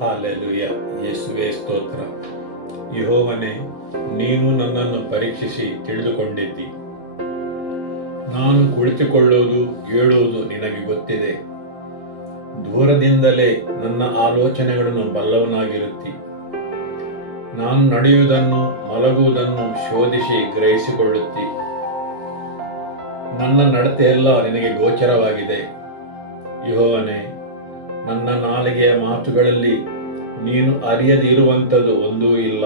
Hallelujah. ಯೇಸುವೇ ಸ್ತೋತ್ರ. ಯೆಹೋವನೇ, ನೀನು ನನ್ನನ್ನು ಪರೀಕ್ಷಿಸಿ ತಿಳಿದುಕೊಂಡಿದ್ದಿ. ನಾನು ಕುಳಿತುಕೊಳ್ಳುವುದು ಏಳುವುದು ನಿನಗೆ ಗೊತ್ತಿದೆ. ದೂರದಿಂದಲೇ ನನ್ನ ಆಲೋಚನೆಗಳನ್ನು ಬಲ್ಲವನಾಗಿರುತ್ತಿ. ನಾನು ನಡೆಯುವುದನ್ನು ಮಲಗುವುದನ್ನು ಶೋಧಿಸಿ ಗ್ರಹಿಸಿಕೊಳ್ಳುತ್ತಿ. ನನ್ನ ನಡತೆಯೆಲ್ಲ ನಿನಗೆ ಗೋಚರವಾಗಿದೆ. ಯೆಹೋವನೇ, ನನ್ನ ನಾಲಿಗೆಯ ಮಾತುಗಳಲ್ಲಿ ನೀನು ಅರಿಯದಿರುವಂಥದ್ದು ಒಂದೂ ಇಲ್ಲ.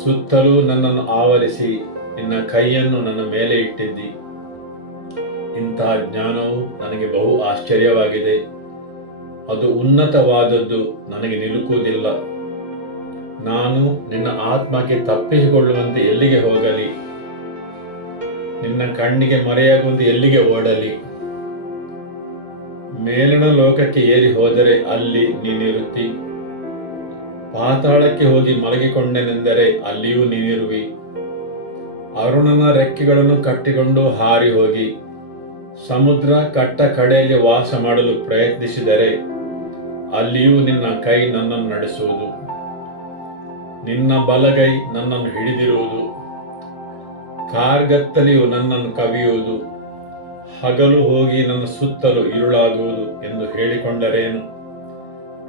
ಸುತ್ತಲೂ ನನ್ನನ್ನು ಆವರಿಸಿ ನಿನ್ನ ಕೈಯನ್ನು ನನ್ನ ಮೇಲೆ ಇಟ್ಟಿದ್ದಿ. ಇಂತಹ ಜ್ಞಾನವು ನನಗೆ ಬಹು ಆಶ್ಚರ್ಯವಾಗಿದೆ. ಅದು ಉನ್ನತವಾದದ್ದು, ನನಗೆ ನಿಲುಕುವುದಿಲ್ಲ. ನಾನು ನಿನ್ನ ಆತ್ಮಕ್ಕೆ ತಪ್ಪಿಸಿಕೊಳ್ಳುವಂತೆ ಎಲ್ಲಿಗೆ ಹೋಗಲಿ? ನಿನ್ನ ಕಣ್ಣಿಗೆ ಮರೆಯಾಗುವಂತೆ ಎಲ್ಲಿಗೆ ಓಡಲಿ? ಮೇಲಿನ ಲೋಕಕ್ಕೆ ಏರಿ ಹೋದರೆ ಅಲ್ಲಿ ನೀನಿರುತ್ತಿ. ಪಾತಾಳಕ್ಕೆ ಹೋಗಿ ಮಲಗಿಕೊಂಡೆನೆಂದರೆ ಅಲ್ಲಿಯೂ ನೀನಿರುವಿ. ಅರುಣನ ರೆಕ್ಕೆಗಳನ್ನು ಕಟ್ಟಿಕೊಂಡು ಹಾರಿ ಹೋಗಿ ಸಮುದ್ರ ಕಟ್ಟ ಕಡೆಯಲ್ಲಿ ವಾಸ ಮಾಡಲು ಪ್ರಯತ್ನಿಸಿದರೆ ಅಲ್ಲಿಯೂ ನಿನ್ನ ಕೈ ನನ್ನನ್ನು ನಡೆಸುವುದು. ನಿನ್ನ ಬಲಗೈ ನನ್ನನ್ನು ಹಿಡಿದಿರುವುದು. ಕಾರ್ಗತ್ತಲೆಯು ನನ್ನನ್ನು ಕವಿಯುವುದು. ಹಗಲು ಹೋಗಿ ನನ್ನ ಸುತ್ತಲೂ ഇരുಳಾಗುವುದು ಎಂದು ಹೇಳಿಕೊಂಡರೇನು?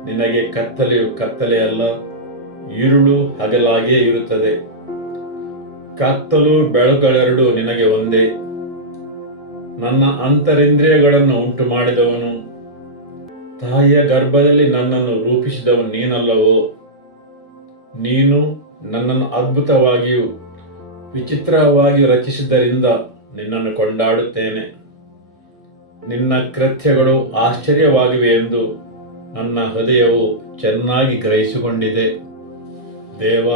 ನಿನಗೆ ಕತ್ತಲೆಯು ಕತ್ತಲೆಯಲ್ಲ, ഇരുಳು ಹಗಲಾಗಿಯೇ ಇರುತ್ತದೆ. ಕತ್ತಲು ಬೆಳಕುಗಳೆರಡೂ ನಿನಗೆ ಒಂದೇ. ನನ್ನ ಅಂತರಿಂದ್ರಿಯಗಳನ್ನು ಉಂಟು ಮಾಡಿದವನು, ತಾಯಿಯ ಗರ್ಭದಲ್ಲಿ ನನ್ನನ್ನು ರೂಪಿಸಿದವನು ನೀನಲ್ಲವೋ? ನೀನು ನನ್ನನ್ನು ಅದ್ಭುತವಾಗಿಯೂ ವಿಚಿತ್ರವಾಗಿಯೂ ರಚಿಸಿದ್ದರಿಂದ ನಿನ್ನನ್ನು ಕೊಂಡಾಡುತ್ತೇನೆ. ನಿನ್ನ ಕೃತ್ಯಗಳು ಆಶ್ಚರ್ಯವಾಗಿವೆ ಎಂದು ನನ್ನ ಹೃದಯವು ಚೆನ್ನಾಗಿ ಗ್ರಹಿಸಿಕೊಂಡಿದೆ. ದೇವ,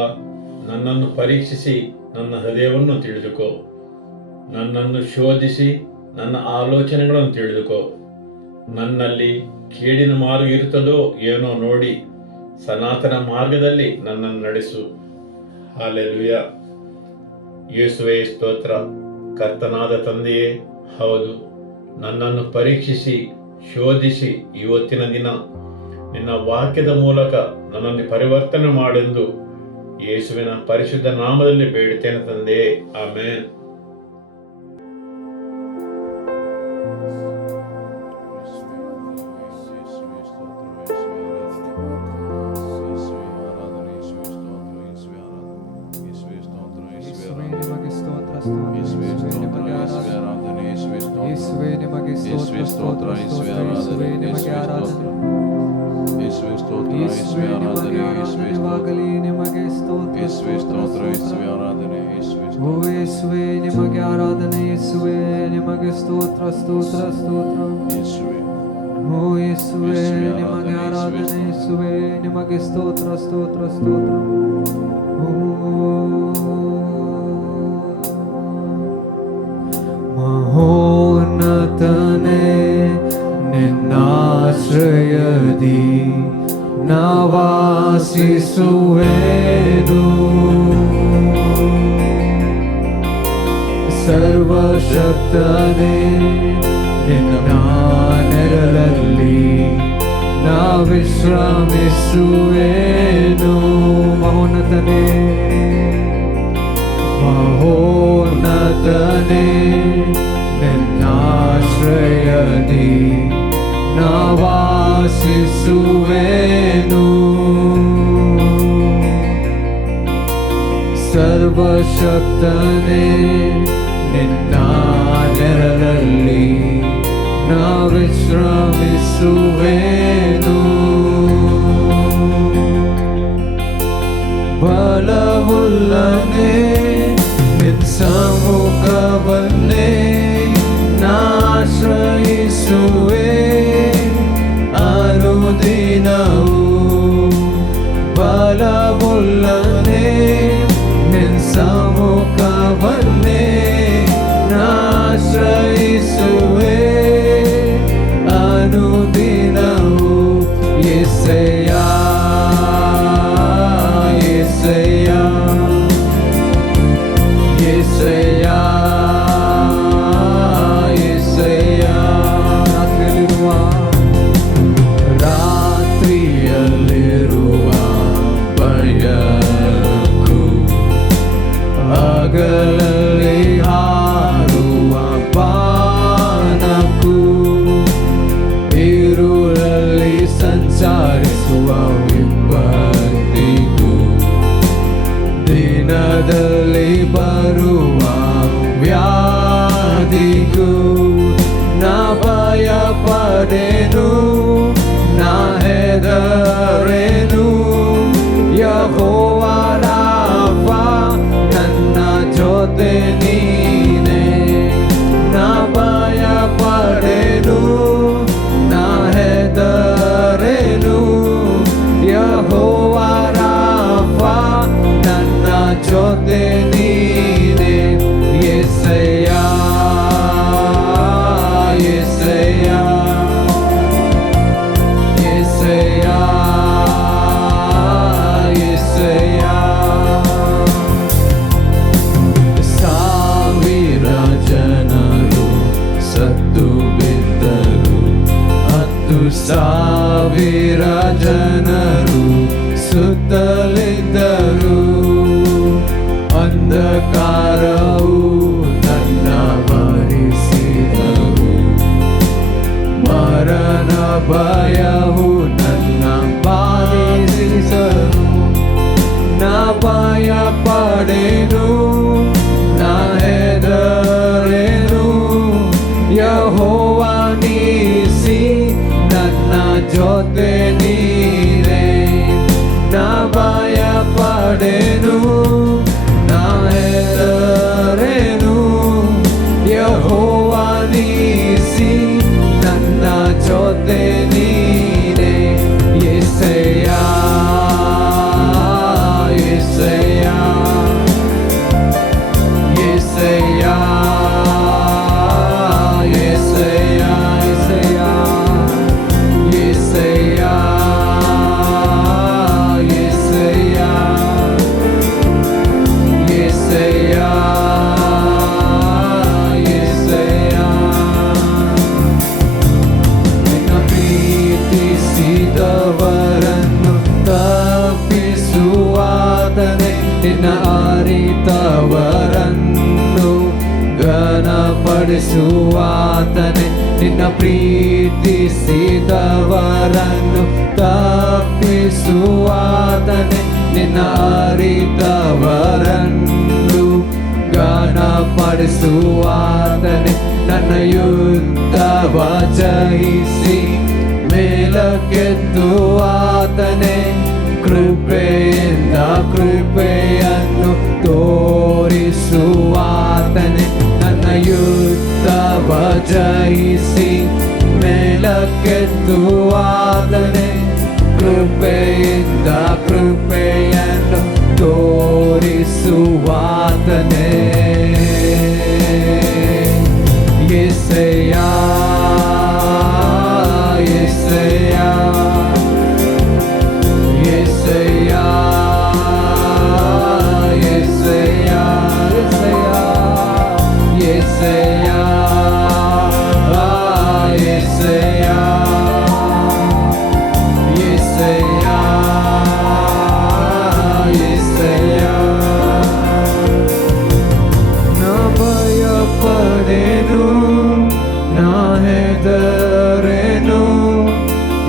ನನ್ನನ್ನು ಪರೀಕ್ಷಿಸಿ ನನ್ನ ಹೃದಯವನ್ನು ತಿಳಿದುಕೋ. ನನ್ನನ್ನು ಶೋಧಿಸಿ ನನ್ನ ಆಲೋಚನೆಗಳನ್ನು ತಿಳಿದುಕೋ. ನನ್ನಲ್ಲಿ ಕೇಡಿನ ಮಾರ್ಗ ಇರುತ್ತದೋ ಏನೋ ನೋಡಿ ಸನಾತನ ಮಾರ್ಗದಲ್ಲಿ ನನ್ನನ್ನು ನಡೆಸು. ಹಾಲೆಲೂಯ. ಯೇಸುವೇ ಸ್ತೋತ್ರ. ಕರ್ತನಾದ ತಂದೆಯೇ, ಹೌದು, ನನ್ನನ್ನು ಪರೀಕ್ಷಿಸಿ ಶೋಧಿಸಿ ಇವತ್ತಿನ ದಿನ ನಿನ್ನ ವಾಕ್ಯದ ಮೂಲಕ ನನ್ನನ್ನು ಪರಿವರ್ತನೆ ಮಾಡೆಂದು ಯೇಸುವಿನ ಪರಿಶುದ್ಧ ನಾಮದಲ್ಲಿ ಬೇಡುತ್ತೇನೆ ತಂದೆಯೇ. ಆಮೆನ್. ನಿಮಗೆ ಆರಾಧನೆ ಯೇಸುವೇ, ನಿಮಗೆ ಸ್ತೋತ್ರ ಸ್ತೋತ್ರ ಸ್ತೋತ್ರ. ಓ ಯೇಸುವೇ, ನಿಮಗೆ ಆರಾಧನೆ ಯೇಸುವೇ, ನಿಮಗೆ ಸ್ತೋತ್ರ ಸ್ತೋತ್ರ ಸ್ತೋತ್ರ. ಮಹೋನ್ನತನೇ, ನಿನ್ನಾಶ್ರಯದಿ ನಾವಾಸಿಸುವೆನು. ಸರ್ವಶಕ್ತನೇ, ನಿನ್ನ ನೆರಳಲ್ಲಿ ನಾ ವಿಶ್ರಮಿಸುವೆನು. ಮಹೋನ್ನತನೇ, ಮಹೋನ್ನತನೇ, ನಿನ್ನಾಶ್ರಯದಿ ನಾ ವಾಸಿಸುವೆನು. ಸರ್ವಶಕ್ತನೇ, ನಿನ್ನ ನೆರಳಲ್ಲಿ ನಾ ವಿಶ್ರಮಿಸುವೆನು. ಬಲವುಳ್ಳನೇ, ನಿನ್ನ ಸಮ್ಮುಖವನ್ನೇ ನಾಶ್ರಯಿಸುವೆ ಅನುದಿನವೂ. ಬಲವುಳ್ಳನೇ, ನಿನ್ನ ಸಮ್ಮುಖವನ್ನೇ ನಾಶ್ರಯಿಸುವೆ ಅನುದಿನವೂ. ಯೆಸಯ್ಯ, ಯೆಸಯ್ಯ, ಯೆಸಯ್ಯ, ಯೆಸಯ್ಯ. ರಾತ್ರಿಯಲ್ಲಿರುವ ಪಡೆನು ನಾ ಹೆದರೆನು ಯೆಹೋವ ರಾಫ ನನ್ನ ಜೊತೆ ನೀನೆ ನಾ ಭಯ ಪಡೆನು ನಾ ಹೆದರೆನು ಯೆಹೋವ ರಾಫ ನನ್ನ ಜೊತೆ ನೀನೆ ಯೆಸಯ್ಯ ಯೆಸಯ್ಯ ಯೆಸಯ್ಯ ಯೆಸಯ್ಯ ಸಾವಿರ ಜನರು ಸತ್ತು ಬಿದ್ದರು 10,000 ಜನರು ಸುತ್ತಲಿದ್ದರು ಅಂಧಕಾರವು ನನ್ನ ಭರಿಸಿದರು ಮರಣ ಭಯವು ನನ್ನ ಬಾಧಿಸಿದರು ನಾ ಭಯ ಪಡೆನು ನಾ ಹೆದರೆನು ಯೆಹೋವ ನೀಸಿ ನನ್ನ ಜೊತೆ ನೀನೆ ನಾ ಭಯ ಪಡೆನು ನಾ ಹೆದರೆನು ಯೆಹೋವ ನೀಸಿ ನನ್ನ ಜೊತೆ ನೀನೆ ಯೆಸಯ್ಯ ಯೆಸಯ್ಯ ಯೆಸಯ್ಯ ಯೆಸಯ್ಯ ಯೆಸಯ್ಯ ಯೆಸಯ್ಯ ಯೆಸಯ್ಯ ಯೆಸಯ್ಯ ನಿನ್ನ ಪ್ರೀತಿಸಿದವರನ್ನು ತಪ್ಪಿಸುವಾತನೇ ನಿನ್ನ ಅರಿತವರನ್ನು ಘನಪಡಿಸುವಾತನೇ ನಿನ್ನ ಪ್ರೀತಿಸಿದವರನ್ನು ತಪ್ಪಿಸುವಾತನೇ ನಿನ್ನ ಅರಿತವರನ್ನು ಘನಪಡಿಸುವಾತನೇ ನನ್ನ ಯುದ್ಧವ ಜಯಿಸಿ ಮೇಲಕ್ಕೆತ್ತುವಾತನೇ ಕೃಪೆಯಿಂದ ಕೃಪೆಯನ್ನು ತೋರಿಸುವಾತನೇ ನನ್ನ ಯುದ್ಧವ ಜಯಿಸಿ ಮೇಲಕ್ಕೆತ್ತುವಾತನೇ ಕೃಪೆಯಿಂದ ಕೃಪೆಯನ್ನು ತೋರಿಸುವಾತನೇ ಯೆಸಯ್ಯ ಯೆಸಯ್ಯ ಯೆಸಯ್ಯ ಯೆಸಯ್ಯ ಯೆಸಯ್ಯ ಯೆಸಯ್ಯ ಯೆಸಯ್ಯ ಯೆಸಯ್ಯ ನಾ ಭಯ ಪಡೆನು ನಾ ಹೆದರೆನು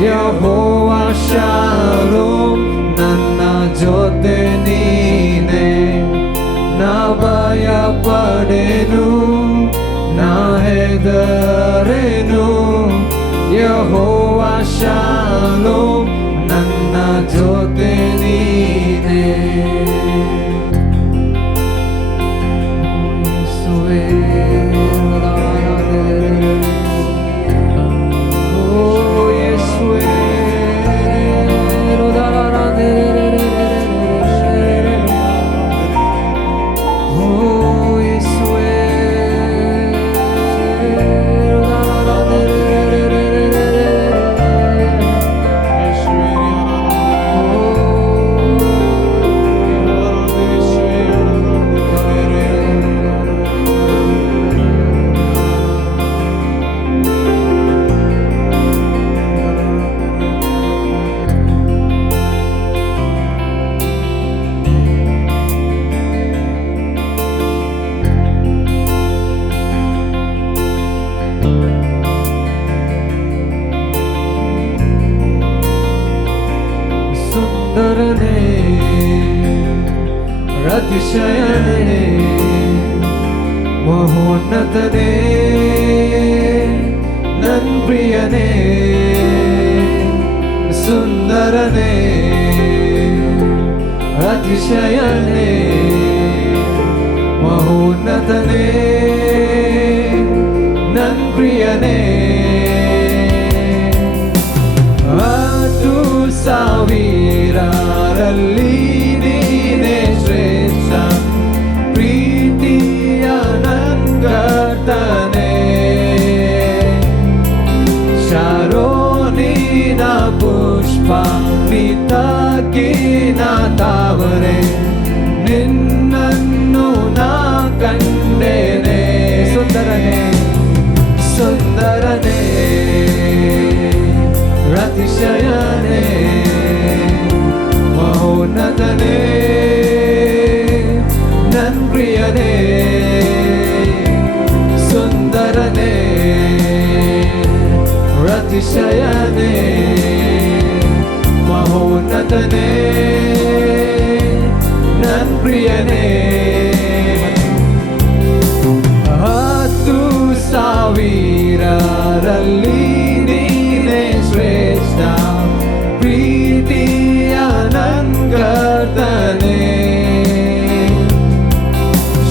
ಯೆಹೋವ ಶಾಲೋಮ್ ನನ್ನ ಜೊತೆ ನೀನೆ ನಾ ಭಯ ಪಡೆನು ನಾ ಹೆದರೆನು ಯೆಹೋವ ಶಾಲೋಮ್ ನನ್ನ ಜೊತೆ ನೀನೆ ಯೇಸುವೇ ಸುಂದರನೇ ಅತಿಶಯನೇ ಮಹೋನ್ನತನೇ ನನ್ನ ನನ್ ಪ್ರಿಯನೇ ಸುಂದರನೇ ಅತಿಶಯನೇ ಮಹೋನ್ನತನೇ ನನ್ ಪ್ರಿಯನೇ 10,000ರಲ್ಲಿ ನೀನೇ ಶ್ರೇಷ್ಠ ಪ್ರೀತಿಯ ನನ್ ಕರ್ತನೇ ಶಾರೋನಿನ ಪುಷ್ಪ ನಿತಕಿನ ತಾವರೆ ನಿನ್ನನ್ನು ನಾ ಕಂಡೇನೆ ಸುಂದರನೇ ಸುಂದರನೇ ಅತಿಶಯನೇ ಮಹೋನ್ನತನೇ ನನ್ ಪ್ರಿಯನೇ ಸುಂದರನೇ ಅತಿಶಯನೇ ಮಹೋನ್ನತನೇ ನನ್ ಪ್ರಿಯನೇ 10,000ರಲ್ಲಿ ನೀನೇ ಶ್ರೇಷ್ಠ ಪ್ರೀತಿಯ ನನ್ ಕರ್ತನೇ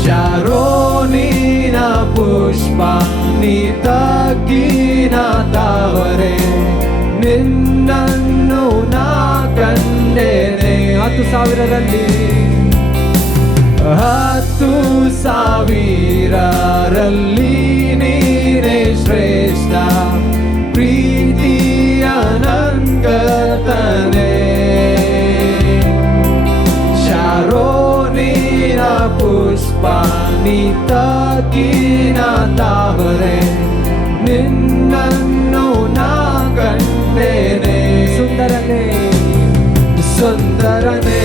ಶಾರೋನಿನ ಪುಷ್ಪ ನಿತಕಿನ ತಾವರೆ ನಿನ್ನನ್ನು ನಾ ಕಂಡೇನೆ 10,000ರಲ್ಲಿ 10,000ರಲ್ಲಿ ನೀನೇ ಶ್ರೇಷ್ಠ ಪ್ರೀತಿಯ ನನ್ ಕರ್ತನೇ ಶಾರೋನಿನ ಪುಷ್ಪ ನಿತಕಿನ ತಾವರೆ ನಿನ್ನನ್ನು ನಾ ಕಂಡೇನೆ ಸುಂದರನೇ ಸುಂದರನೇ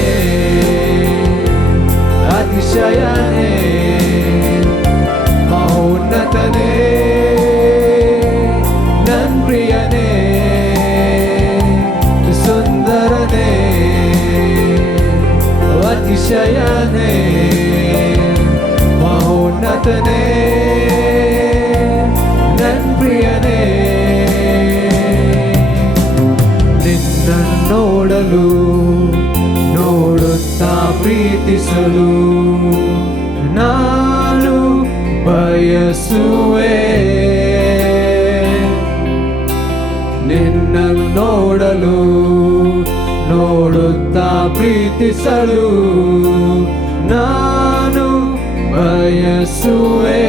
ಅತಿಶಯನೇ ಮಹೋನ್ನತನೇ ನನ್ ಪ್ರಿಯನೇ ಸುಂದರನೇ ಅತಿಶಯನೇ ಮಹೋನ್ನತನೇ ನನ್ ಪ್ರಿಯನೇ ನಿನ್ನನ್ನು ನೋಡಲು ನೋಡುತ್ತಾ ಪ್ರೀತಿಸಲು ನಾನು ಬಯಸುವೆ ನಿನ್ನನ್ನು ನೋಡಲು ನೋಡುತ್ತಾ ಪ್ರೀತಿಸಲು ನಾನು ಬಯಸುವೆ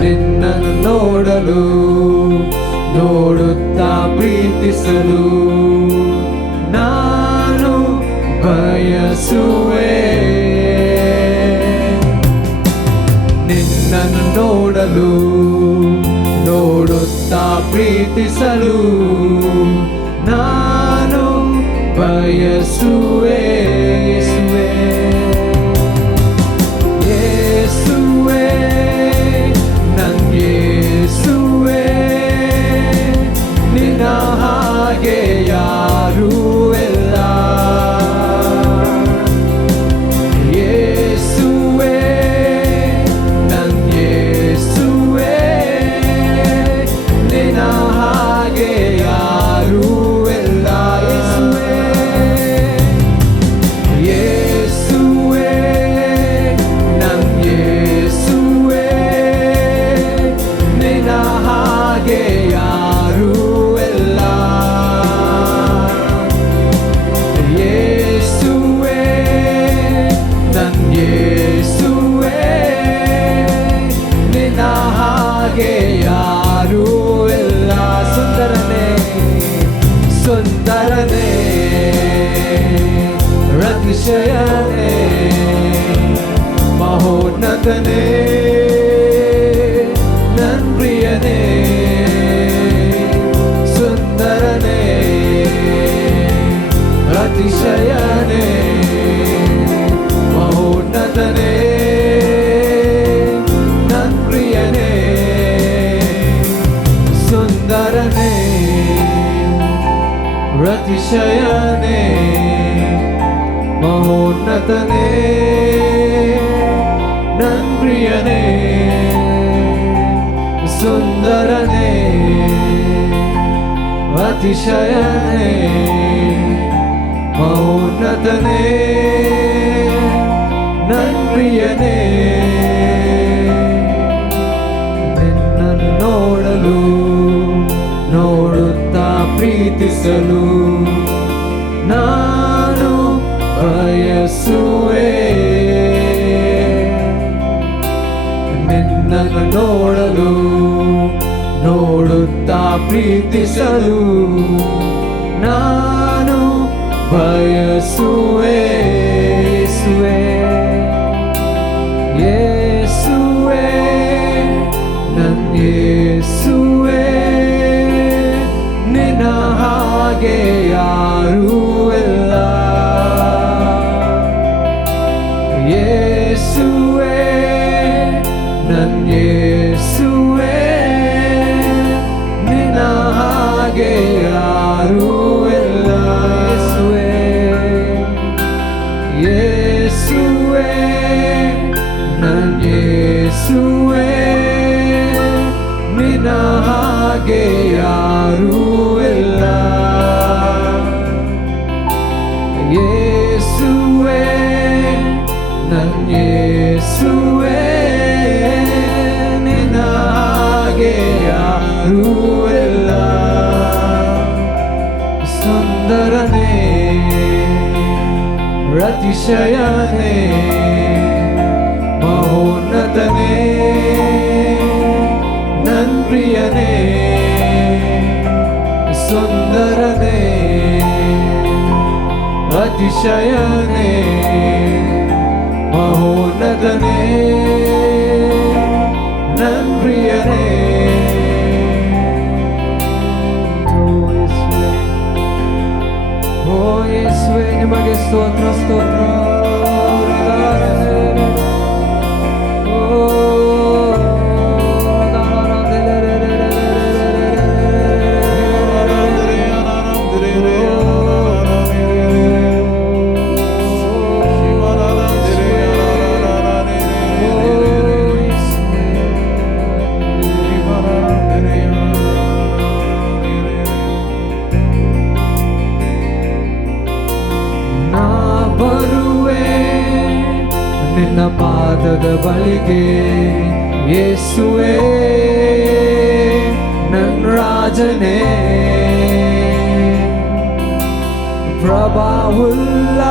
ನಿನ್ನನ್ನು ನೋಡಲು ನೋಡುತ್ತಾ ಪ್ರೀತಿಸಲು ನಾನು ಬಯಸುವೆ ನಿನ್ನನ್ನು ನೋಡಲು ನೋಡುತ್ತಾ ಪ್ರೀತಿಸಲು ನಾನು ಬಯಸುವೆ ಯೇಸುವೆ ನನ್ ಯೇಸುವೆ ನಿನ್ನ ಹಾಗೆ ಯಾರೂ ಇಲ್ಲ ಯೇಸುವೆ ನನ್ ಯೇಸುವೆ ನಿನ್ನ ಹಾಗೆ ಯಾರೂ ಇಲ್ಲ ಯೇಸುವೆ ನನ್ ಯೇಸುವೆ ನಿನ್ನ ಹಾಗೆ ಯಾರೂ ಇಲ್ಲ ಯೇಸುವೆ ನನ್ ಯೇಸುವೆ ನಿನ್ನ ಹಾಗೆ ಯಾರೂ ಇಲ್ಲ ಸುಂದರನೇ ಸುಂದರನೇ ಅತಿಶಯನೇ ಮಹೋನ್ನತನೇ ನನ್ ಪ್ರಿಯನೇ ಸುಂದರನೇ ಅತಿಶಯನೇ ಮಹೋನ್ನತನೇ ನನ್ ಪ್ರಿಯನೇ ಸುಂದರನೇ ಅತಿಶಯನೇ ಮಹೋನ್ನತನೇ ನನ್ ಪ್ರಿಯನೇ ಸುಂದರನೇ ಅತಿಶಯನೇ ಮೌನ್ನತನೇ ನನ್ ಪ್ರಿಯನೇ ನಿನ್ನನ್ನು ನೋಡಲು ನೋಡುತ್ತಾ ಪ್ರೀತಿಸಲು ನಾನು ಬಯಸುವೆ ನಿನ್ನನ್ನು ನೋಡಲು ನೋಡುತ್ತಾ ಪ್ರೀತಿಸಲು ನಾನು ಬಯಸುವೆ ಯೇಸುವೆ ನನ್ನ ಯೇಸುವೆ ನಿನ್ನ ಹಾಗೆ ಯಾರೂ ಇಲ್ಲ ಯೇಸುವೆ ನನ್ನ ಯೇಸುವೆ ನಿನ್ನ ಹಾಗೆ ಯಾರೂ ಇಲ್ಲ ಯೇಸುವೆ ನನ್ನ ಯೇಸುವೆ ನಿನ್ನ ಹಾಗೆ ಯಾರೂ ಇಲ್ಲ ಯೇಸುವೆ ನನ್ನ ಯೇಸುವೆ ನಿನ್ನ ಹಾಗೆ ಯಾರೂ ಇಲ್ಲ ಸುಂದರನೇ ಅತಿಶಯನೇ ಮಹೋನ್ನತನೇ ನನ್ ಪ್ರಿಯನೇ ಸುಂದರನೇ ಅತಿಶಯನೇ ಮಹೋನ್ನತನೇ ನನ್ ಪ್ರಿಯನೇ ಓ ಯೇಸುವೆ ನಿಮಗೆ ಸ್ತೋತ್ರ ಸ್ತೋತ್ರ ನಿನ್ನ ಪಾದದ ಬಳಿಗೆ ಯೇಸುವೆ ನನ್ನ ರಾಜನೇ ಪ್ರಭಾವುಲ್ಲ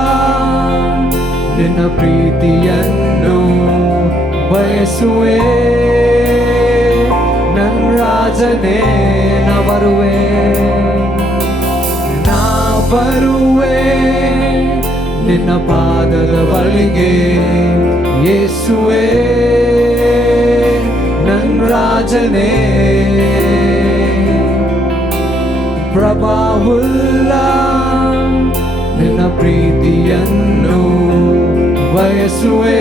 ನಿನ್ನ ಪ್ರೀತಿಯನ್ನು ಬಯಸುವೆ ನನ್ನ ರಾಜನೇ ನಾ ಬರುವೆ ನಿನ್ನ ಪಾದದ ಬಳಿಗೆ ಯೇಸುವೆ ನನ್ನ ರಾಜನೇ ಪ್ರಭಾವುಲ್ಲ ನಿನ್ನ ಪ್ರೀತಿಯನ್ನು ಬಯಸುವೆ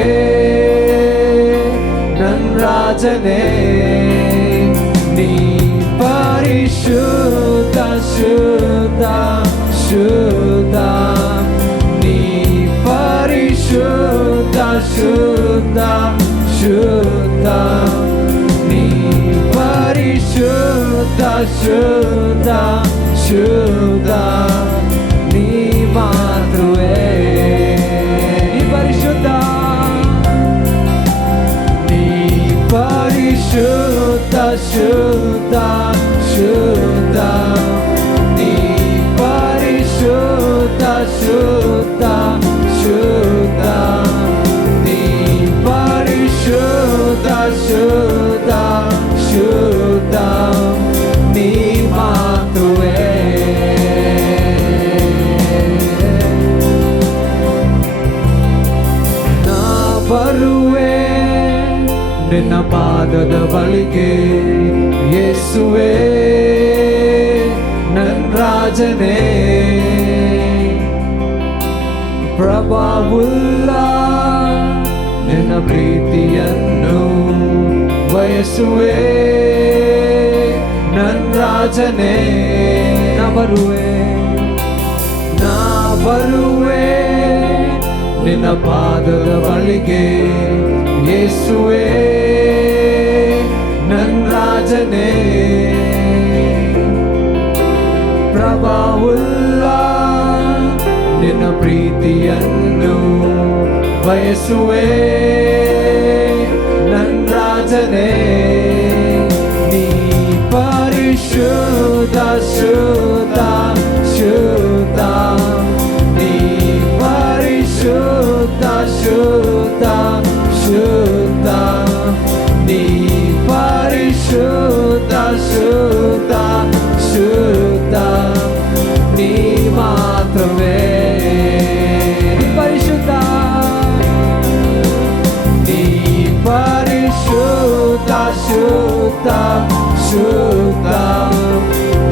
ನನ್ನ ರಾಜನೇ ನೀ ಪರಿಶುದ್ಧ ಶುದ್ಧ ಶುದ್ಧ ನೀ ಪರಿಶುದ್ಧ ಶುದ್ಧ ಶುದ್ಧ ನೀ ಪರಿಶುದ್ಧ ಶುದ್ಧ ಶುದ್ಧ ನೀ ಮಾತೃವೆ ನೀ ಪರಿಶುದ್ಧ ನೀ ಪರಿಶುದ್ಧ ಶುದ್ಧ ಶುದ್ಧ ನೀ ಪರಿಶುದ್ಧ ಶುದ್ಧ ಶುದ್ಧ ನೀ ಪರಿಶುದ್ಧ ಶುದ್ಧ ಶುದ್ಧ ನೀ ಮಾತುವೆ ನಾ ಬರುವೆ ನಿನ್ನ ಪಾದದ ಬಳಿಗೆ ಯೇಸುವೆ ನನ್ನ ರಾಜನೇ ಪ್ರಭಾವುಲ್ಲ ನಿನ್ನ ಪ್ರೀತಿಯನ್ನು ಬಯಸುವೆ ನನ್ನ ರಾಜನೇ ನಾ ಬರುವೆ ನಿನ್ನ ಪಾದದ ಬಳಿಗೆ ಯೇಸುವೆ ನನ್ನ ರಾಜನೇ ಪ್ರಭಾವುಳ್ಳ ನಿನ್ನ ಪ್ರೀತಿಯನ್ನು ಬಯಸುವೆ ನನ್ನ ರಾಜನೇ ನೀ ಪರಿಶುದ್ಧ ಶುದ್ಧ ಶುದ್ಧ ನೀ ಪರಿಶುದ್ಧ ಶುದ್ಧ ಶುದ್ಧ ನೀ ಪರಿಶುದ್ಧ ಶುದ್ಧ ಶುದ್ಧ ನೀ ಮಾತ್ರವೇ ಪರಿಶುದ್ಧ ನೀ ಪರಿಶುದ್ಧ ಶುದ್ಧ ಶುದ್ಧ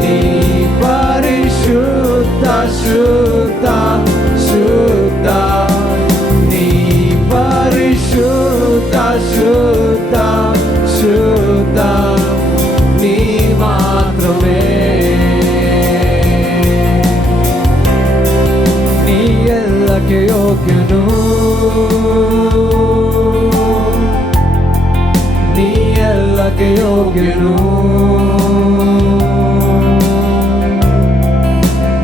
ನೀ ಪರಿಶುದ್ಧ ಶುದ್ಧ ಶುದ್ಧ ನೀ ಪರಿಶುದ್ಧ ಶುದ್ಧ ಶುದ್ಧ ನೀ ಮಾತ್ರವೇ ನೀ ಎಲ್ಲಕ್ಕೆ ಯೋಗ್ಯನು ನೀ ಎಲ್ಲಕ್ಕೆ ಯೋಗ್ಯನು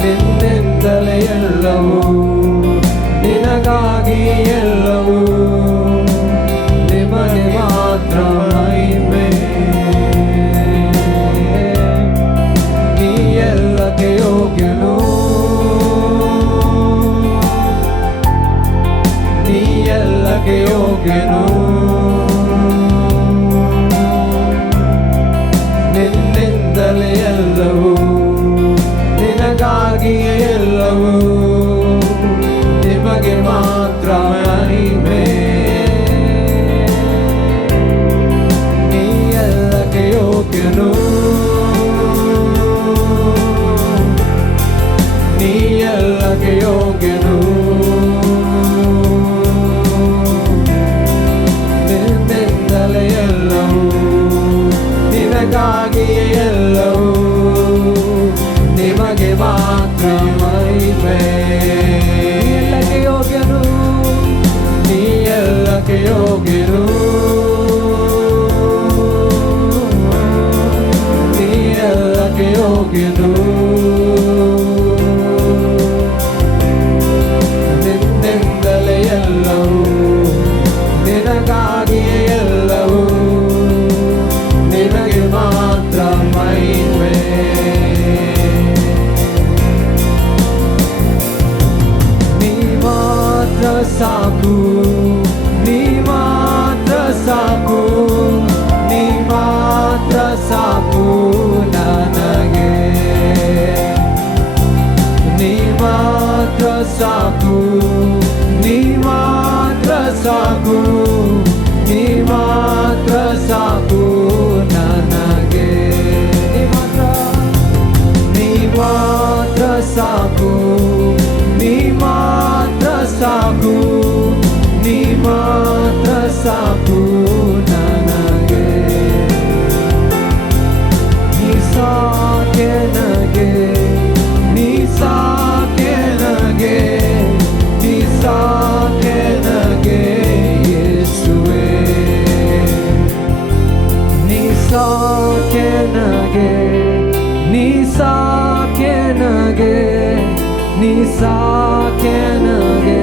ನಿನ್ನಿಂದಲೇ ಎಲ್ಲವೂ ನಿನಗಾಗಿ ಎಲ್ಲವೂ ನಿಮಗೆ ಮಾತ್ರ ಮಹಿಮೆ ನೀ ಎಲ್ಲಕ್ಕೆ ಯೋಗ್ಯನು ನೀ ಎಲ್ಲಕ್ಕೆ ಯೋಗ್ಯನು ನಿನ್ನಿಂದಲೇ ಎಲ್ಲವೂ ನಿನಗಾಗಿ ಎಲ್ಲವೂ ನಿಮಗೆ ಮಾತ್ರ ಮಹಿಮೆ ನೀ ಎಲ್ಲಕ್ಕೆ ಯೋಗ್ಯನು ನೀ ಎಲ್ಲಕ್ಕೆ ಯೋಗ್ಯನು ನಿನ್ನಿಂದಲೇ ಎಲ್ಲವೂ ನಿನಗಾಗಿ ಎಲ್ಲವೂ ನಿಮಗೆ ಮಾತ್ರ ಮಹಿಮೆ ಎಲ್ಲಕ್ಕೆ ಯೋಗ್ಯನು ನೀ ಎಲ್ಲಕ್ಕೆ ಯೋಗ್ಯನು ನೀ ಎಲ್ಲಕ್ಕೆ ಯೋಗ್ಯನು ನಿನ್ನಿಂದಲೇ ಎಲ್ಲವೂ ನಿನಗಾಗಿ ಎಲ್ಲವೂ ನಿನಗೆ ಮಾತ್ರ ಮಹಿಮೆ ನೀ ಮಾತ್ರ ಸಾಕು ನೀ ಮಾತ್ರ ಸಾಕು ನೀ ಮಾತ್ರ ಸಾಕು ನನಗೆ ನೀ ಮಾತ್ರ ಸಾಕು ನೀ ಮಾತ್ರ ಸಾಕು ನೀ ಮಾತ್ರ ಸಾಕು ನನಗೆ ನೀ ಮಾತ್ರ ಸಾಕು ನೀ ಮಾತ್ರ ಸಾಕು ನೀ ಮಾತ್ರ ಸಾಕು ನನಗೆ ನೀ ಸಾಕೆ ನನಗೆ ನೀ ಸಾಕೆ ನನಗೆ ನೀ ಸಾಕೆ ನನಗೆ ಯೇಸುವೇ ನೀ ಸಾಕೆ ನನಗೆ ನೀ ಸಾಕೆ ನನಗೆ ನೀ ಸಾಕೆ ನನಗೆ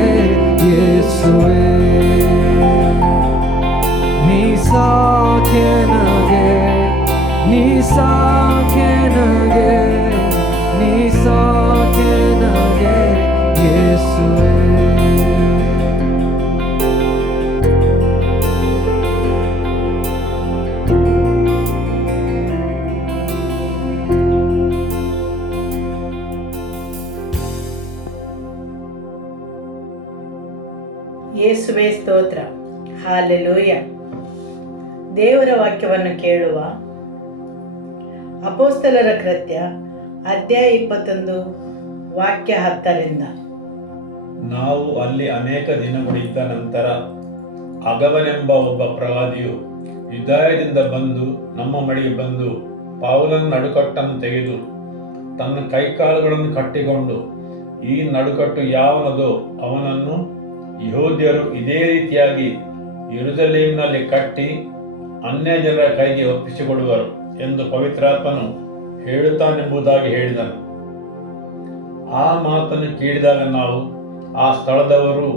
ಯೇಸುವೇ ನೀ ಸಾಕೆ ನನಗೆ ನೀ ಸಾಕೆ ನನಗೆ ನೀ ಸಾಕೆ ನನಗೆ ಯೇಸುವೇ ಯೇಸುವೇ ಸ್ತೋತ್ರ. ಹಾಲೆಲೂಯ. ದೇವರ ವಾಕ್ಯವನ್ನು ಕೇಳುವ. ಅಪೊಸ್ತಲರ ಕೃತ್ಯ ಅಧ್ಯಾಯ 21 ವಾಕ್ಯ 10ರಿಂದ. ನಾವು ಅಲ್ಲಿ ಅನೇಕ ದಿನಗಳಿದ್ದ ನಂತರ ಅಗವನೆಂಬ ಒಬ್ಬ ಪ್ರವಾದಿಯು ಯುದಾಯದಿಂದ ಬಂದು ನಮ್ಮ ಬಳಿಗೆ ಬಂದು ಪೌಲನ ನಡುಕಟ್ಟನ್ನು ತೆಗೆದು ತನ್ನ ಕೈಕಾಲುಗಳನ್ನು ಕಟ್ಟಿಕೊಂಡು, ಈ ನಡುಕಟ್ಟು ಯಾವನದೋ ಅವನನ್ನು ಯೆಹೂದ್ಯರು ಇದೇ ರೀತಿಯಾಗಿ ಯೆರೂಸಲೇಮಿನಲ್ಲಿ ಕಟ್ಟಿ ಅನ್ಯ ಜನರ ಕೈಗೆ ಒಪ್ಪಿಸಿಕೊಡುವರು. ಎಂದು ಪವಿತ್ರಾತ್ಮನು ಹೇಳುತ್ತಾನೆಂಬುದಾಗಿ ಹೇಳಿದನು. ಆ ಮಾತನ್ನು ಕೇಳಿದಾಗ ನಾವು ಆ ಸ್ಥಳದವರು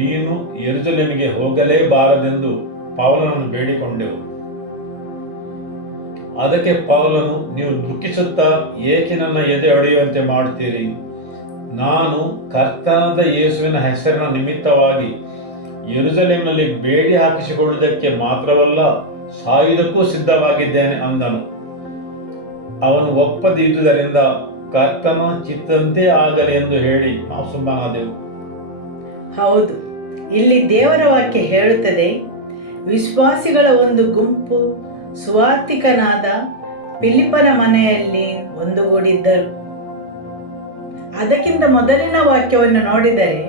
ನೀನು ಯೆರೂಸಲೇಮಿಗೆ ಹೋಗಲೇಬಾರದೆಂದು ಪೌಲನನ್ನು ಬೇಡಿಕೊಂಡೆವು. ಅದಕ್ಕೆ ಪೌಲನು, ನೀವು ದುಃಖಿಸುತ್ತಾ ಏಕೆ ನನ್ನ ಎದೆ ಹೊಡೆಯುವಂತೆ ಮಾಡುತ್ತೀರಿ? ನಾನು ಕರ್ತನಾದ ಯೇಸುವಿನ ಹೆಸರಿನ ನಿಮಿತ್ತವಾಗಿ ಯೆರೂಸಲೇಮಿನಲ್ಲಿ ಬೇಡಿ ಹಾಕಿಸಿಕೊಳ್ಳುವುದಕ್ಕೆ ಮಾತ್ರವಲ್ಲ, ಸಾಯುವುದಕ್ಕೂ ಸಿದ್ಧವಾಗಿದ್ದೇನೆ ಅಂದನು. ಅವನು ಒಪ್ಪದಿದ್ದುದರಿಂದ ಕರ್ತನ ಚಿತ್ತಂತೆ ಆಗಲಿ ಎಂದು ಹೇಳಿ ನಾವು ಸುಮ್ಮನಾದೆವು. ಹೌದು, ಇಲ್ಲಿ ದೇವರ ವಾಕ್ಯ ಹೇಳುತ್ತದೆ, ವಿಶ್ವಾಸಿಗಳ ಒಂದು ಗುಂಪು ಸುವಾರ್ತಿಕನಾದ ಫಿಲಿಪ್ಪನ ಮನೆಯಲ್ಲಿ ಒಂದುಗೂಡಿದ್ದರು. ಅದಕ್ಕಿಂತ ಮೊದಲಿನ ವಾಕ್ಯವನ್ನು ನೋಡಿದರೆ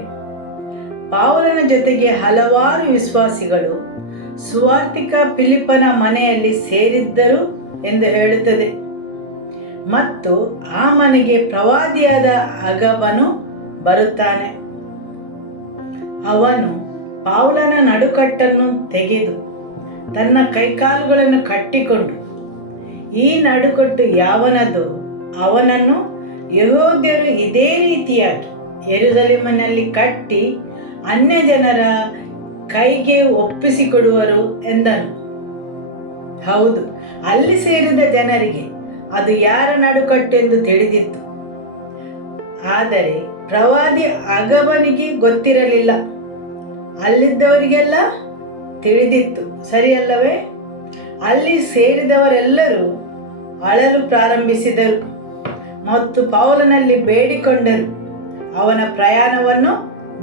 ಪೌಲನ ಜೊತೆಗೆ ಹಲವಾರು ವಿಶ್ವಾಸಿಗಳು ಸುವಾರ್ತಿಕ ಫಿಲಿಪ್ಪನ ಮನೆಯಲ್ಲಿ ಸೇರಿದ್ದರು ಎಂದು ಹೇಳುತ್ತದೆ. ಮತ್ತು ಆ ಮನೆಗೆ ಪ್ರವಾದಿಯಾದ ಅಗಬನು ಬರುತ್ತಾನೆ. ಅವನು ಪೌಲನ ನಡುಕಟ್ಟನ್ನು ತೆಗೆದು ತನ್ನ ಕೈಕಾಲುಗಳನ್ನು ಕಟ್ಟಿಕೊಂಡು, ಈ ನಡುಕಟ್ಟು ಯಾವನದು? ಅವನನ್ನು ಯೆಹೂದ್ಯರು ಇದೇ ರೀತಿಯಾಗಿ ಯೆರೂಸಲೇಮಿನಲ್ಲಿ ಕಟ್ಟಿ ಅನ್ಯ ಜನರ ಕೈಗೆ ಒಪ್ಪಿಸಿಕೊಡುವರು ಎಂದನು. ಹೌದು, ಅಲ್ಲಿ ಸೇರಿದ ಜನರಿಗೆ ಅದು ಯಾರ ನಡುಕಟ್ಟೆಂದು ತಿಳಿದಿತ್ತು. ಆದರೆ ಪ್ರವಾದಿ ಅಗಬನಿಗೆ ಗೊತ್ತಿರಲಿಲ್ಲ, ಅಲ್ಲಿದ್ದವರಿಗೆಲ್ಲ ತಿಳಿದಿತ್ತು, ಸರಿಯಲ್ಲವೇ? ಅಲ್ಲಿ ಸೇರಿದವರೆಲ್ಲರೂ ಅಳಲು ಪ್ರಾರಂಭಿಸಿದರು ಮತ್ತು ಪೌಲನಲ್ಲಿ ಬೇಡಿಕೊಂಡರು ಅವನ ಪ್ರಯಾಣವನ್ನು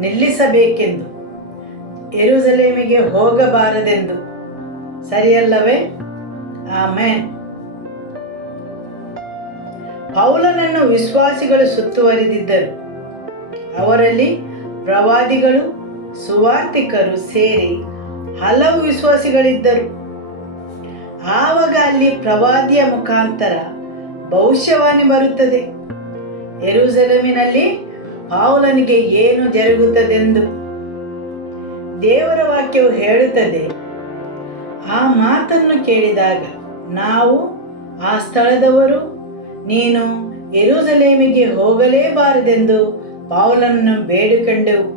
ನಿಲ್ಲಿಸಬೇಕೆಂದು, ಯೆರೂಸಲೇಮಿಗೆ ಹೋಗಬಾರದೆಂದು, ಸರಿಯಲ್ಲವೇ? ಆಮೆನ್. ಪೌಲನನ್ನು ವಿಶ್ವಾಸಿಗಳು ಸುತ್ತುವರಿದಿದ್ದರು. ಅವರಲ್ಲಿ ಪ್ರವಾದಿಗಳು, ಸುವಾರ್ತಿಕರು ಸೇರಿ ಹಲವು ವಿಶ್ವಾಸಿಗಳಿದ್ದರು. ಆವಾಗ ಅಲ್ಲಿ ಪ್ರವಾದಿಯ ಮುಖಾಂತರ ಭವಿಷ್ಯವಾಣಿ ಬರುತ್ತದೆ, ಯೆರೂಸಲೇಮಿನಲ್ಲಿ ಪೌಲನಿಗೆ ಏನು ಜರುಗುತ್ತದೆಂದು. ದೇವರ ವಾಕ್ಯವು ಹೇಳುತ್ತದೆ, ಆ ಮಾತನ್ನು ಕೇಳಿದಾಗ ನಾವು ಆ ಸ್ಥಳದವರು ನೀನು ಯೆರೂಸಲೇಮಿಗೆ ಹೋಗಲೇಬಾರದೆಂದು ಪೌಲನನ್ನು ಬೇಡಿಕೊಂಡೆವು.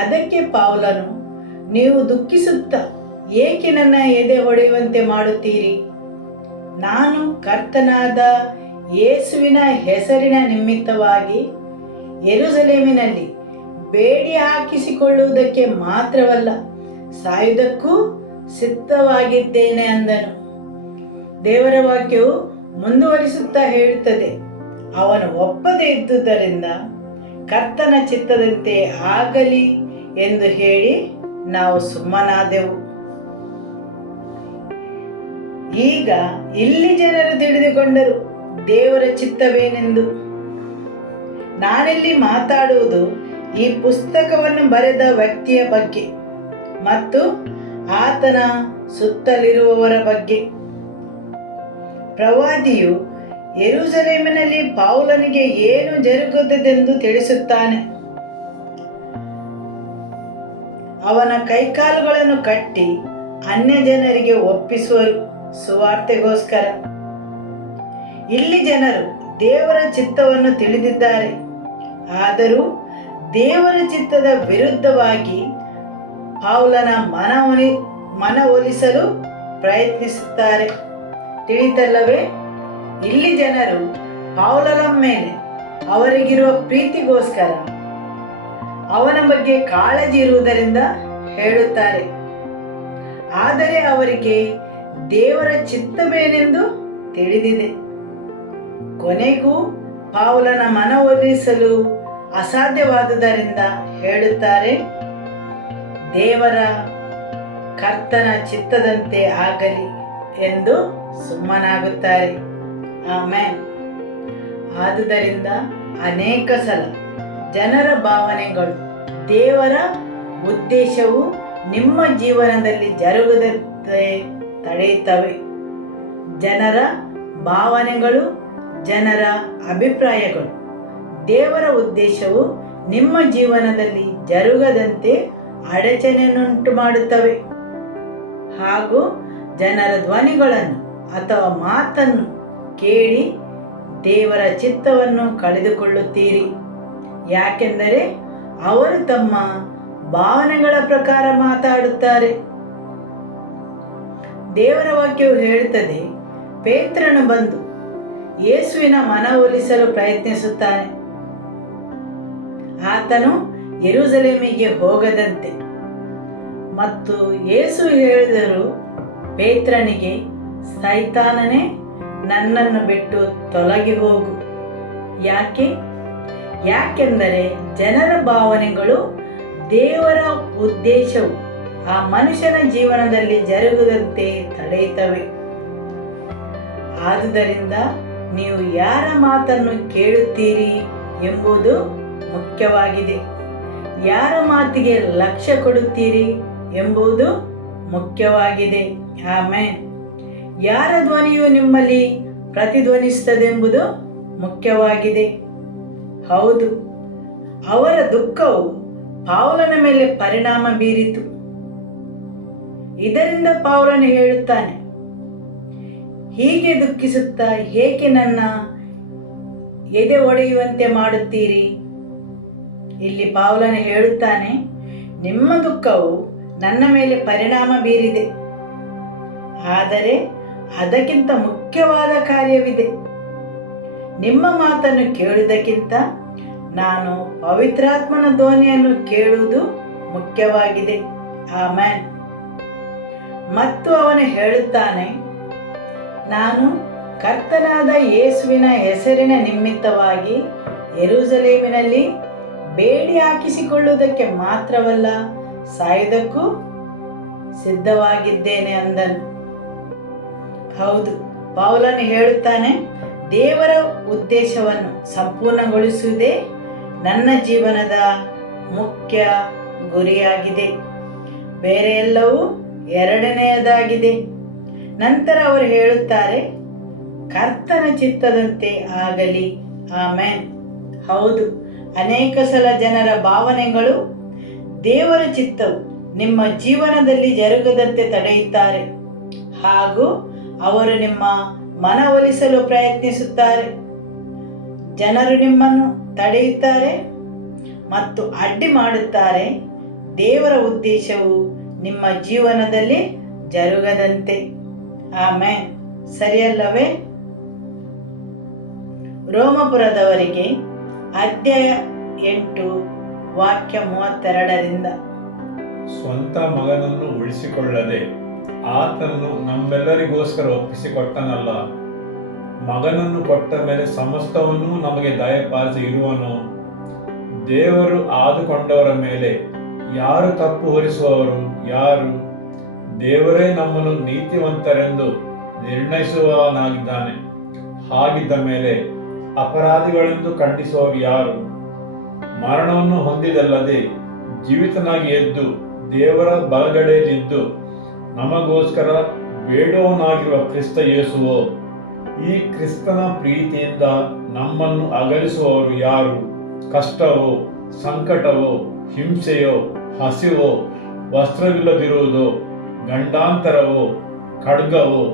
ಅದಕ್ಕೆ ಪೌಲನು, ನೀವು ದುಃಖಿಸುತ್ತಾ ಏಕೆ ನನ್ನ ಎದೆ ಹೊಡೆಯುವಂತೆ ಮಾಡುತ್ತೀರಿ? ನಾನು ಕರ್ತನಾದ ಯೇಸುವಿನ ಹೆಸರಿನ ನಿಮಿತ್ತವಾಗಿ ಯೆರೂಸಲೇಮಿನಲ್ಲಿ ಬೇಡಿ ಹಾಕಿಸಿಕೊಳ್ಳುವುದಕ್ಕೆ ಮಾತ್ರವಲ್ಲ, ಸಾಯುವುದಕ್ಕೂ ಸಿದ್ಧವಾಗಿದ್ದೇನೆ ಅಂದನು. ದೇವರ ವಾಕ್ಯವು ಮುಂದುವರಿಸುತ್ತಾ ಹೇಳುತ್ತದೆ, ಅವನು ಒಪ್ಪದೇ ಇದ್ದುದರಿಂದ ಕರ್ತನ ಚಿತ್ತದಂತೆ ಆಗಲಿ ಎಂದು ಹೇಳಿ ನಾವು ಸುಮ್ಮನಾದೆವು. ಈಗ ಇಲ್ಲಿ ಜನರು ತಿಳಿದುಕೊಂಡರು ದೇವರ ಚಿತ್ತವೇನೆಂದು. ನಾನಿಲ್ಲಿ ಮಾತಾಡುವುದು ಈ ಪುಸ್ತಕವನ್ನು ಬರೆದ ವ್ಯಕ್ತಿಯ ಬಗ್ಗೆ ಮತ್ತು ಆತನ ಸುತ್ತಲಿರುವವರ ಬಗ್ಗೆ. ಪ್ರವಾದಿಯು ಯೆರೂಸಲೇಮಿನಲ್ಲಿ ಪೌಲನಿಗೆ ಏನು ಜರುಗುತ್ತದೆಂದು ತಿಳಿಸುತ್ತಾನೆ. ಅವನ ಕೈಕಾಲುಗಳನ್ನು ಕಟ್ಟಿ ಅನ್ಯ ಜನರಿಗೆ ಒಪ್ಪಿಸುವರು ಸುವಾರ್ತೆಗೋಸ್ಕರ. ಇಲ್ಲಿ ಜನರು ದೇವರ ಚಿತ್ತವನ್ನು ತಿಳಿದಿದ್ದಾರೆ, ಆದರೂ ದೇವರ ಚಿತ್ತದ ವಿರುದ್ಧವಾಗಿ ಪೌಲನ ಮನವೊಲಿಸಲು ಪ್ರಯತ್ನಿಸುತ್ತಾರೆ. ತಿಳಿತಲ್ಲವೇ? ಇಲ್ಲಿ ಜನರು ಪೌಲನ ಮೇಲೆ ಅವರಿಗಿರುವ ಪ್ರೀತಿಗೋಸ್ಕರ ಅವನ ಬಗ್ಗೆ ಕಾಳಜಿ ಇರುವುದರಿಂದ ಹೇಳುತ್ತಾರೆ, ಆದರೆ ಅವರಿಗೆ ದೇವರ ಚಿತ್ತವೇನೆಂದು ತಿಳಿದಿದೆ. ಕೊನೆಗೂ ಪೌಲನ ಮನವೊಲಿಸಲು ಅಸಾಧ್ಯವಾದುದರಿಂದ ಹೇಳುತ್ತಾರೆ, ದೇವರ ಕರ್ತನ ಚಿತ್ತದಂತೆ ಆಗಲಿ ಎಂದು ಸುಮ್ಮನಾಗುತ್ತಾರೆ. ಆಮೆನ್. ಆದುದರಿಂದ ಅನೇಕ ಸಲ ಜನರ ಭಾವನೆಗಳು ದೇವರ ಉದ್ದೇಶವು ನಿಮ್ಮ ಜೀವನದಲ್ಲಿ ಜರುಗದಂತೆ ತಡೆಯುತ್ತವೆ. ಜನರ ಭಾವನೆಗಳು, ಜನರ ಅಭಿಪ್ರಾಯಗಳು ದೇವರ ಉದ್ದೇಶವು ನಿಮ್ಮ ಜೀವನದಲ್ಲಿ ಜರುಗದಂತೆ ಅಡಚಣೆಯನ್ನುಂಟು ಮಾಡುತ್ತವೆ ಹಾಗೂ ಜನರ ಧ್ವನಿಗಳನ್ನು ಅಥವಾ ಮಾತನ್ನು ಕೇಳಿ ದೇವರ ಚಿತ್ತವನ್ನು ಕಳೆದುಕೊಳ್ಳುತ್ತೀರಿ. ಯಾಕೆಂದರೆ ಅವರು ತಮ್ಮ ಭಾವನೆಗಳ ಪ್ರಕಾರ ಮಾತಾಡುತ್ತಾರೆ. ದೇವರ ವಾಕ್ಯವು ಹೇಳುತ್ತದೆ, ಪೇತ್ರನು ಬಂದು ಯೇಸುವಿನ ಮನವೊಲಿಸಲು ಪ್ರಯತ್ನಿಸುತ್ತಾನೆ. ಆತನು ಯೆರೂಸಲೇಮಿಗೆ ಹೋಗದಂತೆ. ಮತ್ತು ಯೇಸು ಹೇಳಿದರು ಪೇತ್ರನಿಗೆ, ಸೈತಾನನೇ, ನನ್ನನ್ನು ಬಿಟ್ಟು ತೊಲಗಿ ಹೋಗು. ಯಾಕೆಂದರೆ ಜನರ ಭಾವನೆಗಳು ದೇವರ ಉದ್ದೇಶವು ಆ ಮನುಷ್ಯನ ಜೀವನದಲ್ಲಿ ಜರುಗದಂತೆ ತಡೆಯುತ್ತವೆ. ಆದುದರಿಂದ ನೀವು ಯಾರ ಮಾತನ್ನು ಕೇಳುತ್ತೀರಿ ಎಂಬುದು ಮುಖ್ಯವಾಗಿದೆ. ಯಾರ ಮಾತಿಗೆ ಲಕ್ಷ್ಯ ಕೊಡುತ್ತೀರಿ ಎಂಬುದು ಮುಖ್ಯವಾಗಿದೆ. ಆಮೆನ್. ಯಾರ ಧ್ವನಿಯು ನಿಮ್ಮಲ್ಲಿ ಪ್ರತಿಧ್ವನಿಸುತ್ತದೆಂಬುದು ಮುಖ್ಯವಾಗಿದೆ. ಹೌದು, ಅವರ ದುಃಖವು ಪೌಲನ ಮೇಲೆ ಪರಿಣಾಮ ಬೀರಿತು. ಇದರಿಂದ ಪೌಲನು ಹೇಳುತ್ತಾನೆ, ಹೀಗೆ ದುಃಖಿಸುತ್ತಾ ಏಕೆ ನನ್ನ ಎದೆ ಒಡೆಯುವಂತೆ ಮಾಡುತ್ತೀರಿ? ಇಲ್ಲಿ ಪೌಲನು ಹೇಳುತ್ತಾನೆ, ನಿಮ್ಮ ದುಃಖವು ನನ್ನ ಮೇಲೆ ಪರಿಣಾಮ ಬೀರಿದೆ, ಆದರೆ ಅದಕ್ಕಿಂತ ಮುಖ್ಯವಾದ ಕಾರ್ಯವಿದೆ. ನಿಮ್ಮ ಮಾತನ್ನು ಕೇಳುವುದಕ್ಕಿಂತ ನಾನು ಪವಿತ್ರಾತ್ಮನ ಧ್ವನಿಯನ್ನು ಕೇಳುವುದು ಮುಖ್ಯವಾಗಿದೆ. ಆಮೆನ್. ಮತ್ತು ಅವನು ಹೇಳುತ್ತಾನೆ, ನಾನು ಕರ್ತನಾದ ಯೇಸುವಿನ ಹೆಸರಿನ ನಿಮಿತ್ತವಾಗಿ ಯೆರೂಸಲೇಮಿನಲ್ಲಿ ಬೇಡಿ ಹಾಕಿಸಿಕೊಳ್ಳುವುದಕ್ಕೆ ಮಾತ್ರವಲ್ಲ, ಸಾಯುವುದಕ್ಕೂ ಸಿದ್ಧವಾಗಿದ್ದೇನೆ ಅಂದನು. ಹೌದು, ಪೌಲನು ಹೇಳುತ್ತಾನೆ, ದೇವರ ಉದ್ದೇಶವನ್ನು ಸಂಪೂರ್ಣಗೊಳಿಸುವುದೇ ನನ್ನ ಜೀವನದ ಮುಖ್ಯ ಗುರಿಯಾಗಿದೆ. ಬೇರೆ ಎಲ್ಲವೂ ಎರಡನೆಯದಾಗಿದೆ. ನಂತರ ಅವರು ಹೇಳುತ್ತಾರೆ, ಕರ್ತನ ಚಿತ್ತದಂತೆ ಆಗಲಿ. ಆಮೆನ್. ಹೌದು, ಅನೇಕ ಸಲ ಜನರ ಭಾವನೆಗಳು ದೇವರ ಚಿತ್ತವು ನಿಮ್ಮ ಜೀವನದಲ್ಲಿ ಜರುಗದಂತೆ ತಡೆಯುತ್ತಾರೆ ಹಾಗೂ ಅವರು ನಿಮ್ಮ ಮನವೊಲಿಸಲು ಪ್ರಯತ್ನಿಸುತ್ತಾರೆ. ಜನರು ನಿಮ್ಮನ್ನು ತಡೆಯುತ್ತಾರೆ ಮತ್ತು ಅಡ್ಡಿ ಮಾಡುತ್ತಾರೆ, ದೇವರ ಉದ್ದೇಶವು ನಿಮ್ಮ ಜೀವನದಲ್ಲಿ ಜರುಗದಂತೆ. ಆಮೆನ್. ಸರಿಯಲ್ಲವೇ? ರೋಮಪುರದವರಿಗೆ ಅಧ್ಯಾಯ 8 ವಾಕ್ಯ 32ರಿಂದ. ಸ್ವಂತ ಮಗನನ್ನು ಉಳಿಸಿಕೊಳ್ಳದೆ ಆತನನ್ನು ನಮ್ಮೆಲ್ಲರಿಗೋಸ್ಕರ ಒಪ್ಪಿಸಿಕೊಟ್ಟನಲ್ಲ, ಮಗನನ್ನು ಕೊಟ್ಟ ಮೇಲೆ ಸಮಸ್ತವನ್ನೂ ನಮಗೆ ದಯಪಾಲಿಸಿ ಇರುವನು. ದೇವರು ಆದುಕೊಂಡವರ ಮೇಲೆ ಯಾರು ತಪ್ಪು ಹೊರಿಸುವವರು ಯಾರು? ದೇವರೇ ನಮ್ಮನ್ನು ನೀತಿವಂತರೆಂದು ನಿರ್ಣಯಿಸುವವನಾಗಿದ್ದಾನೆ. ಹಾಗಿದ್ದ ಮೇಲೆ ಅಪರಾಧಿಗಳೆಂದು ಖಂಡಿಸುವವರು ಯಾರು? ಮರಣವನ್ನು ಹೊಂದಿದಲ್ಲದೆ ಜೀವಿತನಾಗಿ ಎದ್ದು ದೇವರ ಬಲಗಡೆಯಲ್ಲಿದ್ದು ನಮಗೋಸ್ಕರ ಬೇಡುವವನಾಗಿರುವ ಕ್ರಿಸ್ತ ಯೇಸುವೋ? ಈ ಕ್ರಿಸ್ತನ ಪ್ರೀತಿಯಿಂದ ನಮ್ಮನ್ನು ಅಗಲಿಸುವವರು ಯಾರು? ಕಷ್ಟವೋ, ಸಂಕಟವೋ, ಹಿಂಸೆಯೋ, ಹಸಿವೋ, ವಸ್ತ್ರವಿಲ್ಲದಿರುವುದೋ, ಗಂಡಾಂತರವೋ, ಖಡ್ಗವೋ?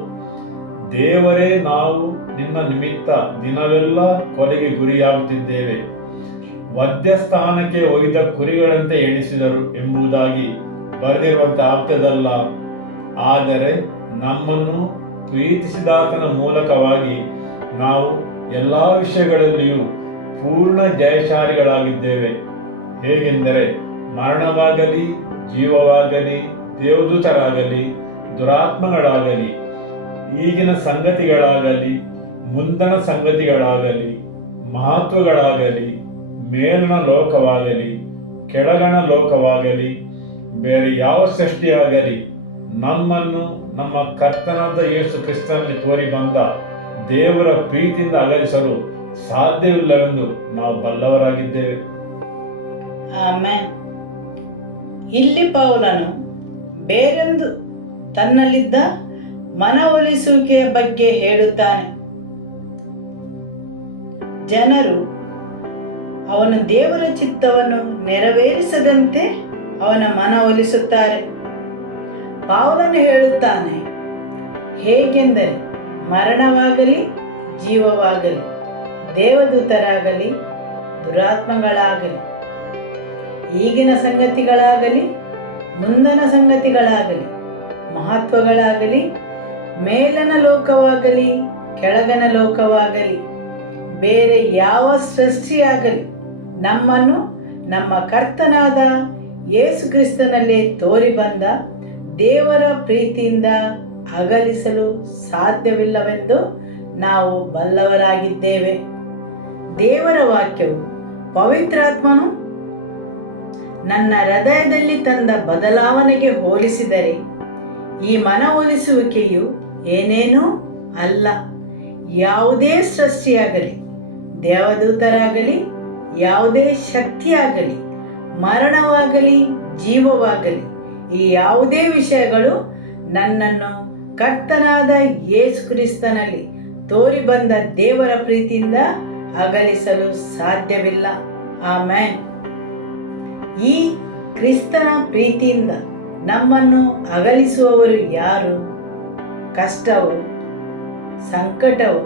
ದೇವರೇ, ನಾವು ನಿನ್ನ ನಿಮಿತ್ತ ದಿನವೆಲ್ಲ ಕೊಲೆಗೆ ಗುರಿಯಾಗುತ್ತಿದ್ದೇವೆ, ವಧ್ಯಸ್ಥಾನಕ್ಕೆ ಒಯ್ದ ಕುರಿಗಳಂತೆ ಎಣಿಸಿದರು ಎಂಬುದಾಗಿ ಬರೆದಿರುವಂತೆ ಆಗ್ತದಲ್ಲ. ಆದರೆ ನಮ್ಮನ್ನು ಪ್ರೀತಿಸಿದಾತನ ಮೂಲಕವಾಗಿ ನಾವು ಎಲ್ಲ ವಿಷಯಗಳಲ್ಲಿಯೂ ಪೂರ್ಣ ಜಯಶಾಲಿಗಳಾಗಿದ್ದೇವೆ. ಹೇಗೆಂದರೆ ಮರಣವಾಗಲಿ, ಜೀವವಾಗಲಿ, ದೇವದೂತರಾಗಲಿ, ದುರಾತ್ಮಗಳಾಗಲಿ, ಈಗಿನ ಸಂಗತಿಗಳಾಗಲಿ, ಮುಂದಣ ಸಂಗತಿಗಳಾಗಲಿ, ಮಹತ್ವಗಳಾಗಲಿ, ಮೇಲಣ ಲೋಕವಾಗಲಿ, ಕೆಳಗಣ ಲೋಕವಾಗಲಿ, ಬೇರೆ ಯಾವ ಸೃಷ್ಟಿಯಾಗಲಿ ನಮ್ಮನ್ನು ನಮ್ಮ ಕರ್ತನಾದ ಯೇಸು ಕ್ರಿಸ್ತನಲ್ಲಿ ತೋರಿ ಬಂದ ದೇವರ ಪ್ರೀತಿಯಿಂದ ಅಗಲಿಸಲು ಸಾಧ್ಯವಿಲ್ಲವೆಂದು ನಾವು ಬಲ್ಲವರಾಗಿದ್ದೇವೆ. ಆಮೆನ್. ಇಲ್ಲಿ ಪೌಲನು ಬೇರೊಂದು ತನ್ನಲ್ಲಿದ್ದ ಮನವೊಲಿಸುವಿಕೆಯ ಬಗ್ಗೆ ಹೇಳುತ್ತಾನೆ. ಜನರು ಅವನು ದೇವರ ಚಿತ್ತವನ್ನು ನೆರವೇರಿಸದಂತೆ ಅವನ ಮನವೊಲಿಸುತ್ತಾರೆ. ಪೌಲನು ಹೇಳುತ್ತಾನೆ, ಹೇಗೆಂದರೆ ಮರಣವಾಗಲಿ ಜೀವವಾಗಲಿ, ದೇವದೂತರಾಗಲಿ ದುರಾತ್ಮಗಳಾಗಲಿ, ಈಗಿನ ಸಂಗತಿಗಳಾಗಲಿ ಮುಂದಣ ಸಂಗತಿಗಳಾಗಲಿ, ಮಹತ್ವಗಳಾಗಲಿ, ಮೇಲನ ಲೋಕವಾಗಲಿ ಕೆಳಗನ ಲೋಕವಾಗಲಿ, ಬೇರೆ ಯಾವ ಸೃಷ್ಟಿಯಾಗಲಿ ನಮ್ಮನ್ನು ನಮ್ಮ ಕರ್ತನಾದ ಯೇಸು ಕ್ರಿಸ್ತನಲ್ಲಿ ತೋರಿ ಬಂದ ದೇವರ ಪ್ರೀತಿಯಿಂದ ಅಗಲಿಸಲು ಸಾಧ್ಯವಿಲ್ಲವೆಂದು ನಾವು ಬಲ್ಲವರಾಗಿದ್ದೇವೆ. ದೇವರ ವಾಕ್ಯವು ಪವಿತ್ರಾತ್ಮನು ನನ್ನ ಹೃದಯದಲ್ಲಿ ತಂದ ಬದಲಾವಣೆಗೆ ಹೋಲಿಸಿದರೆ ಈ ಮನವೊಲಿಸುವಿಕೆಯು ಏನೇನೂ ಅಲ್ಲ. ಯಾವುದೇ ಸೃಷ್ಟಿಯಾಗಲಿ, ದೇವದೂತರಾಗಲಿ, ಯಾವುದೇ ಶಕ್ತಿಯಾಗಲಿ, ಮರಣವಾಗಲಿ ಜೀವವಾಗಲಿ, ಈ ಯಾವುದೇ ವಿಷಯಗಳು ನನ್ನನ್ನು ಕರ್ತನಾದ ಯೇಸು ಕ್ರಿಸ್ತನಲ್ಲಿ ತೋರಿ ಬಂದ ದೇವರ ಪ್ರೀತಿಯಿಂದ ಅಗಲಿಸಲು ಸಾಧ್ಯವಿಲ್ಲ. ಆಮೆನ್. ಈ ಕ್ರಿಸ್ತನ ಪ್ರೀತಿಯಿಂದ ನಮ್ಮನ್ನು ಅಗಲಿಸುವವರು ಯಾರು? ಕಷ್ಟವು, ಸಂಕಟವು,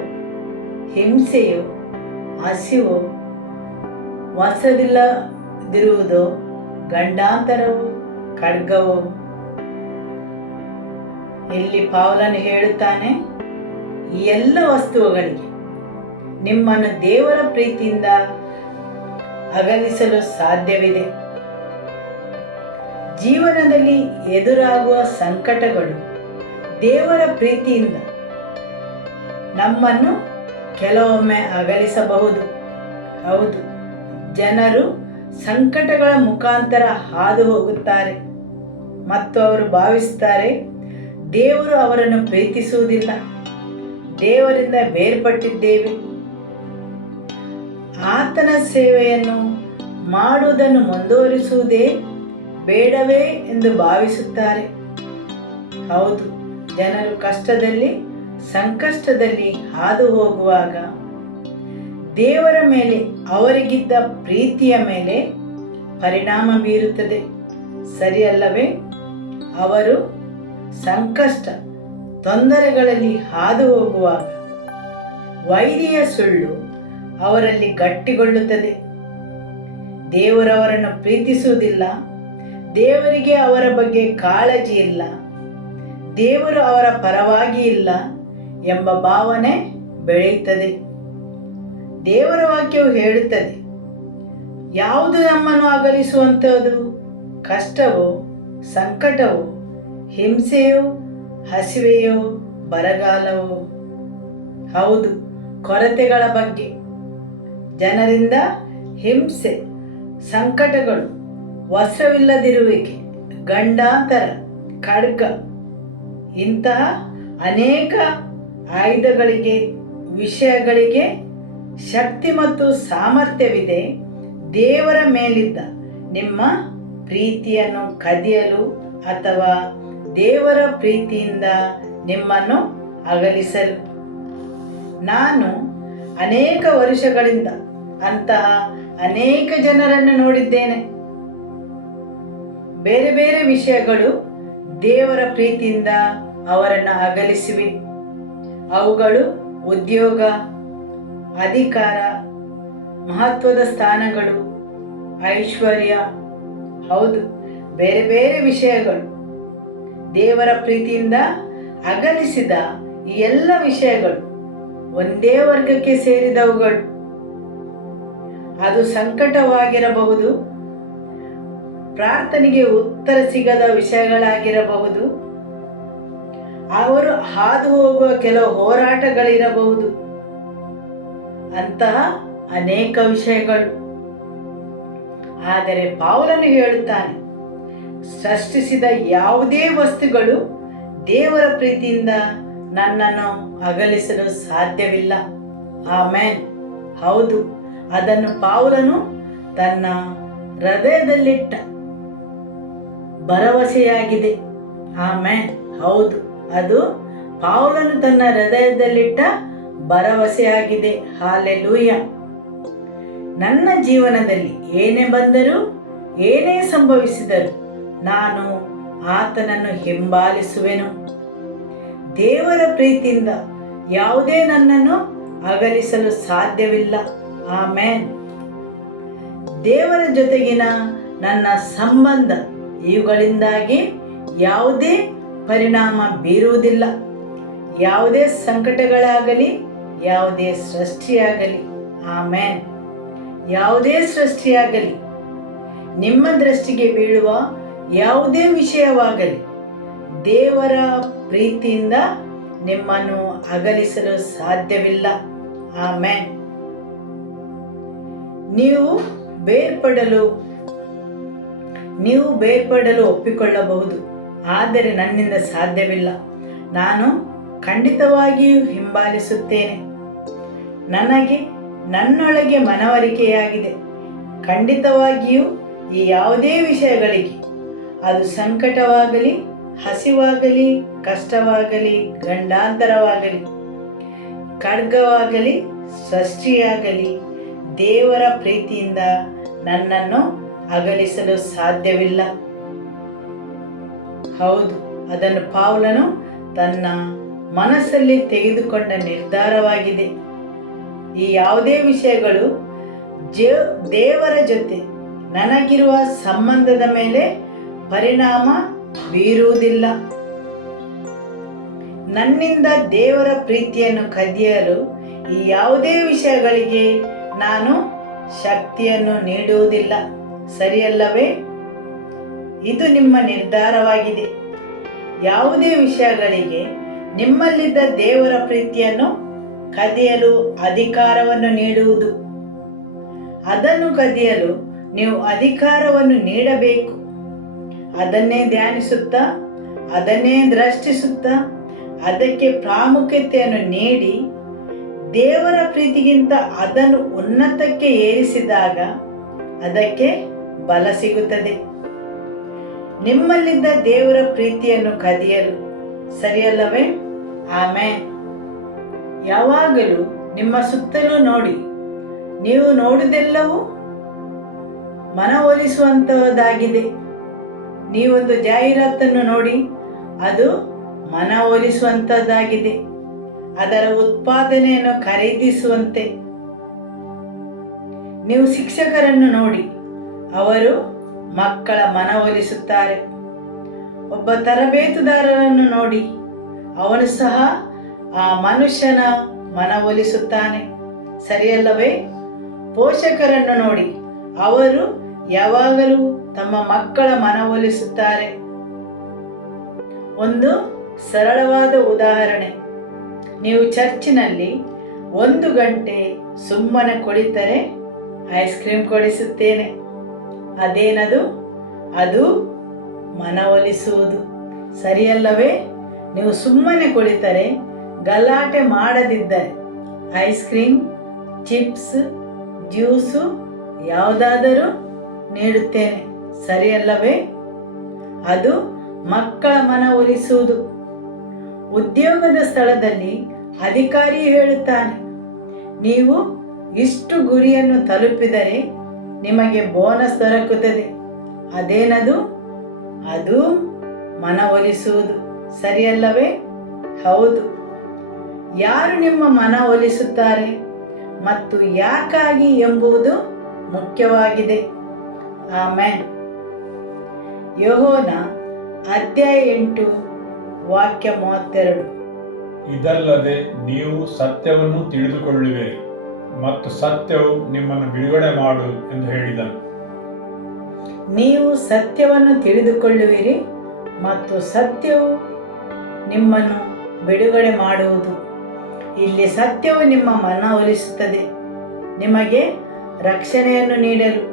ಹಿಂಸೆಯು, ಹಸಿವು, ವಸವಿಲ್ಲದಿರುವುದು, ಗಂಡಾಂತರವು, ಖಡ್ಗವು. ಇಲ್ಲಿ ಪೌಲನು ಹೇಳುತ್ತಾನೆ, ಈ ಎಲ್ಲ ವಸ್ತುಗಳಿಗೆ ನಿಮ್ಮನ್ನು ದೇವರ ಪ್ರೀತಿಯಿಂದ ಅಗಲಿಸಲು ಸಾಧ್ಯವಿದೆ. ಜೀವನದಲ್ಲಿ ಎದುರಾಗುವ ಸಂಕಟಗಳು ದೇವರ ಪ್ರೀತಿಯಿಂದ ನಮ್ಮನ್ನು ಕೆಲವೊಮ್ಮೆ ಅಗಲಿಸಬಹುದು. ಹೌದು, ಜನರು ಸಂಕಟಗಳ ಮುಖಾಂತರ ಹಾದು ಹೋಗುತ್ತಾರೆ ಮತ್ತು ಅವರು ಭಾವಿಸುತ್ತಾರೆ ದೇವರು ಅವರನ್ನು ಪ್ರೀತಿಸುವುದಿಲ್ಲ, ದೇವರಿಂದ ಬೇರ್ಪಟ್ಟಿದ್ದೇವೆ, ಆತನ ಸೇವೆಯನ್ನು ಮಾಡುವುದನ್ನು ಮುಂದುವರಿಸುವುದೇ ಬೇಡವೇ ಎಂದು ಭಾವಿಸುತ್ತಾರೆ. ಹೌದು, ಜನರು ಕಷ್ಟದಲ್ಲಿ ಸಂಕಷ್ಟದಲ್ಲಿ ಹಾದು ಹೋಗುವಾಗ ದೇವರ ಮೇಲೆ ಅವರಿಗಿದ್ದ ಪ್ರೀತಿಯ ಮೇಲೆ ಪರಿಣಾಮ ಬೀರುತ್ತದೆ, ಸರಿಯಲ್ಲವೇ? ಅವರು ಸಂಕಷ್ಟ ತೊಂದರೆಗಳಲ್ಲಿ ಹಾದು ಹೋಗುವಾಗ ವೈರಿಯ ಸುಳ್ಳು ಅವರಲ್ಲಿ ಗಟ್ಟಿಗೊಳ್ಳುತ್ತದೆ. ದೇವರವರನ್ನು ಪ್ರೀತಿಸುವುದಿಲ್ಲ, ದೇವರಿಗೆ ಅವರ ಬಗ್ಗೆ ಕಾಳಜಿ ಇಲ್ಲ, ದೇವರು ಅವರ ಪರವಾಗಿ ಇಲ್ಲ ಎಂಬ ಭಾವನೆ ಬೆಳೆಯುತ್ತದೆ. ದೇವರ ವಾಕ್ಯವು ಹೇಳುತ್ತದೆ, ಯಾವುದು ನಮ್ಮನ್ನು ಅಗಲಿಸುವಂಥದ್ದು? ಕಷ್ಟವೋ, ಸಂಕಟವೋ, ಹಿಂಸೆಯೋ, ಹಸಿವೆಯೋ, ಬರಗಾಲವೋ? ಹೌದು, ಕೊರತೆಗಳ ಬಗ್ಗೆ. ಜನರಿಂದ ಹಿಂಸೆ, ಸಂಕಟಗಳು, ವಸ್ತ್ರವಿಲ್ಲದಿರುವಿಕೆ, ಗಂಡಾಂತರ, ಖಡ್ಗ, ಇಂತಹ ಅನೇಕ ಆಯುಧಗಳಿಗೆ, ವಿಷಯಗಳಿಗೆ ಶಕ್ತಿ ಮತ್ತು ಸಾಮರ್ಥ್ಯವಿದೆ ದೇವರ ಮೇಲಿದ್ದ ನಿಮ್ಮ ಪ್ರೀತಿಯನ್ನು ಕದಿಯಲು ಅಥವಾ ದೇವರ ಪ್ರೀತಿಯಿಂದ ನಿಮ್ಮನ್ನು ಅಗಲಿಸಲು. ನಾನು ಅನೇಕ ವರ್ಷಗಳಿಂದ ಅಂತಹ ಅನೇಕ ಜನರನ್ನು ನೋಡಿದ್ದೇನೆ. ಬೇರೆ ಬೇರೆ ವಿಷಯಗಳು ದೇವರ ಪ್ರೀತಿಯಿಂದ ಅವರನ್ನು ಅಗಲಿಸಿವೆ. ಅವುಗಳು ಉದ್ಯೋಗ, ಅಧಿಕಾರ, ಮಹತ್ವದ ಸ್ಥಾನಗಳು, ಐಶ್ವರ್ಯ. ಹೌದು, ಬೇರೆ ಬೇರೆ ವಿಷಯಗಳು. ದೇವರ ಪ್ರೀತಿಯಿಂದ ಅಗಲಿಸಿದ ಈ ಎಲ್ಲ ವಿಷಯಗಳು ಒಂದೇ ವರ್ಗಕ್ಕೆ ಸೇರಿದವುಗಳು. ಅದು ಸಂಕಟವಾಗಿರಬಹುದು, ಪ್ರಾರ್ಥನೆಗೆ ಉತ್ತರ ಸಿಗದ ವಿಷಯಗಳಾಗಿರಬಹುದು, ಅವರು ಹಾದು ಹೋಗುವ ಕೆಲವು ಹೋರಾಟಗಳಿರಬಹುದು, ಅಂತಹ ಅನೇಕ ವಿಷಯಗಳು. ಆದರೆ ಪೌಲನು ಹೇಳುತ್ತಾನೆ, ಸೃಷ್ಟಿಸಿದ ಯಾವುದೇ ವಸ್ತುಗಳು ದೇವರ ಪ್ರೀತಿಯಿಂದ ನನ್ನನ್ನು ಅಗಲಿಸಲು ಸಾಧ್ಯವಿಲ್ಲ. ಆಮೆನ್. ಹೌದು, ಅದನ್ನು ಪೌಲನು ತನ್ನ ಹೃದಯದಲ್ಲಿಟ್ಟ ಭರವಸೆಯಾಗಿದೆ. ಆಮೆನ್. ಹೌದು, ಅದು ಪೌಲನು ತನ್ನ ಹೃದಯದಲ್ಲಿಟ್ಟ ಭರವಸೆಯಾಗಿದೆ. ಹಾಲೆಲೂಯ. ನನ್ನ ಜೀವನದಲ್ಲಿ ಏನೇ ಬಂದರೂ, ಏನೇ ಸಂಭವಿಸಿದರೂ ನಾನು ಆತನನ್ನು ಹಿಂಬಾಲಿಸುವೆನು. ದೇವರ ಪ್ರೀತಿಯಿಂದ ಯಾವುದೇ ನನ್ನನ್ನು ಅಗಲಿಸಲು ಸಾಧ್ಯವಿಲ್ಲ. ಆಮೆನ್. ದೇವರ ಜೊತೆಗಿನ ನನ್ನ ಸಂಬಂಧ ಇವುಗಳಿಂದಾಗಿ ಯಾವುದೇ ಪರಿಣಾಮ ಬೀರುವುದಿಲ್ಲ. ಯಾವುದೇ ಸಂಕಟಗಳಾಗಲಿ, ಯಾವುದೇ ಸೃಷ್ಟಿಯಾಗಲಿ, ಆಮೆನ್, ಯಾವುದೇ ಸೃಷ್ಟಿಯಾಗಲಿ, ನಿಮ್ಮ ದೃಷ್ಟಿಗೆ ಬೀಳುವ ಯಾವುದೇ ವಿಷಯವಾಗಲಿ ದೇವರ ಪ್ರೀತಿಯಿಂದ ನಿಮ್ಮನ್ನು ಅಗಲಿಸಲು ಸಾಧ್ಯವಿಲ್ಲ. ಆಮೆನ್. ನೀವು ಬೇರ್ಪಡಲು ಒಪ್ಪಿಕೊಳ್ಳಬಹುದು, ಆದರೆ ನನ್ನಿಂದ ಸಾಧ್ಯವಿಲ್ಲ. ನಾನು ಖಂಡಿತವಾಗಿಯೂ ಹಿಂಬಾಲಿಸುತ್ತೇನೆ. ನನಗೆ ನನ್ನೊಳಗೆ ಮನವರಿಕೆಯಾಗಿದೆ. ಖಂಡಿತವಾಗಿಯೂ ಈ ಯಾವುದೇ ವಿಷಯಗಳಿಗೆ, ಅದು ಸಂಕಟವಾಗಲಿ, ಹಸಿವಾಗಲಿ, ಕಷ್ಟವಾಗಲಿ, ಗಂಡಾಂತರವಾಗಲಿ, ಖಡ್ಗವಾಗಲಿ, ಸೃಷ್ಟಿಯಾಗಲಿ, ದೇವರ ಪ್ರೀತಿಯಿಂದ ನನ್ನನ್ನು ಅಗಲಿಸಲು ಸಾಧ್ಯವಿಲ್ಲ. ಹೌದು, ಅದನ್ನು ಪೌಲನು ತನ್ನ ಮನಸ್ಸಲ್ಲಿ ತೆಗೆದುಕೊಂಡ ನಿರ್ಧಾರವಾಗಿದೆ. ಈ ಯಾವುದೇ ವಿಷಯಗಳು ದೇವರ ಜೊತೆ ನನಗಿರುವ ಸಂಬಂಧದ ಮೇಲೆ ಪರಿಣಾಮ ಬೀರುವುದಿಲ್ಲ. ನನ್ನಿಂದ ದೇವರ ಪ್ರೀತಿಯನ್ನು ಕದಿಯಲು ಈ ಯಾವುದೇ ವಿಷಯಗಳಿಗೆ ನಾನು ಶಕ್ತಿಯನ್ನು ನೀಡುವುದಿಲ್ಲ. ಸರಿಯಲ್ಲವೇ? ಇದು ನಿಮ್ಮ ನಿರ್ಧಾರವಾಗಿದೆ. ಯಾವುದೇ ವಿಷಯಗಳಿಗೆ ನಿಮ್ಮಲ್ಲಿದ್ದ ದೇವರ ಪ್ರೀತಿಯನ್ನು ಕದಿಯಲು ಅಧಿಕಾರವನ್ನು ನೀಡುವುದು. ಅದನ್ನು ಕದಿಯಲು ನೀವು ಅಧಿಕಾರವನ್ನು ನೀಡಬೇಕು. ಅದನ್ನೇ ಧ್ಯಾನಿಸುತ್ತಾ, ಅದನ್ನೇ ದೃಷ್ಟಿಸುತ್ತಾ, ಅದಕ್ಕೆ ಪ್ರಾಮುಖ್ಯತೆಯನ್ನು ನೀಡಿ ದೇವರ ಪ್ರೀತಿಗಿಂತ ಅದನ್ನು ಉನ್ನತಕ್ಕೆ ಏರಿಸಿದಾಗ ಅದಕ್ಕೆ ಬಲ ಸಿಗುತ್ತದೆ. ನಿಮ್ಮಲ್ಲಿದ್ದ ದೇವರ ಪ್ರೀತಿಯನ್ನು ಕದಿಯಲು. ಸರಿಯಲ್ಲವೇ? ಆಮೆನ್. ಯಾವಾಗಲೂ ನಿಮ್ಮ ಸುತ್ತಲೂ ನೋಡಿ. ನೀವು ನೋಡುವುದೆಲ್ಲವೂ ಮನವೊಲಿಸುವಂತಹದ್ದಾಗಿದೆ. ನೀವೊಂದು ಜಾಹೀರಾತನ್ನು ನೋಡಿ, ಅದು ಮನವೊಲಿಸುವಂತಹದ್ದಾಗಿದೆ. ಅದರ ಉತ್ಪಾದನೆಯನ್ನು ಖರೀದಿಸುವಂತೆ. ನೀವು ಶಿಕ್ಷಕರನ್ನು ನೋಡಿ, ಅವರು ಮಕ್ಕಳ ಮನವೊಲಿಸುತ್ತಾರೆ. ಒಬ್ಬ ತರಬೇತುದಾರರನ್ನು ನೋಡಿ, ಅವನು ಸಹ ಆ ಮನುಷ್ಯನ ಮನವೊಲಿಸುತ್ತಾನೆ. ಸರಿಯಲ್ಲವೇ? ಪೋಷಕರನ್ನು ನೋಡಿ, ಅವರು ಯಾವಾಗಲೂ ತಮ್ಮ ಮಕ್ಕಳ ಮನವೊಲಿಸುತ್ತಾರೆ. ಒಂದು ಸರಳವಾದ ಉದಾಹರಣೆ. ನೀವು ಚರ್ಚಿನಲ್ಲಿ 1 ಗಂಟೆ ಸುಮ್ಮನೆ ಕುಳಿತರೆ ಐಸ್ ಕ್ರೀಮ್ ಕೊಡಿಸುತ್ತೇನೆ. ಅದೇನದು? ಅದು ಮನವೊಲಿಸುವುದು. ಸರಿಯಲ್ಲವೇ? ನೀವು ಸುಮ್ಮನೆ ಕುಳಿತರೆ, ಗಲಾಟೆ ಮಾಡದಿದ್ದರೆ ಐಸ್ ಕ್ರೀಮ್, ಚಿಪ್ಸ್, ಜ್ಯೂಸು ಯಾವುದಾದರೂ ನೀಡುತ್ತೇನೆ. ಸರಿಯಲ್ಲವೇ? ಅದು ಮಕ್ಕಳ ಮನವೊಲಿಸುವುದು. ಉದ್ಯೋಗದ ಸ್ಥಳದಲ್ಲಿ ಅಧಿಕಾರಿ ಹೇಳುತ್ತಾನೆ, ನೀವು ಇಷ್ಟು ಗುರಿಯನ್ನು ತಲುಪಿದರೆ ನಿಮಗೆ ಬೋನಸ್ ದೊರಕುತ್ತದೆ. ಅದೇನದು? ಅದು ಮನವೊಲಿಸುವುದು. ಸರಿಯಲ್ಲವೇ? ಹೌದು. ಯಾರು ನಿಮ್ಮ ಮನವೊಲಿಸುತ್ತಾರೆ ಮತ್ತು ಯಾಕಾಗಿ ಎಂಬುದು ಮುಖ್ಯವಾಗಿದೆ. ಆಮೆನ್. ಯೋಹೋನ ಅಧ್ಯಾಯ 8 ವಾಕ್ಯ 32. ಇದಲ್ಲದೆ ನೀವು ಸತ್ಯವನ್ನು ತಿಳಿದುಕೊಳ್ಳುವಿರಿ ಮತ್ತು ಸತ್ಯವು ನಿಮ್ಮನ್ನು ಬಿಡುಗಡೆ ಮಾಡುವುದು ಎಂದು ಹೇಳಿದನು. ನೀವು ಸತ್ಯವನ್ನು ತಿಳಿದುಕೊಳ್ಳುವಿರಿ ಮತ್ತು ಸತ್ಯವು ನಿಮ್ಮನ್ನು ಬಿಡುಗಡೆ ಮಾಡುವುದು. ಇಲ್ಲಿ ಸತ್ಯವು ನಿಮ್ಮ ಮನವೊಲಿಸುತ್ತದೆ, ನಿಮಗೆ ರಕ್ಷಣೆಯನ್ನು ನೀಡಲು.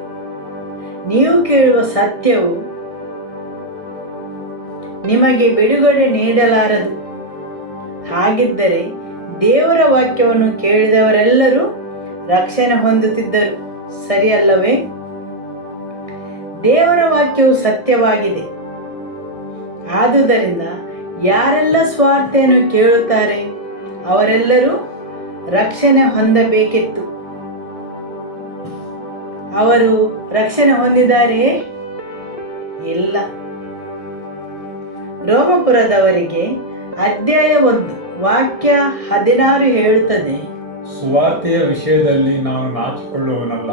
ನೀವು ಕೇಳುವ ಸತ್ಯವು ನಿಮಗೆ ಬಿಡುಗಡೆ ನೀಡಲಾರದು. ಹಾಗಿದ್ದರೆ ದೇವರ ವಾಕ್ಯವನ್ನು ಕೇಳಿದವರೆಲ್ಲರೂ ರಕ್ಷಣೆ ಹೊಂದುತ್ತಿದ್ದರು. ಸರಿಯಲ್ಲವೇ? ದೇವರ ವಾಕ್ಯವು ಸತ್ಯವಾಗಿದೆ. ಆದುದರಿಂದ ಯಾರೆಲ್ಲ ಸ್ವಾರ್ಥೆಯನ್ನು ಕೇಳುತ್ತಾರೆ ಅವರೆಲ್ಲರೂ ರಕ್ಷಣೆ ಹೊಂದಬೇಕಿತ್ತು. ಅವರು ರಕ್ಷಣೆ ಹೊಂದಿದ್ದಾರೆಯೇ? ಇಲ್ಲ. ರೋಮಪುರದವರಿಗೆ ಅಧ್ಯಾಯ 1 ವಾಕ್ಯ 16 ಹೇಳುತ್ತದೆ, ಸುವಾರ್ತೆಯ ವಿಷಯದಲ್ಲಿ ನಾವು ನಾಚಿಕೊಳ್ಳುವವನಲ್ಲ.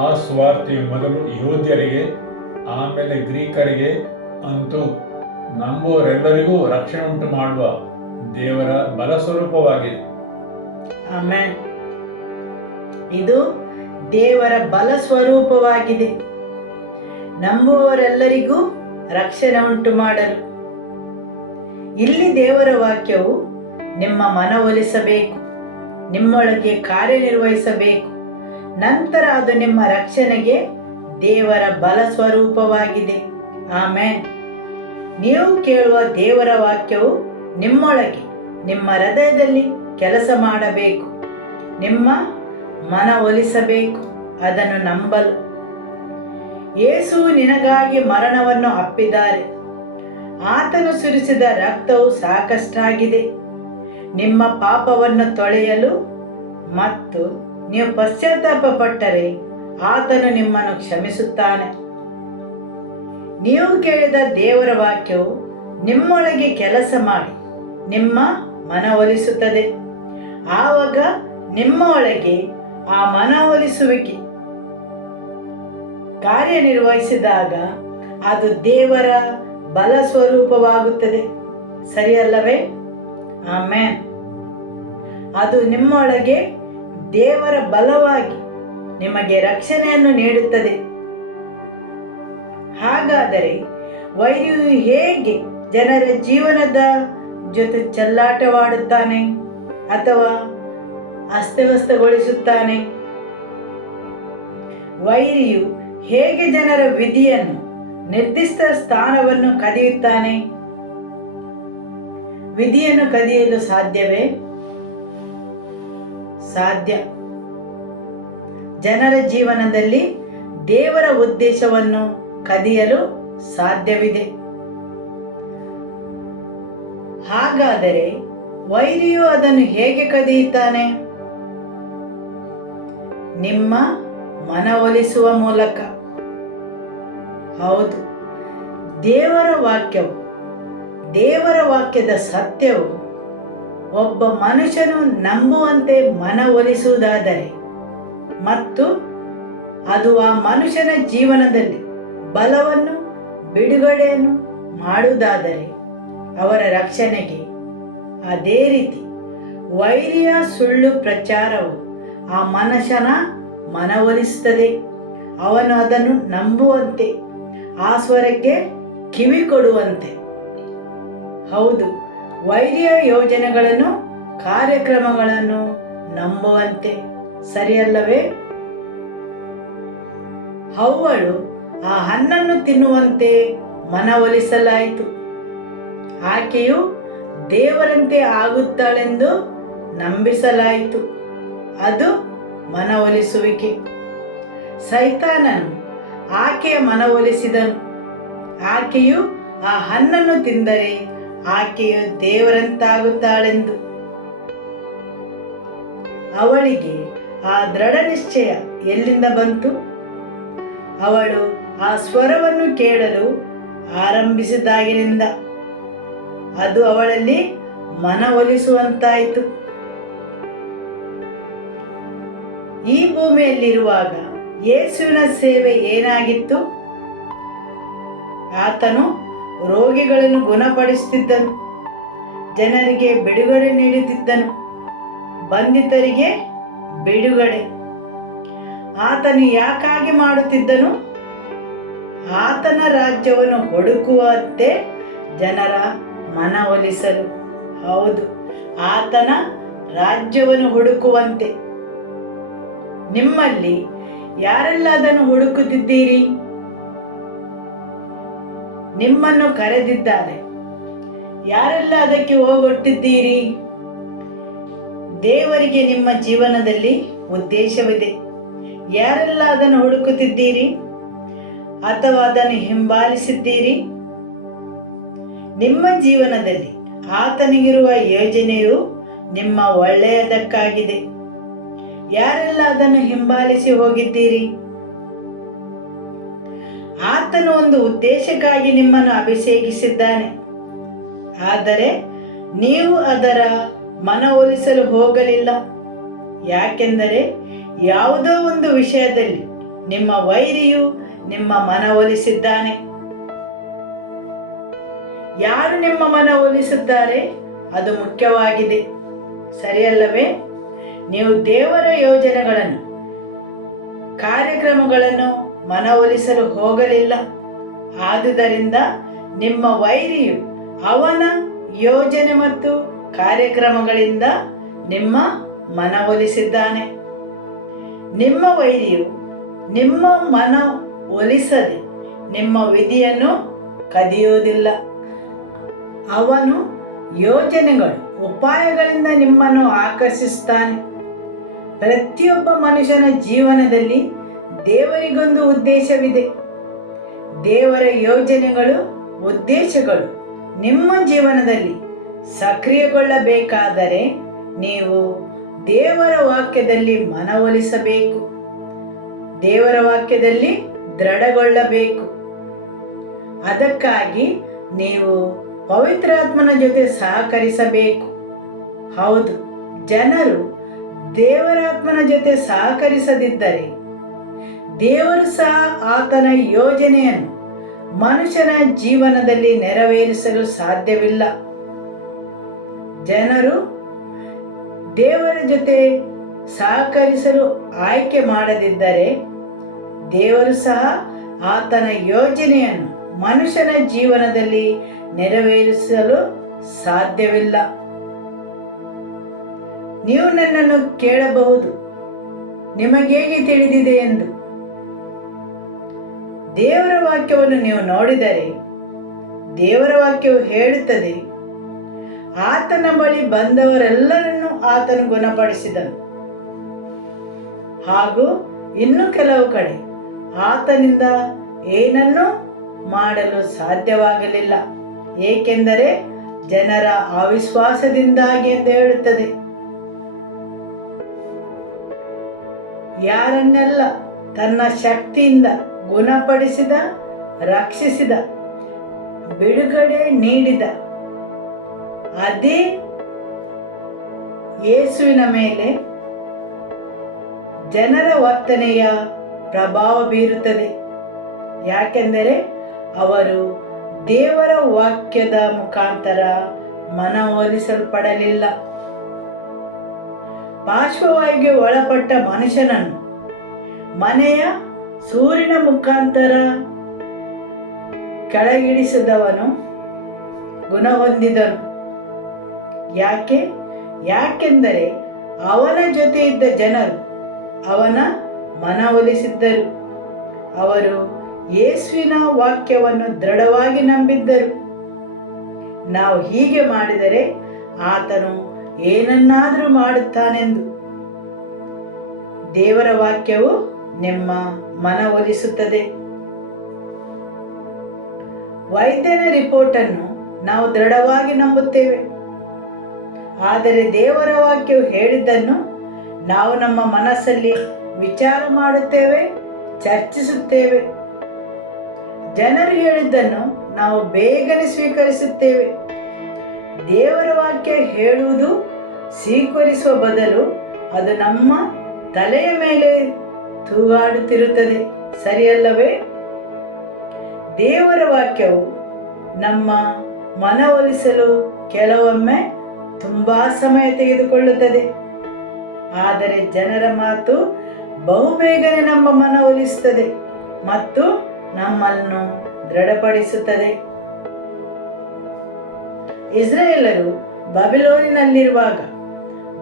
ಆ ಸುವಾರ್ತೆಯು ಮೊದಲು ಯಹೂದ್ಯರಿಗೆ, ಆಮೇಲೆ ಗ್ರೀಕರಿಗೆ, ಅಂತೂ ನಂಬುವರೆಲ್ಲರಿಗೂ ರಕ್ಷಣೆ ಉಂಟು ಮಾಡುವ ದೇವರ ಬಲ ಸ್ವರೂಪವಾಗಿದೆ. ಆಮೆನ್. ಇದು ದೇವರ ಬಲ ಸ್ವರೂಪವಾಗಿದೆ, ನಂಬುವವರೆಲ್ಲರಿಗೂ ರಕ್ಷಣೆ ಉಂಟು ಮಾಡಲು. ಇಲ್ಲಿ ದೇವರ ವಾಕ್ಯವು ನಿಮ್ಮ ಮನವೊಲಿಸಬೇಕು, ನಿಮ್ಮೊಳಗೆ ಕಾರ್ಯನಿರ್ವಹಿಸಬೇಕು. ನಂತರ ಅದು ನಿಮ್ಮ ರಕ್ಷಣೆಗೆ ದೇವರ ಬಲ ಸ್ವರೂಪವಾಗಿದೆ. ಆಮೆನ್. ನೀವು ಕೇಳುವ ದೇವರ ವಾಕ್ಯವು ನಿಮ್ಮೊಳಗೆ, ನಿಮ್ಮ ಹೃದಯದಲ್ಲಿ ಕೆಲಸ ಮಾಡಬೇಕು, ನಿಮ್ಮ ಮನವೊಲಿಸಬೇಕು, ಅದನ್ನು ನಂಬಲು. ಯೇಸು ನಿನಗಾಗಿ ಮರಣವನ್ನು ಅಪ್ಪಿದ್ದಾರೆ. ಆತನು ಸುರಿಸಿದ ರಕ್ತವು ಸಾಕಷ್ಟಾಗಿದೆ ನಿಮ್ಮ ಪಾಪವನ್ನು ತೊಳೆಯಲು, ಮತ್ತು ನೀವು ಪಶ್ಚಾತ್ತಾಪ ಪಟ್ಟರೆ ಆತನು ನಿಮ್ಮನ್ನು ಕ್ಷಮಿಸುತ್ತಾನೆ. ನೀವು ಕೇಳಿದ ದೇವರ ವಾಕ್ಯವು ನಿಮ್ಮೊಳಗೆ ಕೆಲಸ ಮಾಡಿ ನಿಮ್ಮ ಮನವೊಲಿಸುತ್ತದೆ. ಆವಾಗ ನಿಮ್ಮ ಒಳಗೆ ಆ ಮನವೊಲಿಸುವಿಕೆ ಕಾರ್ಯನಿರ್ವಹಿಸಿದಾಗ ಅದು ದೇವರ ಬಲ ಸ್ವರೂಪವಾಗುತ್ತದೆ. ಸರಿಯಲ್ಲವೇ? ಆಮೆನ್. ಅದು ನಿಮ್ಮೊಳಗೆ ದೇವರ ಬಲವಾಗಿ ನಿಮಗೆ ರಕ್ಷಣೆಯನ್ನು ನೀಡುತ್ತದೆ. ಹಾಗಾದರೆ ವೈರಿಯು ಹೇಗೆ ಜನರ ಜೀವನದ ಜೊತೆ ಚೆಲ್ಲಾಟವಾಡುತ್ತಾನೆ ಅಥವಾ ಅಸ್ತವ್ಯಸ್ತಗೊಳಿಸುತ್ತಾನೆ? ವೈರಿಯು ಹೇಗೆ ಜನರ ವಿಧಿಯನ್ನು, ನಿರ್ದಿಷ್ಟ ಸ್ಥಾನವನ್ನು ಕದಿಯುತ್ತಾನೆ? ವಿಧಿಯನ್ನು ಕದಿಯಲು ಸಾಧ್ಯವೇ? ಸಾಧ್ಯ. ಜನರ ಜೀವನದಲ್ಲಿ ದೇವರ ಉದ್ದೇಶವನ್ನು ಕದಿಯಲು ಸಾಧ್ಯವಿದೆ. ಹಾಗಾದರೆ ವೈರಿಯು ಅದನ್ನು ಹೇಗೆ ಕದಿಯುತ್ತಾನೆ? ನಿಮ್ಮ ಮನವೊಲಿಸುವ ಮೂಲಕ. ಹೌದು, ದೇವರ ವಾಕ್ಯದ ಸತ್ಯವು ಒಬ್ಬ ಮನುಷ್ಯನು ನಂಬುವಂತೆ ಮನವೊಲಿಸುವುದಾದರೆ ಮತ್ತು ಅದು ಆ ಮನುಷ್ಯನ ಜೀವನದಲ್ಲಿ ಬಲವನ್ನು, ಬಿಡುಗಡೆಯನ್ನು ಮಾಡುವುದಾದರೆ ಅವರ ರಕ್ಷಣೆಗೆ. ಅದೇ ರೀತಿ ವೈರಿಯ ಸುಳ್ಳು ಪ್ರಚಾರವು ಆ ಮನುಷ್ಯನ ಮನವೊಲಿಸುತ್ತದೆ. ಅವನು ಅದನ್ನು ನಂಬುವಂತೆ, ಆ ಸ್ವರಕ್ಕೆ ಕಿವಿ ಕೊಡುವಂತೆ. ಹೌದು, ವೈರಿಯ ಯೋಜನೆಗಳನ್ನು, ಕಾರ್ಯಕ್ರಮಗಳನ್ನು ನಂಬುವಂತೆ. ಸರಿಯಲ್ಲವೇ? ಹವ್ವಳು ಆ ಹಣ್ಣನ್ನು ತಿನ್ನುವಂತೆ ಮನವೊಲಿಸಲಾಯಿತು. ಆಕೆಯು ದೇವರಂತೆ ಆಗುತ್ತಾಳೆಂದು ನಂಬಿಸಲಾಯಿತು. ಅದು ಮನವೊಲಿಸುವಿಕೆ. ಸೈತಾನನು ಆಕೆಯ ಮನವೊಲಿಸಿದನು. ಆಕೆಯು ಆ ಹಣ್ಣನ್ನು ತಿಂದರೆ ಆಕೆಯು ದೇವರಂತಾಗುತ್ತಾಳೆಂದು. ಅವಳಿಗೆ ಆ ದೃಢ ನಿಶ್ಚಯ ಎಲ್ಲಿಂದ ಬಂತು? ಅವಳು ಆ ಸ್ವರವನ್ನು ಕೇಳಲು ಆರಂಭಿಸಿದಾಗಿನಿಂದ ಅದು ಅವಳಲ್ಲಿ ಮನವೊಲಿಸುವಂತಾಯಿತು. ಈ ಭೂಮಿಯಲ್ಲಿರುವಾಗ ಯೇಸುವಿನ ಸೇವೆ ಏನಾಗಿತ್ತು? ಆತನು ರೋಗಿಗಳನ್ನು ಗುಣಪಡಿಸುತ್ತಿದ್ದನು, ಜನರಿಗೆ ಬಿಡುಗಡೆ ನೀಡುತ್ತಿದ್ದನು, ಬಂಧಿತರಿಗೆ ಬಿಡುಗಡೆ. ಆತನು ಯಾಕಾಗಿ ಮಾಡುತ್ತಿದ್ದನು? ಆತನ ರಾಜ್ಯವನ್ನು ಹುಡುಕುವಂತೆ ಜನರ ಮನವೊಲಿಸಲು. ಹೌದು, ಆತನ ರಾಜ್ಯವನ್ನು ಹುಡುಕುವಂತೆ. ನಿಮ್ಮಲ್ಲಿ ಯಾರೆಲ್ಲ ಅದನ್ನು ಹುಡುಕುತ್ತಿದ್ದೀರಿ? ನಿಮ್ಮನ್ನು ಕರೆದಿದ್ದಾರೆ, ಯಾರೆಲ್ಲ ಅದಕ್ಕೆ ಹೋಗೊಟ್ಟಿದ್ದೀರಿ? ದೇವರಿಗೆ ನಿಮ್ಮ ಜೀವನದಲ್ಲಿ ಉದ್ದೇಶವಿದೆ. ಯಾರೆಲ್ಲ ಅದನ್ನು ಹುಡುಕುತ್ತಿದ್ದೀರಿ ಅಥವಾ ಅದನ್ನು ಹಿಂಬಾಲಿಸಿದ್ದೀರಿ? ನಿಮ್ಮ ಜೀವನದಲ್ಲಿ ಆತನಿಗಿರುವ ಯೋಜನೆಯು ನಿಮ್ಮ ಒಳ್ಳೆಯದಕ್ಕಾಗಿದೆ. ಯಾರೆಲ್ಲ ಅದನ್ನು ಹಿಂಬಾಲಿಸಿ ಹೋಗಿದ್ದೀರಿ? ಆತನು ಒಂದು ಉದ್ದೇಶಕ್ಕಾಗಿ ನಿಮ್ಮನ್ನು ಅಭಿಷೇಕಿಸಿದ್ದಾನೆ. ಆದರೆ ನೀವು ಅದರ ಮನವೊಲಿಸಲು ಹೋಗಲಿಲ್ಲ. ಯಾಕೆಂದರೆ ಯಾವುದೋ ಒಂದು ವಿಷಯದಲ್ಲಿ ನಿಮ್ಮ ವೈರಿಯು ನಿಮ್ಮ ಮನವೊಲಿಸಿದ್ದಾನೆ. ಯಾರು ನಿಮ್ಮ ಮನವೊಲಿಸಿದ್ದಾರೆ ಅದು ಮುಖ್ಯವಾಗಿದೆ, ಸರಿಯಲ್ಲವೇ? ನೀವು ದೇವರ ಯೋಜನೆಗಳನ್ನು, ಕಾರ್ಯಕ್ರಮಗಳನ್ನು ಮನವೊಲಿಸಲು ಹೋಗಲಿಲ್ಲ. ಆದುದರಿಂದ ನಿಮ್ಮ ವೈರಿಯು ಅವನ ಯೋಜನೆ ಮತ್ತು ಕಾರ್ಯಕ್ರಮಗಳಿಂದ ನಿಮ್ಮ ಮನವೊಲಿಸಿದ್ದಾನೆ. ನಿಮ್ಮ ವೈರಿಯು ನಿಮ್ಮ ಮನವೊಲಿಸದೆ ನಿಮ್ಮ ವಿಧಿಯನ್ನು ಕದಿಯುವುದಿಲ್ಲ. ಅವನು ಯೋಜನೆಗಳು, ಉಪಾಯಗಳಿಂದ ನಿಮ್ಮನ್ನು ಆಕರ್ಷಿಸುತ್ತಾನೆ. ಪ್ರತಿಯೊಬ್ಬ ಮನುಷ್ಯನ ಜೀವನದಲ್ಲಿ ದೇವರಿಗೊಂದು ಉದ್ದೇಶವಿದೆ. ದೇವರ ಯೋಜನೆಗಳು, ಉದ್ದೇಶಗಳು ನಿಮ್ಮ ಜೀವನದಲ್ಲಿ ಸಕ್ರಿಯಗೊಳ್ಳಬೇಕಾದರೆ ನೀವು ದೇವರ ವಾಕ್ಯದಲ್ಲಿ ಮನವೊಲಿಸಬೇಕು. ದೇವರ ವಾಕ್ಯದಲ್ಲಿ ದೃಢಗೊಳ್ಳಬೇಕು. ಅದಕ್ಕಾಗಿ ನೀವು ಪವಿತ್ರಾತ್ಮನ ಜೊತೆ ಸಹಕರಿಸಬೇಕು. ಹೌದು, ಜನರು ದೇವರಾತ್ಮನ ಜೊತೆ ಸಹಕರಿಸದಿದ್ದರೆ ದೇವರು ಸಹ ಆತನ ಯೋಜನೆಯನ್ನು ಮನುಷ್ಯನ ಜೀವನದಲ್ಲಿ ನೆರವೇರಿಸಲು ಸಾಧ್ಯವಿಲ್ಲ. ಜನರು ದೇವರ ಜೊತೆ ಸಹಕರಿಸಲು ಆಯ್ಕೆ ಮಾಡದಿದ್ದರೆ ದೇವರು ಸಹ ಆತನ ಯೋಜನೆಯನ್ನು ಮನುಷ್ಯನ ಜೀವನದಲ್ಲಿ ನೆರವೇರಿಸಲು ಸಾಧ್ಯವಿಲ್ಲ. ನೀವು ನನ್ನನ್ನು ಕೇಳಬಹುದು, ನಿಮಗೇಗೆ ತಿಳಿದಿದೆ ಎಂದು. ದೇವರ ವಾಕ್ಯವನ್ನು ನೀವು ನೋಡಿದರೆ ದೇವರ ವಾಕ್ಯವು ಹೇಳುತ್ತದೆ, ಆತನ ಬಳಿ ಬಂದವರೆಲ್ಲರನ್ನೂ ಆತನು ಗುಣಪಡಿಸಿದನು. ಹಾಗೂ ಇನ್ನು ಕೆಲವು ಕಡೆ ಆತನಿಂದ ಏನನ್ನೂ ಮಾಡಲು ಸಾಧ್ಯವಾಗಲಿಲ್ಲ, ಏಕೆಂದರೆ ಜನರ ಅವಿಶ್ವಾಸದಿಂದಾಗಿ ಎಂದು ಹೇಳುತ್ತದೆ. ಯಾರನ್ನೆಲ್ಲ ತನ್ನ ಶಕ್ತಿಯಿಂದ ಗುಣಪಡಿಸಿದ, ರಕ್ಷಿಸಿದ, ಬಿಡುಗಡೆ ನೀಡಿದ ಅದೇ ಯೇಸುವಿನ ಮೇಲೆ ಜನರ ವರ್ತನೆಯ ಪ್ರಭಾವ ಬೀರುತ್ತದೆ. ಯಾಕೆಂದರೆ ಅವರು ದೇವರ ವಾಕ್ಯದ ಮುಖಾಂತರ ಮನವೊಲಿಸಲ್ಪಡಲಿಲ್ಲ. ಪಾರ್ಶ್ವವಾಯುಗೆ ಒಳಪಟ್ಟ ಮನುಷ್ಯನನ್ನು ಮನೆಯ ಸೂರ್ಯನ ಮುಖಾಂತರ ಕೆಳಗಿಳಿಸಿದವನು ಗುಣ ಹೊಂದಿದನು. ಯಾಕೆಂದರೆ ಅವನ ಜೊತೆ ಇದ್ದ ಜನರು ಅವನ ಮನವೊಲಿಸಿದ್ದರು. ಅವರು ಯೇಸುವಿನ ವಾಕ್ಯವನ್ನು ದೃಢವಾಗಿ ನಂಬಿದ್ದರು. ನಾವು ಹೀಗೆ ಮಾಡಿದರೆ ಆತನು ಏನನ್ನಾದರೂ ಮಾಡುತ್ತಾನೆಂದು. ದೇವರ ವಾಕ್ಯವು ನಿಮ್ಮ ಮನವೊಲಿಸುತ್ತದೆ. ವೈದ್ಯನ ರಿಪೋರ್ಟನ್ನು ನಾವು ದೃಢವಾಗಿ ನಂಬುತ್ತೇವೆ, ಆದರೆ ದೇವರ ವಾಕ್ಯವು ಹೇಳಿದ್ದನ್ನು ನಾವು ನಮ್ಮ ಮನಸ್ಸಲ್ಲಿ ವಿಚಾರ ಮಾಡುತ್ತೇವೆ, ಚರ್ಚಿಸುತ್ತೇವೆ. ಜನರು ಹೇಳಿದ್ದನ್ನು ನಾವು ಬೇಗನೆ ಸ್ವೀಕರಿಸುತ್ತೇವೆ. ದೇವರ ವಾಕ್ಯ ಹೇಳುವುದು ಸ್ವೀಕರಿಸುವ ಬದಲು ಅದು ನಮ್ಮ ತಲೆಯ ಮೇಲೆ ತೂಗಾಡುತ್ತಿರುತ್ತದೆ, ಸರಿಯಲ್ಲವೇ? ದೇವರ ವಾಕ್ಯವು ನಮ್ಮ ಮನವೊಲಿಸಲು ಕೆಲವೊಮ್ಮೆ ತುಂಬಾ ಸಮಯ ತೆಗೆದುಕೊಳ್ಳುತ್ತದೆ, ಆದರೆ ಜನರ ಮಾತು ಬಹುಬೇಗನೆ ನಮ್ಮ ಮನವೊಲಿಸುತ್ತದೆ ಮತ್ತು ನಮ್ಮನ್ನು ದೃಢಪಡಿಸುತ್ತದೆ. ಇಸ್ರಾಯೇಲರು ಬಾಬಿಲೋನಿನಲ್ಲಿರುವಾಗ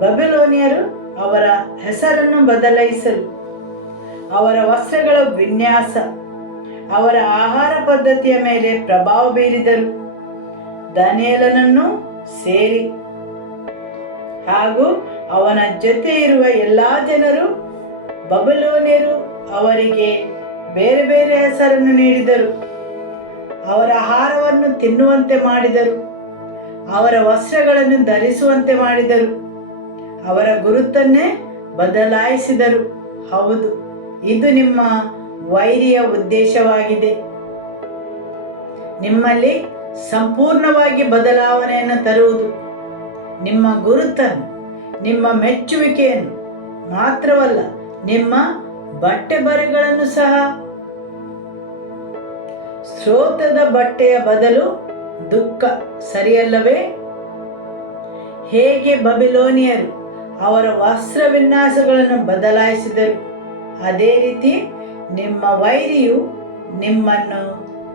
ಬಾಬಿಲೋನಿಯರು ಅವರ ಹೆಸರನ್ನು ಬದಲಾಯಿಸಲು, ಅವರ ವಸ್ತ್ರಗಳ ವಿನ್ಯಾಸ, ಅವರ ಆಹಾರ ಪದ್ಧತಿಯ ಮೇಲೆ ಪ್ರಭಾವ ಬೀರಿದರು. ದಾನಿಯೇಲನನ್ನು ಸೇರಿ ಹಾಗೂ ಅವನ ಜೊತೆ ಇರುವ ಎಲ್ಲಾ ಜನರು, ಬಾಬಿಲೋನಿಯರು ಅವರಿಗೆ ಬೇರೆ ಬೇರೆ ಹೆಸರನ್ನು ನೀಡಿದರು. ಅವರ ಆಹಾರವನ್ನು ತಿನ್ನುವಂತೆ ಮಾಡಿದರು, ಅವರ ವಸ್ತ್ರಗಳನ್ನು ಧರಿಸುವಂತೆ ಮಾಡಿದರು, ಅವರ ಗುರುತನ್ನೇ ಬದಲಾಯಿಸಿದರು. ಹೌದು, ಇದು ನಿಮ್ಮ ವೈರಿಯ ಉದ್ದೇಶವಾಗಿದೆ. ನಿಮ್ಮಲ್ಲಿ ಸಂಪೂರ್ಣವಾಗಿ ಬದಲಾವಣೆಯನ್ನು ತರುವುದು ನಿಮ್ಮ ಗುರುತನ್ನು, ನಿಮ್ಮ ಮೆಚ್ಚುವಿಕೆಯನ್ನು ಮಾತ್ರವಲ್ಲ, ನಿಮ್ಮ ಬಟ್ಟೆ ಬರೆಗಳನ್ನು ಸಹ. ಸ್ರೋತದ ಬಟ್ಟೆಯ ಬದಲು ದುಃಖ, ಸರಿಯಲ್ಲವೇ? ಹೇಗೆ ಬಾಬಿಲೋನಿಯರು ಅವರ ವಸ್ತ್ರ ವಿನ್ಯಾಸಗಳನ್ನು ಬದಲಾಯಿಸಿದರು, ಅದೇ ರೀತಿ ನಿಮ್ಮ ವೈರಿಯು ನಿಮ್ಮನ್ನು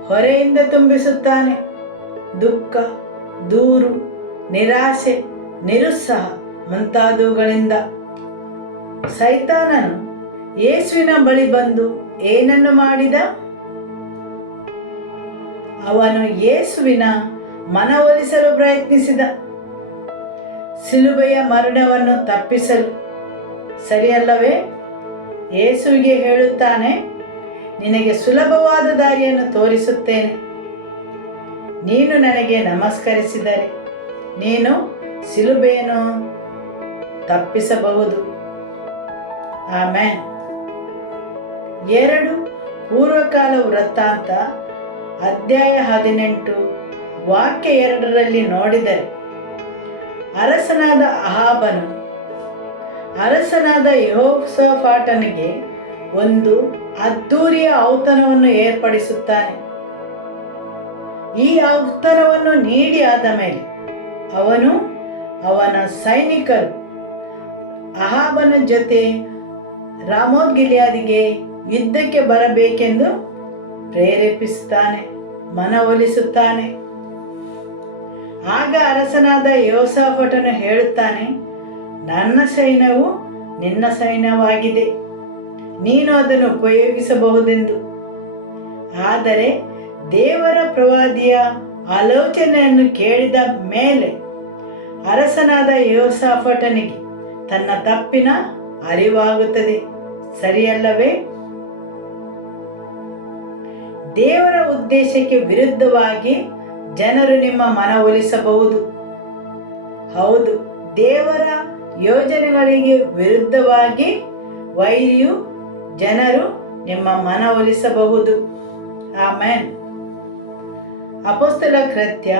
ಹೊರೆಯಿಂದ ತುಂಬಿಸುತ್ತಾನೆ. ದುಃಖ, ದೂರು, ನಿರಾಶೆ, ನಿರುತ್ಸಾಹ ಮುಂತಾದವುಗಳಿಂದ. ಸೈತಾನನು ಯೇಸುವಿನ ಬಳಿ ಬಂದು ಏನನ್ನು ಮಾಡಿದ? ಅವನು ಯೇಸುವಿನ ಮನವೊಲಿಸಲು ಪ್ರಯತ್ನಿಸಿದ, ಸಿಲುಬೆಯ ಮರಣವನ್ನು ತಪ್ಪಿಸಲು, ಸರಿಯಲ್ಲವೇ? ಯೇಸುವಿಗೆ ಹೇಳುತ್ತಾನೆ, ನಿನಗೆ ಸುಲಭವಾದ ದಾರಿಯನ್ನು ತೋರಿಸುತ್ತೇನೆ. ನೀನು ನನಗೆ ನಮಸ್ಕರಿಸಿದರೆ ನೀನು ಸಿಲುಬೆಯನ್ನು ತಪ್ಪಿಸಬಹುದು. ಆಮೆನ್. 2 ಪೂರ್ವಕಾಲ ವೃತ್ತಾಂತ ಅಧ್ಯಾಯ 18 ವಾಕ್ಯ 2ರಲ್ಲಿ ನೋಡಿದರೆ, ಅರಸನಾದ ಅಹಾಬನು ಅರಸನಾದ ಯೆಹೋಷಾಫಾಟನಿಗೆ ಒಂದು ಅದ್ಧೂರಿಯ ಔತಣವನ್ನು ಏರ್ಪಡಿಸುತ್ತಾನೆ. ಈ ಔತಣವನ್ನು ನೀಡಿ ಆದ ಮೇಲೆ ಅವನು ಅವನ ಸೈನಿಕರು ಅಹಾಬನ ಜೊತೆ ರಾಮೋತ್ ಗಿಲ್ಯಾದಿಗೆ ಯುದ್ಧಕ್ಕೆ ಬರಬೇಕೆಂದು ಪ್ರೇರೇಪಿಸುತ್ತಾನೆ, ಮನವೊಲಿಸುತ್ತಾನೆ. ಆಗ ಅರಸನಾದ ಯೆಹೋಷಾಫಾಟನು ಹೇಳುತ್ತಾನೆ, ನನ್ನ ಸೈನ್ಯವು ನಿನ್ನ ಸೈನ್ಯವಾಗಿದೆ, ನೀನು ಅದನ್ನು ಉಪಯೋಗಿಸಬಹುದೆಂದು. ಆದರೆ ದೇವರ ಪ್ರವಾದಿಯ ಆಲೋಚನೆಯನ್ನು ಕೇಳಿದ ಮೇಲೆ ಅರಸನಾದ ಯೆಹೋಷಾಫಾಟನಿಗೆ ತನ್ನ ತಪ್ಪಿನ ಅರಿವಾಗುತ್ತದೆ, ಸರಿಯಲ್ಲವೇ? ದೇವರ ಉದ್ದೇಶಕ್ಕೆ ವಿರುದ್ಧವಾಗಿ ಜನರು ನಿಮ್ಮ ಮನವೊಲಿಸಬಹುದು. ಹೌದು, ದೇವರ ಯೋಜನೆಗಳಿಗೆ ವಿರುದ್ಧವಾಗಿ ವೈರಿಯು ಜನರು ನಿಮ್ಮ ಮನವೊಲಿಸಬಹುದು. ಆಮೆನ್. ಅಪೊಸ್ತಲ ಕೃತ್ಯ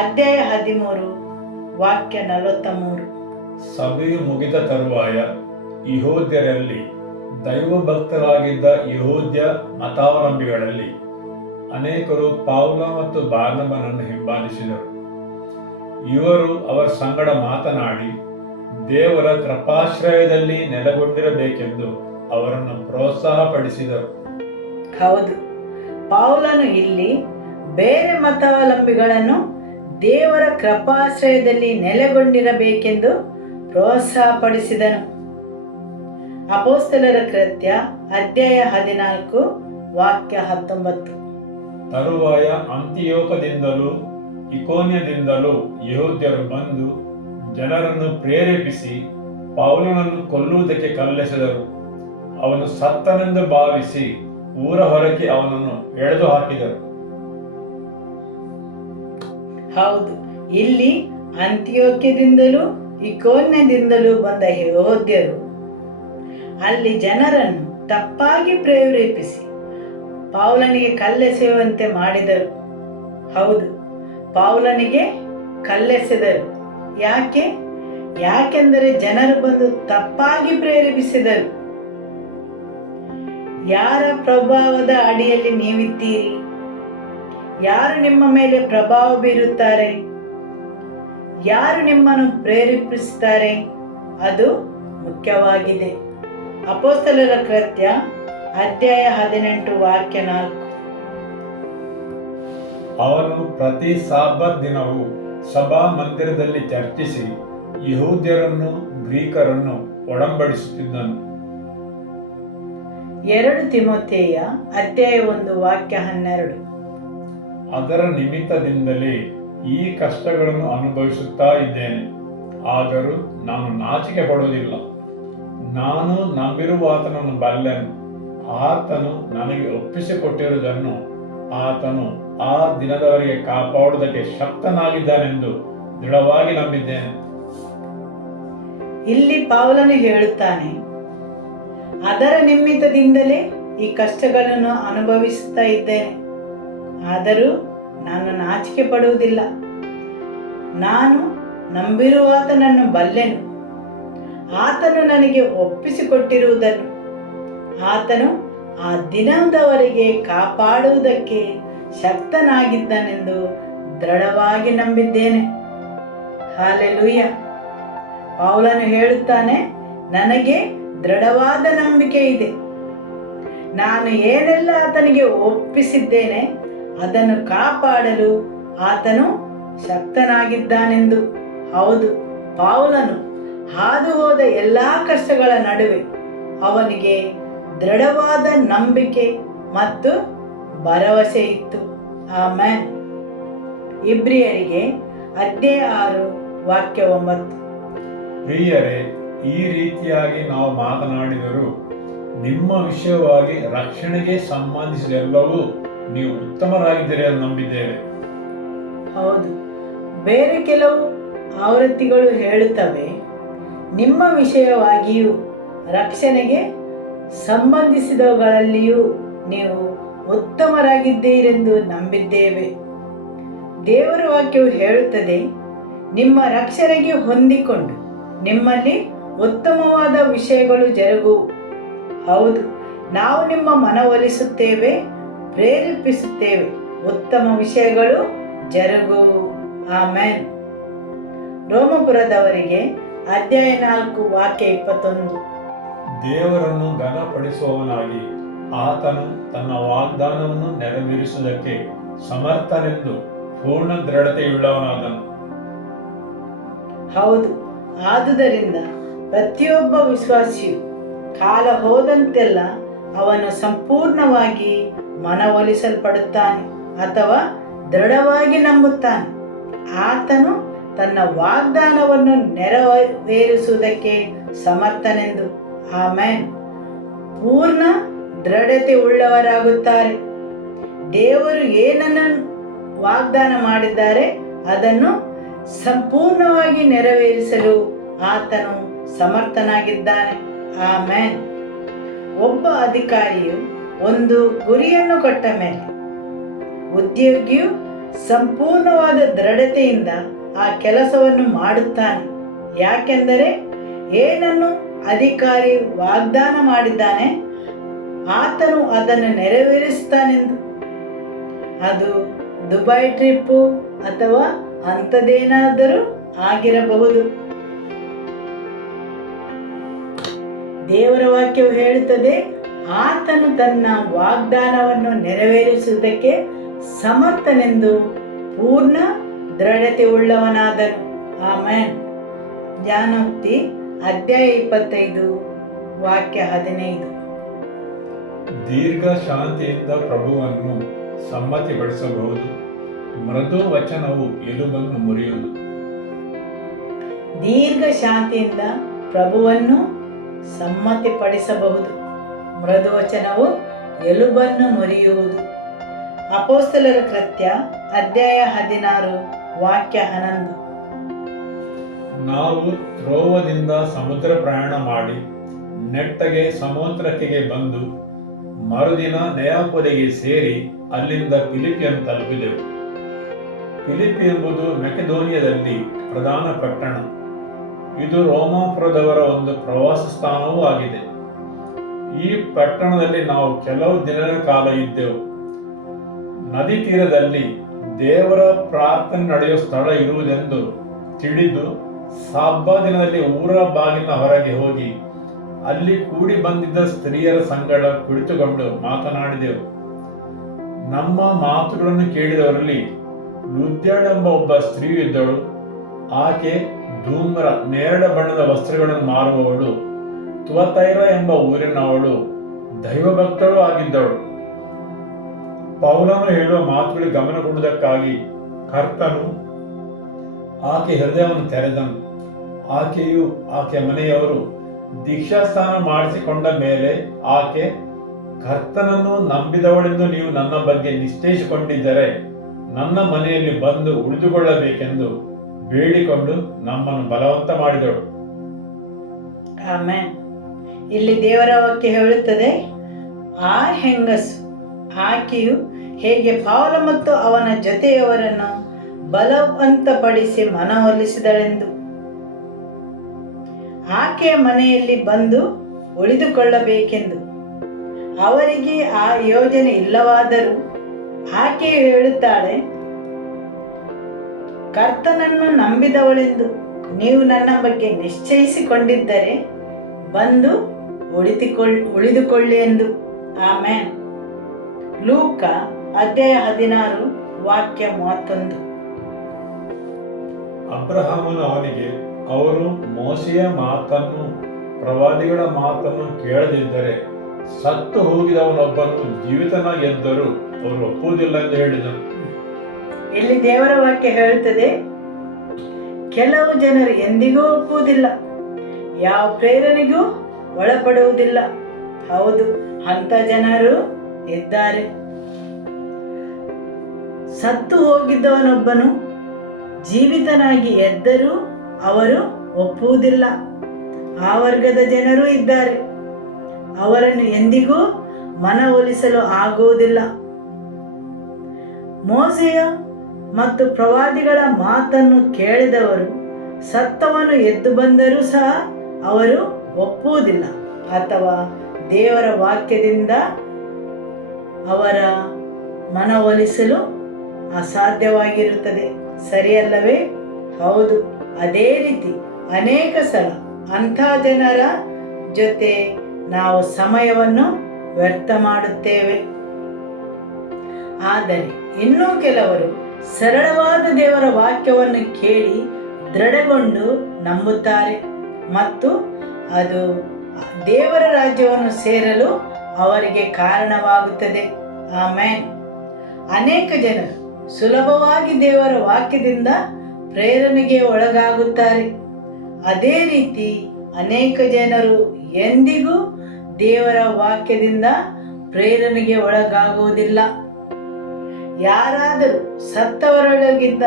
ಅಧ್ಯಾಯ 13 ವಾಕ್ಯ 43. ಸಭೆಯು ಮುಗಿದ ತರುವಾಯ ಯೆಹೂದ್ಯರಲ್ಲಿ ದೈವಭಕ್ತರಾಗಿದ್ದ ಯೆಹೂದ್ಯ ಮತಾವಲಂಬಿಗಳಲ್ಲಿ ಅನೇಕರು ಪೌಲ ಮತ್ತು ಬಾರ್ನಬನನ್ನು ಹಿಂಬಾಲಿಸಿದರು. ಇವರು ಅವರ ಸಂಗಡ ಮಾತನಾಡಿ ದೇವರ ಕೃಪಾಶ್ರಯದಲ್ಲಿ ನೆಲೆಗೊಂಡಿರಬೇಕೆಂದು ಅವರನ್ನು ಪ್ರೋತ್ಸಾಹಪಡಿಸಿದರು. ಹೌದು, ಪೌಲನು ಇಲ್ಲಿ ಬೇರೆ ಮತಾವಲಂಬಿಗಳನ್ನು ದೇವರ ಕೃಪಾಶ್ರಯದಲ್ಲಿ ನೆಲೆಗೊಂಡಿರಬೇಕೆಂದು ಪ್ರೋತ್ಸಾಹಪಡಿಸಿದನು. ಅಪೊಸ್ತಲರ ಕೃತ್ಯ ಅಧ್ಯಾಯ 14 ವಾಕ್ಯ 19. ತರುವಾಯ ಅಂತಿಯೋಕದಿಂದಲೂ ಇಕೋನ್ಯದಿಂದಲೂ ಯೆಹೂದ್ಯರು ಬಂದು ಜನರನ್ನು ಪ್ರೇರೇಪಿಸಿ ಪೌಲನನ್ನು ಕೊಲ್ಲುವುದಕ್ಕೆ ಕಲ್ಲೆಸೆದರು. ಅವನು ಸತ್ತನೆಂದು ಭಾವಿಸಿ ಊರ ಹೊರಗೆ ಅವನನ್ನು ಎಳೆದು ಹಾಕಿದರು. ಹೌದು, ಇಲ್ಲಿ ಅಂತಿಯೋಕ್ಯದಿಂದಲೂ ಇಕೋನ್ಯದಿಂದಲೂ ಬಂದ ಯೆಹೂದ್ಯರು ಅಲ್ಲಿ ಜನರನ್ನು ತಪ್ಪಾಗಿ ಪ್ರೇರೇಪಿಸಿ ಪೌಲನಿಗೆ ಕಲ್ಲೆಸೆಯುವಂತೆ ಮಾಡಿದರು. ಹೌದು, ಪೌಲನಿಗೆ ಕಲ್ಲೆಸೆದರು. ಯಾಕೆಂದರೆ ಜನರು ಬಂದು ತಪ್ಪಾಗಿ ಪ್ರೇರೇಪಿಸಿದರು. ಯಾರ ಪ್ರಭಾವದ ಅಡಿಯಲ್ಲಿ ನೀವಿದ್ದೀರಿ? ಯಾರು ನಿಮ್ಮ ಮೇಲೆ ಪ್ರಭಾವ ಬೀರುತ್ತಾರೆ? ಯಾರು ನಿಮ್ಮನ್ನು ಪ್ರೇರೇಪಿಸುತ್ತಾರೆ? ಅದು ಮುಖ್ಯವಾಗಿದೆ. ಅಪೊಸ್ತಲರ ಕೃತ್ಯ ಅಧ್ಯಾಯ 18 ವಾಕ್ಯ 4. ಅವನು ಪ್ರತಿ ಸಾಬ್ಬತ್ ದಿನವೂ ಸಭಾ ಮಂದಿರದಲ್ಲಿ ಚರ್ಚಿಸಿ ಯೆಹೂದ್ಯರನ್ನು ಗ್ರೀಕರನ್ನು ಒಡಂಬಡಿಸುತ್ತಿದ್ದನು. 2 ತಿಮೋಥೆಯ ಅಧ್ಯಾಯ 1 ವಾಕ್ಯ 12. ಅದರ ನಿಮಿತ್ತದಿಂದಲೇ ಈ ಕಷ್ಟಗಳನ್ನು ಅನುಭವಿಸುತ್ತಾ ಇದ್ದೇನೆ. ಆದರೂ ನಾನು ನಾಚಿಕೆ ಪಡುವುದಿಲ್ಲ. ನಾನು ನಂಬಿರುವಾತನನ್ನು ಬಲ್ಲೆನು. ಆತನು ನನಗೆ ಒಪ್ಪಿಸಿಕೊಟ್ಟಿರುವುದನ್ನು ಆತನು ಆ ದಿನದವರೆಗೆ ಕಾಪಾಡುವುದಕ್ಕೆ ಶಕ್ತನಾಗಿದ್ದಾನೆಂದು ದೃಢವಾಗಿ ನಂಬಿದ್ದೇನೆ. ಇಲ್ಲಿ ಪೌಲನು ಹೇಳುತ್ತಾನೆ, ಅದರ ನಿಮಿತ್ತದಿಂದಲೇ ಈ ಕಷ್ಟಗಳನ್ನು ಅನುಭವಿಸುತ್ತಾ ಇದ್ದೇನೆ. ಆದರೂ ನಾನು ನಾಚಿಕೆ ಪಡುವುದಿಲ್ಲ. ನಾನು ನಂಬಿರುವಾತನನ್ನು ಬಲ್ಲೆನು. ಆತನು ನನಗೆ ಒಪ್ಪಿಸಿಕೊಟ್ಟಿರುವುದನ್ನು ಆತನು ಆ ದಿನದವರೆಗೆ ಕಾಪಾಡುವುದಕ್ಕೆ ಶಕ್ತನಾಗಿದ್ದಾನೆಂದು ದೃಢವಾಗಿ ನಂಬಿದ್ದೇನೆ. ಹಾಲೆಲೂಯ. ಪೌಲನು ಹೇಳುತ್ತಾನೆ, ನನಗೆ ದೃಢವಾದ ನಂಬಿಕೆ ಇದೆ. ನಾನು ಏನೆಲ್ಲ ಆತನಿಗೆ ಒಪ್ಪಿಸಿದ್ದೇನೆ ಅದನ್ನು ಕಾಪಾಡಲು ಆತನು ಶಕ್ತನಾಗಿದ್ದಾನೆಂದು. ಹೌದು, ಪೌಲನು ಹಾದು ಹೋದ ಎಲ್ಲ ಕಷ್ಟಗಳ ನಡುವೆ ಅವನಿಗೆ ದೃಢವಾದ ನಂಬಿಕೆ ಮತ್ತು ಭರವಸೆ ಇತ್ತು. ಆಮೆನ್. ಇಬ್ರಿಯರಿಗೆ ಅಧ್ಯಾಯ 6 ವಾಕ್ಯ 9. ಪ್ರಿಯರೇ, ಈ ರೀತಿಯಾಗಿ ನಾವು ಮಾತನಾಡಿದರೂ ನಿಮ್ಮ ವಿಷಯವಾಗಿ ರಕ್ಷಣೆಗೆ ಸಂಬಂಧಿಸಿದೆಲ್ಲವೂ ನೀವು ಉತ್ತಮರಾಗಿದ್ದೀರಿ ಎಂದು ನಂಬಿದ್ದೇವೆ. ಹೌದು, ಬೇರೆ ಕೆಲವು ಆವೃತ್ತಿಗಳು ಹೇಳುತ್ತವೆ, ನಿಮ್ಮ ವಿಷಯವಾಗಿಯೂ ರಕ್ಷಣೆಗೆ ಸಂಬಂಧಿಸಿದವುಗಳಲ್ಲಿಯೂ ನೀವು ಉತ್ತಮರಾಗಿದ್ದೀರೆಂದು ನಂಬಿದ್ದೇವೆ. ದೇವರ ವಾಕ್ಯವು ಹೇಳುತ್ತದೆ, ನಿಮ್ಮ ರಕ್ಷಣೆಗೆ ಹೊಂದಿಕೊಂಡು ನಿಮ್ಮಲ್ಲಿ ಉತ್ತಮವಾದ ವಿಷಯಗಳು ಜರುಗುವು. ಹೌದು, ನಾವು ನಿಮ್ಮ ಮನವೊಲಿಸುತ್ತೇವೆ, ಪ್ರೇರೇಪಿಸುತ್ತೇವೆ, ಉತ್ತಮ ವಿಷಯಗಳು ಜರುಗುವು. ಆಮೆನ್. ರೋಮಪುರದವರಿಗೆ ಅಧ್ಯಾಯ 4 ವಾಕ್ಯ 21. ದೇವರನ್ನು ಘನಪಡಿಸುವವನಾಗಿ ಆತನು ತನ್ನ ವಾಗ್ದಾನವನ್ನು ನೆರವೇರಿಸುವುದಕ್ಕೆ ಸಮರ್ಥನೆಂದು ಪೂರ್ಣ ದೃಢತೆಯುಳ್ಳವನಾದನು. ಹೌದು, ಆದುದರಿಂದ ಪ್ರತಿಯೊಬ್ಬ ವಿಶ್ವಾಸಿಯು ಕಾಲ ಹೋದಂತೆಲ್ಲ ಅವನು ಸಂಪೂರ್ಣವಾಗಿ ಮನವೊಲಿಸಲ್ಪಡುತ್ತಾನೆ ಅಥವಾ ದೃಢವಾಗಿ ನಂಬುತ್ತಾನೆ. ಆತನು ತನ್ನ ವಾಗ್ದಾನವನ್ನು ನೆರವೇರಿಸುವುದಕ್ಕೆ ಸಮರ್ಥನೆಂದು. ಆಮೆನ್. ಪೂರ್ಣ ದೃಢತೆ ಉಳ್ಳವರಾಗುತ್ತಾರೆ. ದೇವರು ಏನನ್ನು ವಾಗ್ದಾನ ಮಾಡಿದ್ದಾರೆ ಅದನ್ನು ಸಂಪೂರ್ಣವಾಗಿ ನೆರವೇರಿಸಲು ಆತನು ಸಮರ್ಥನಾಗಿದ್ದಾನೆ. ಆಮೆನ್. ಒಬ್ಬ ಅಧಿಕಾರಿಯು ಒಂದು ಗುರಿಯನ್ನು ಕೊಟ್ಟ ಮೇಲೆ ಉದ್ಯೋಗಿಯು ಸಂಪೂರ್ಣವಾದ ದೃಢತೆಯಿಂದ ಆ ಕೆಲಸವನ್ನು ಮಾಡುತ್ತಾನೆ. ಯಾಕೆಂದರೆ ಏನನ್ನು ಅಧಿಕಾರಿ ವಾಗ್ದಾನ ಮಾಡಿದ್ದಾನೆ ಆತನು ಅದನ್ನು ನೆರವೇರಿಸುತ್ತಾನೆಂದು. ಅದು ದುಬೈ ಟ್ರಿಪ್ಪು ಅಥವಾ ಅಂಥದ್ದೇನಾದರೂ ಆಗಿರಬಹುದು. ದೇವರ ವಾಕ್ಯವು ಹೇಳುತ್ತದೆ, ಆತನು ತನ್ನ ವಾಗ್ದಾನವನ್ನು ನೆರವೇರಿಸುವುದಕ್ಕೆ ಸಮರ್ಥನೆಂದು ಪೂರ್ಣ ದೃಢತೆ ಉಳ್ಳವನಾದನು. ಆಮೆನ್. ಜ್ಞಾನೋಕ್ತಿ ಅಧ್ಯಾಯ 25 ವಾಕ್ಯ 15. ದೀರ್ಘ ಶಾಂತಿಯಿಂದ ಪ್ರಭುವನ್ನು ಸಮ್ಮತಿಪಡಿಸಬಹುದು, ಮೃದು ವಚನವು ಎಲುಬನ್ನು ಮುರಿಯುವುದು. ದೀರ್ಘ ಶಾಂತಿಯಿಂದ ಪ್ರಭುವನ್ನು ಸಮ್ಮತಿಪಡಿಸಬಹುದು, ಮೃದು ವಚನವು ಎಲುಬನ್ನು ಮುರಿಯುವುದು. ಅಪೊಸ್ತಲರ ಕೃತ್ಯ ಅಧ್ಯಾಯ 16 ವಾಕ್ಯ 11. ನಾವು ತ್ರೋವದಿಂದ ಸಮುದ್ರ ಪ್ರಯಾಣ ಮಾಡಿ ನೆಟ್ಟಗೆ ಸಮುದ್ರಕ್ಕೆ ಬಂದು ಮರುದಿನ ನೆಯಾಪೊಲಿಗೆ ಸೇರಿ ಅಲ್ಲಿಂದ ಫಿಲಿಪಿಯನ್ನು ತಲುಪಿದೆವು. ಫಿಲಿಪಿ ಎಂಬುದು ಮೆಕೆದೋನಿಯದಲ್ಲಿ ಪ್ರಧಾನ ಪಟ್ಟಣ. ಇದು ರೋಮಾಪುರದವರ ಒಂದು ಪ್ರವಾಸ ಸ್ಥಾನವೂ ಆಗಿದೆ. ಈ ಪಟ್ಟಣದಲ್ಲಿ ನಾವು ಕೆಲವು ದಿನಗಳ ಕಾಲ ಇದ್ದೆವು. ನದಿ ತೀರದಲ್ಲಿ ದೇವರ ಪ್ರಾರ್ಥನೆ ನಡೆಯುವ ಸ್ಥಳ ಇರುವುದೆಂದು ತಿಳಿದು ಸಬ್ಬಾ ದಿನದಲ್ಲಿ ಊರ ಬಾಗಿಲಿನ ಹೊರಗೆ ಹೋಗಿ ಅಲ್ಲಿ ಕೂಡಿ ಬಂದಿದ್ದ ಸ್ತ್ರೀಯರ ಸಂಗಡ ಕುಳಿತುಕೊಂಡು ಮಾತನಾಡಿದೆವು. ನಮ್ಮ ಮಾತುಗಳನ್ನು ಕೇಳಿದವರಲ್ಲಿ ಲುದ್ಯಾಳೆಂಬ ಒಬ್ಬ ಸ್ತ್ರೀಯು ಇದ್ದಳು. ಆಕೆ ಧೂಮ್ರ ನೇರಳ ಬಣ್ಣದ ವಸ್ತ್ರಗಳನ್ನು ಮಾರುವವಳು, ತುವತೈರ ಎಂಬ ಊರಿನವಳು, ದೈವಭಕ್ತಳು ಆಗಿದ್ದಳು. ಪೌಲನು ಹೇಳುವ ಮಾತುಗಳಿಗೆ ಗಮನ ಕೊಡುವುದಕ್ಕಾಗಿ ಕರ್ತನು ಆಕೆ ಹೃದಯವನ್ನು ತೆರೆದನು. ಆಕೆಯು ಆಕೆ ಮನೆಯವರು ದೀಕ್ಷಾಸ್ನಾನ ಮಾಡಿಸಿಕೊಂಡ ಮೇಲೆ ಆಕೆ, ಕರ್ತನನ್ನು ನಂಬಿದವಳೆಂದು ನೀವು ನನ್ನ ಬಗ್ಗೆ ನಿಶ್ಚಯಿಸಿಕೊಂಡಿದ್ದರೆ ನನ್ನ ಮನೆಯಲ್ಲಿ ಬಂದು ಉಳಿದುಕೊಳ್ಳಬೇಕೆಂದು ಬೇಡಿಕೊಂಡು ನಮ್ಮನ್ನು ಬಲವಂತ ಮಾಡಿದಳು. ಆಮೆನ್. ಇಲ್ಲಿ ದೇವರ ವಾಕ್ಯ ಹೇಳುತ್ತದೆ, ಆ ಹೆಂಗಸು ಆಕೆಯು ಹೇಗೆ ಪೌಲ ಮತ್ತು ಅವನ ಜೊತೆಯವರನ್ನು ಬಲವಂತಪಡಿಸಿ ಮನವೊಲಿಸಿದಳೆಂದು. ಆಕೆಯ ಮನೆಯಲ್ಲಿ ಬಂದು ಉಳಿದುಕೊಳ್ಳಬೇಕೆಂದು ಅವರಿಗೆ ಆ ಯೋಜನೆ ಇಲ್ಲವಾದರೂ ಆಕೆ ಹೇಳುತ್ತಾಳೆ, ಕರ್ತನನ್ನು ನಂಬಿದವಳೆಂದು ನೀವು ನನ್ನ ಬಗ್ಗೆ ನಿಶ್ಚಯಿಸಿಕೊಂಡಿದ್ದರೆ ಬಂದು ಉಳಿದುಕೊಳ್ಳಿ ಎಂದು. ಆಮೇನ್. ಲೂಕ ಅಧ್ಯಾಯ 16 ವಾಕ್ಯ 31. ಅಬ್ರಹಾಮನು ಅವನಿಗೆ, ಅವರು ಮೋಶೆಯ ಮಾತನ್ನು ಪ್ರವಾದಿಗಳ ಮಾತನ್ನು ಕೇಳದಿದ್ದರೆ ಸತ್ತು ಹೋಗಿದವನೊಬ್ಬನು ಜೀವಿತನಾಗೆದ್ದರೂ ಅವರು ಒಪ್ಪುವುದಿಲ್ಲ ಎಂದು ಹೇಳಿದನು. ಇಲ್ಲಿ ದೇವರ ವಾಕ್ಯ ಹೇಳುತ್ತದೆ, ಕೆಲವು ಜನರು ಎಂದಿಗೂ ಒಪ್ಪುವುದಿಲ್ಲ, ಯಾವ ಪ್ರೇರಣೆಗೂ ಒಳಪಡುವುದಿಲ್ಲ. ಹೌದು, ಅಂಥ ಜನರು ಇದ್ದಾರೆ. ಸತ್ತು ಹೋಗಿದ್ದವನೊಬ್ಬನು ಜೀವಿತನಾಗಿ ಎದ್ದರೂ ಅವರು ಒಪ್ಪುವುದಿಲ್ಲ. ಆ ವರ್ಗದ ಜನರು ಇದ್ದಾರೆ. ಅವರನ್ನು ಎಂದಿಗೂ ಮನವೊಲಿಸಲು ಆಗುವುದಿಲ್ಲ. ಮೋಸೆಯ ಮತ್ತು ಪ್ರವಾದಿಗಳ ಮಾತನ್ನು ಕೇಳಿದವರು ಸತ್ತವನು ಎದ್ದು ಬಂದರೂ ಸಹ ಅವರು ಒಪ್ಪುವುದಿಲ್ಲ, ಅಥವಾ ದೇವರ ವಾಕ್ಯದಿಂದ ಅವರ ಮನವೊಲಿಸಲು ಅಸಾಧ್ಯವಾಗಿರುತ್ತದೆ. ಸರಿಯಲ್ಲವೇ? ಹೌದು. ಅದೇ ರೀತಿ ಅನೇಕ ಸಲ ಅಂಥ ಜನರ ಜೊತೆ ನಾವು ಸಮಯವನ್ನು ವ್ಯರ್ಥ ಮಾಡುತ್ತೇವೆ. ಆದರೆ ಇನ್ನೂ ಕೆಲವರು ಸರಳವಾದ ದೇವರ ವಾಕ್ಯವನ್ನು ಕೇಳಿ ದೃಢಗೊಂಡು ನಂಬುತ್ತಾರೆ ಮತ್ತು ಅದು ದೇವರ ರಾಜ್ಯವನ್ನು ಸೇರಲು ಅವರಿಗೆ ಕಾರಣವಾಗುತ್ತದೆ. ಆಮೇನ್. ಅನೇಕ ಜನರು ಸುಲಭವಾಗಿ ದೇವರ ವಾಕ್ಯದಿಂದ ಪ್ರೇರಣೆಗೆ ಒಳಗಾಗುತ್ತಾರೆ. ಅದೇ ರೀತಿ ಅನೇಕ ಜನರು ಎಂದಿಗೂ ದೇವರ ವಾಕ್ಯದಿಂದ ಪ್ರೇರಣೆಗೆ ಒಳಗಾಗುವುದಿಲ್ಲ. ಯಾರಾದರೂ ಸತ್ತವರೊಳಗಿಂದ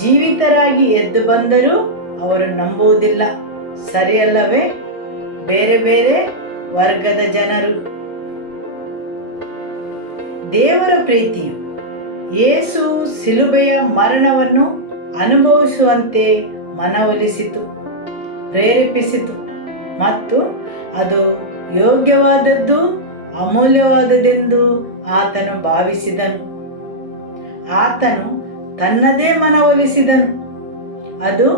ಜೀವಿತರಾಗಿ ಎದ್ದು ಬಂದರೂ ಅವರು ನಂಬುವುದಿಲ್ಲ. ಸರಿಯಲ್ಲವೇ? ಬೇರೆ ಬೇರೆ ವರ್ಗದ ಜನರು. ದೇವರ ಪ್ರೀತಿಯು ಯೇಸು ಶಿಲುಬೆಯ ಮರಣವನ್ನು ಅನುಭವಿಸುವಂತೆ ಮನವೊಲಿಸಿತು, ಪ್ರೇರೇಪಿಸಿತು ಮತ್ತು ಅದು ಯೋಗ್ಯವಾದದ್ದು, ಅಮೂಲ್ಯವಾದದ್ದೆಂದು ಆತನು ಭಾವಿಸಿದನು. ಆತನು ತನ್ನದೇ ಮನವೊಲಿಸಿದನು, ಅದು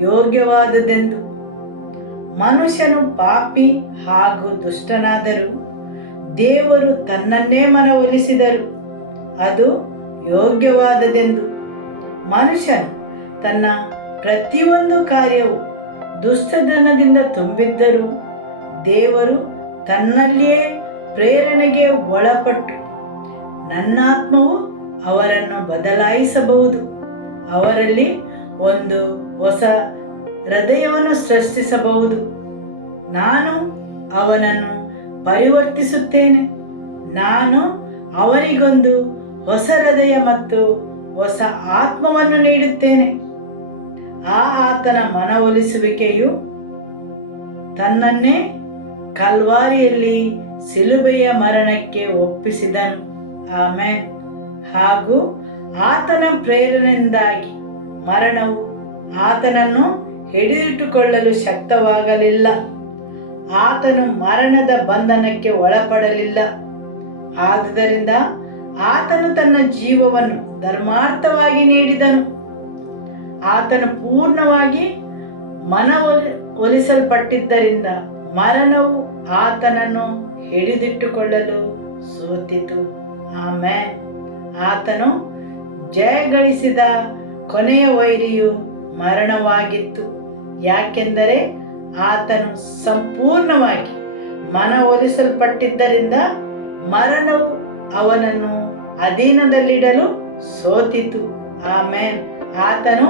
ಯೋಗ್ಯವಾದದ್ದೆಂದು. ಮನುಷ್ಯನು ಪಾಪಿ ಹಾಗೂ ದುಷ್ಟನಾದರೂ ದೇವರು ತನ್ನನ್ನೇ ಮನವೊಲಿಸಿದರು, ಅದು ಯೋಗ್ಯವಾದದೆಂದು. ಮನುಷ್ಯನು ತನ್ನ ಪ್ರತಿಯೊಂದು ಕಾರ್ಯವು ದುಷ್ಟತನದಿಂದ ತುಂಬಿದ್ದರೂ ದೇವರು ತನ್ನಲ್ಲಿಯೇ ಪ್ರೇರಣೆಗೆ ಒಳಪಟ್ಟು ನನ್ನಾತ್ಮವು ಅವರನ್ನು ಬದಲಾಯಿಸಬಹುದು, ಅವರಲ್ಲಿ ಒಂದು ಹೊಸ ಹೃದಯವನ್ನು ಸೃಷ್ಟಿಸಬಹುದು. ನಾನು ಅವನನ್ನು ಪರಿವರ್ತಿಸುತ್ತೇನೆ, ನಾನು ಅವನಿಗೊಂದು ಹೊಸ ಹೃದಯ ಮತ್ತು ಹೊಸ ಆತ್ಮವನ್ನು ನೀಡುತ್ತೇನೆ. ಆತನ ಮನವೊಲಿಸುವಿಕೆಯು ತನ್ನನ್ನೇ ಕಲ್ವಾರಿಯಲ್ಲಿ ಶಿಲುಬೆಯ ಮರಣಕ್ಕೆ ಒಪ್ಪಿಸಿದನು. ಆಮೇನ್. ಹಾಗೂ ಆತನ ಪ್ರೇರಣೆಯಿಂದಾಗಿ ಮರಣವು ಆತನನ್ನು ಹಿಡಿದಿಟ್ಟುಕೊಳ್ಳಲು ಶಕ್ತವಾಗಲಿಲ್ಲ. ಆತನು ಮರಣದ ಬಂಧನಕ್ಕೆ ಒಳಪಡಲಿಲ್ಲ. ಆದುದರಿಂದ ಆತನು ತನ್ನ ಜೀವವನ್ನು ಧರ್ಮಾರ್ಥವಾಗಿ ನೀಡಿದನು. ಆತನು ಪೂರ್ಣವಾಗಿ ಮನವೊಲಿಸಲ್ಪಟ್ಟಿದ್ದರಿಂದ ಮರಣವು ಆತನನ್ನು ಹಿಡಿದಿಟ್ಟುಕೊಳ್ಳಲು ಸೋತಿತು. ಆಮೇನ್. ಆತನು ಜಯಗಳಿಸಿದ ಕೊನೆಯ ವೈರಿಯು ಮರಣವಾಗಿತ್ತು, ಯಾಕೆಂದರೆ ಆತನು ಸಂಪೂರ್ಣವಾಗಿ ಮನವೊಲಿಸಲ್ಪಟ್ಟಿದ್ದರಿಂದ ಮರಣವು ಅವನನ್ನು ಅಧೀನದಲ್ಲಿಡಲು ಸೋತಿತು. ಆಮೇನ್. ಆತನು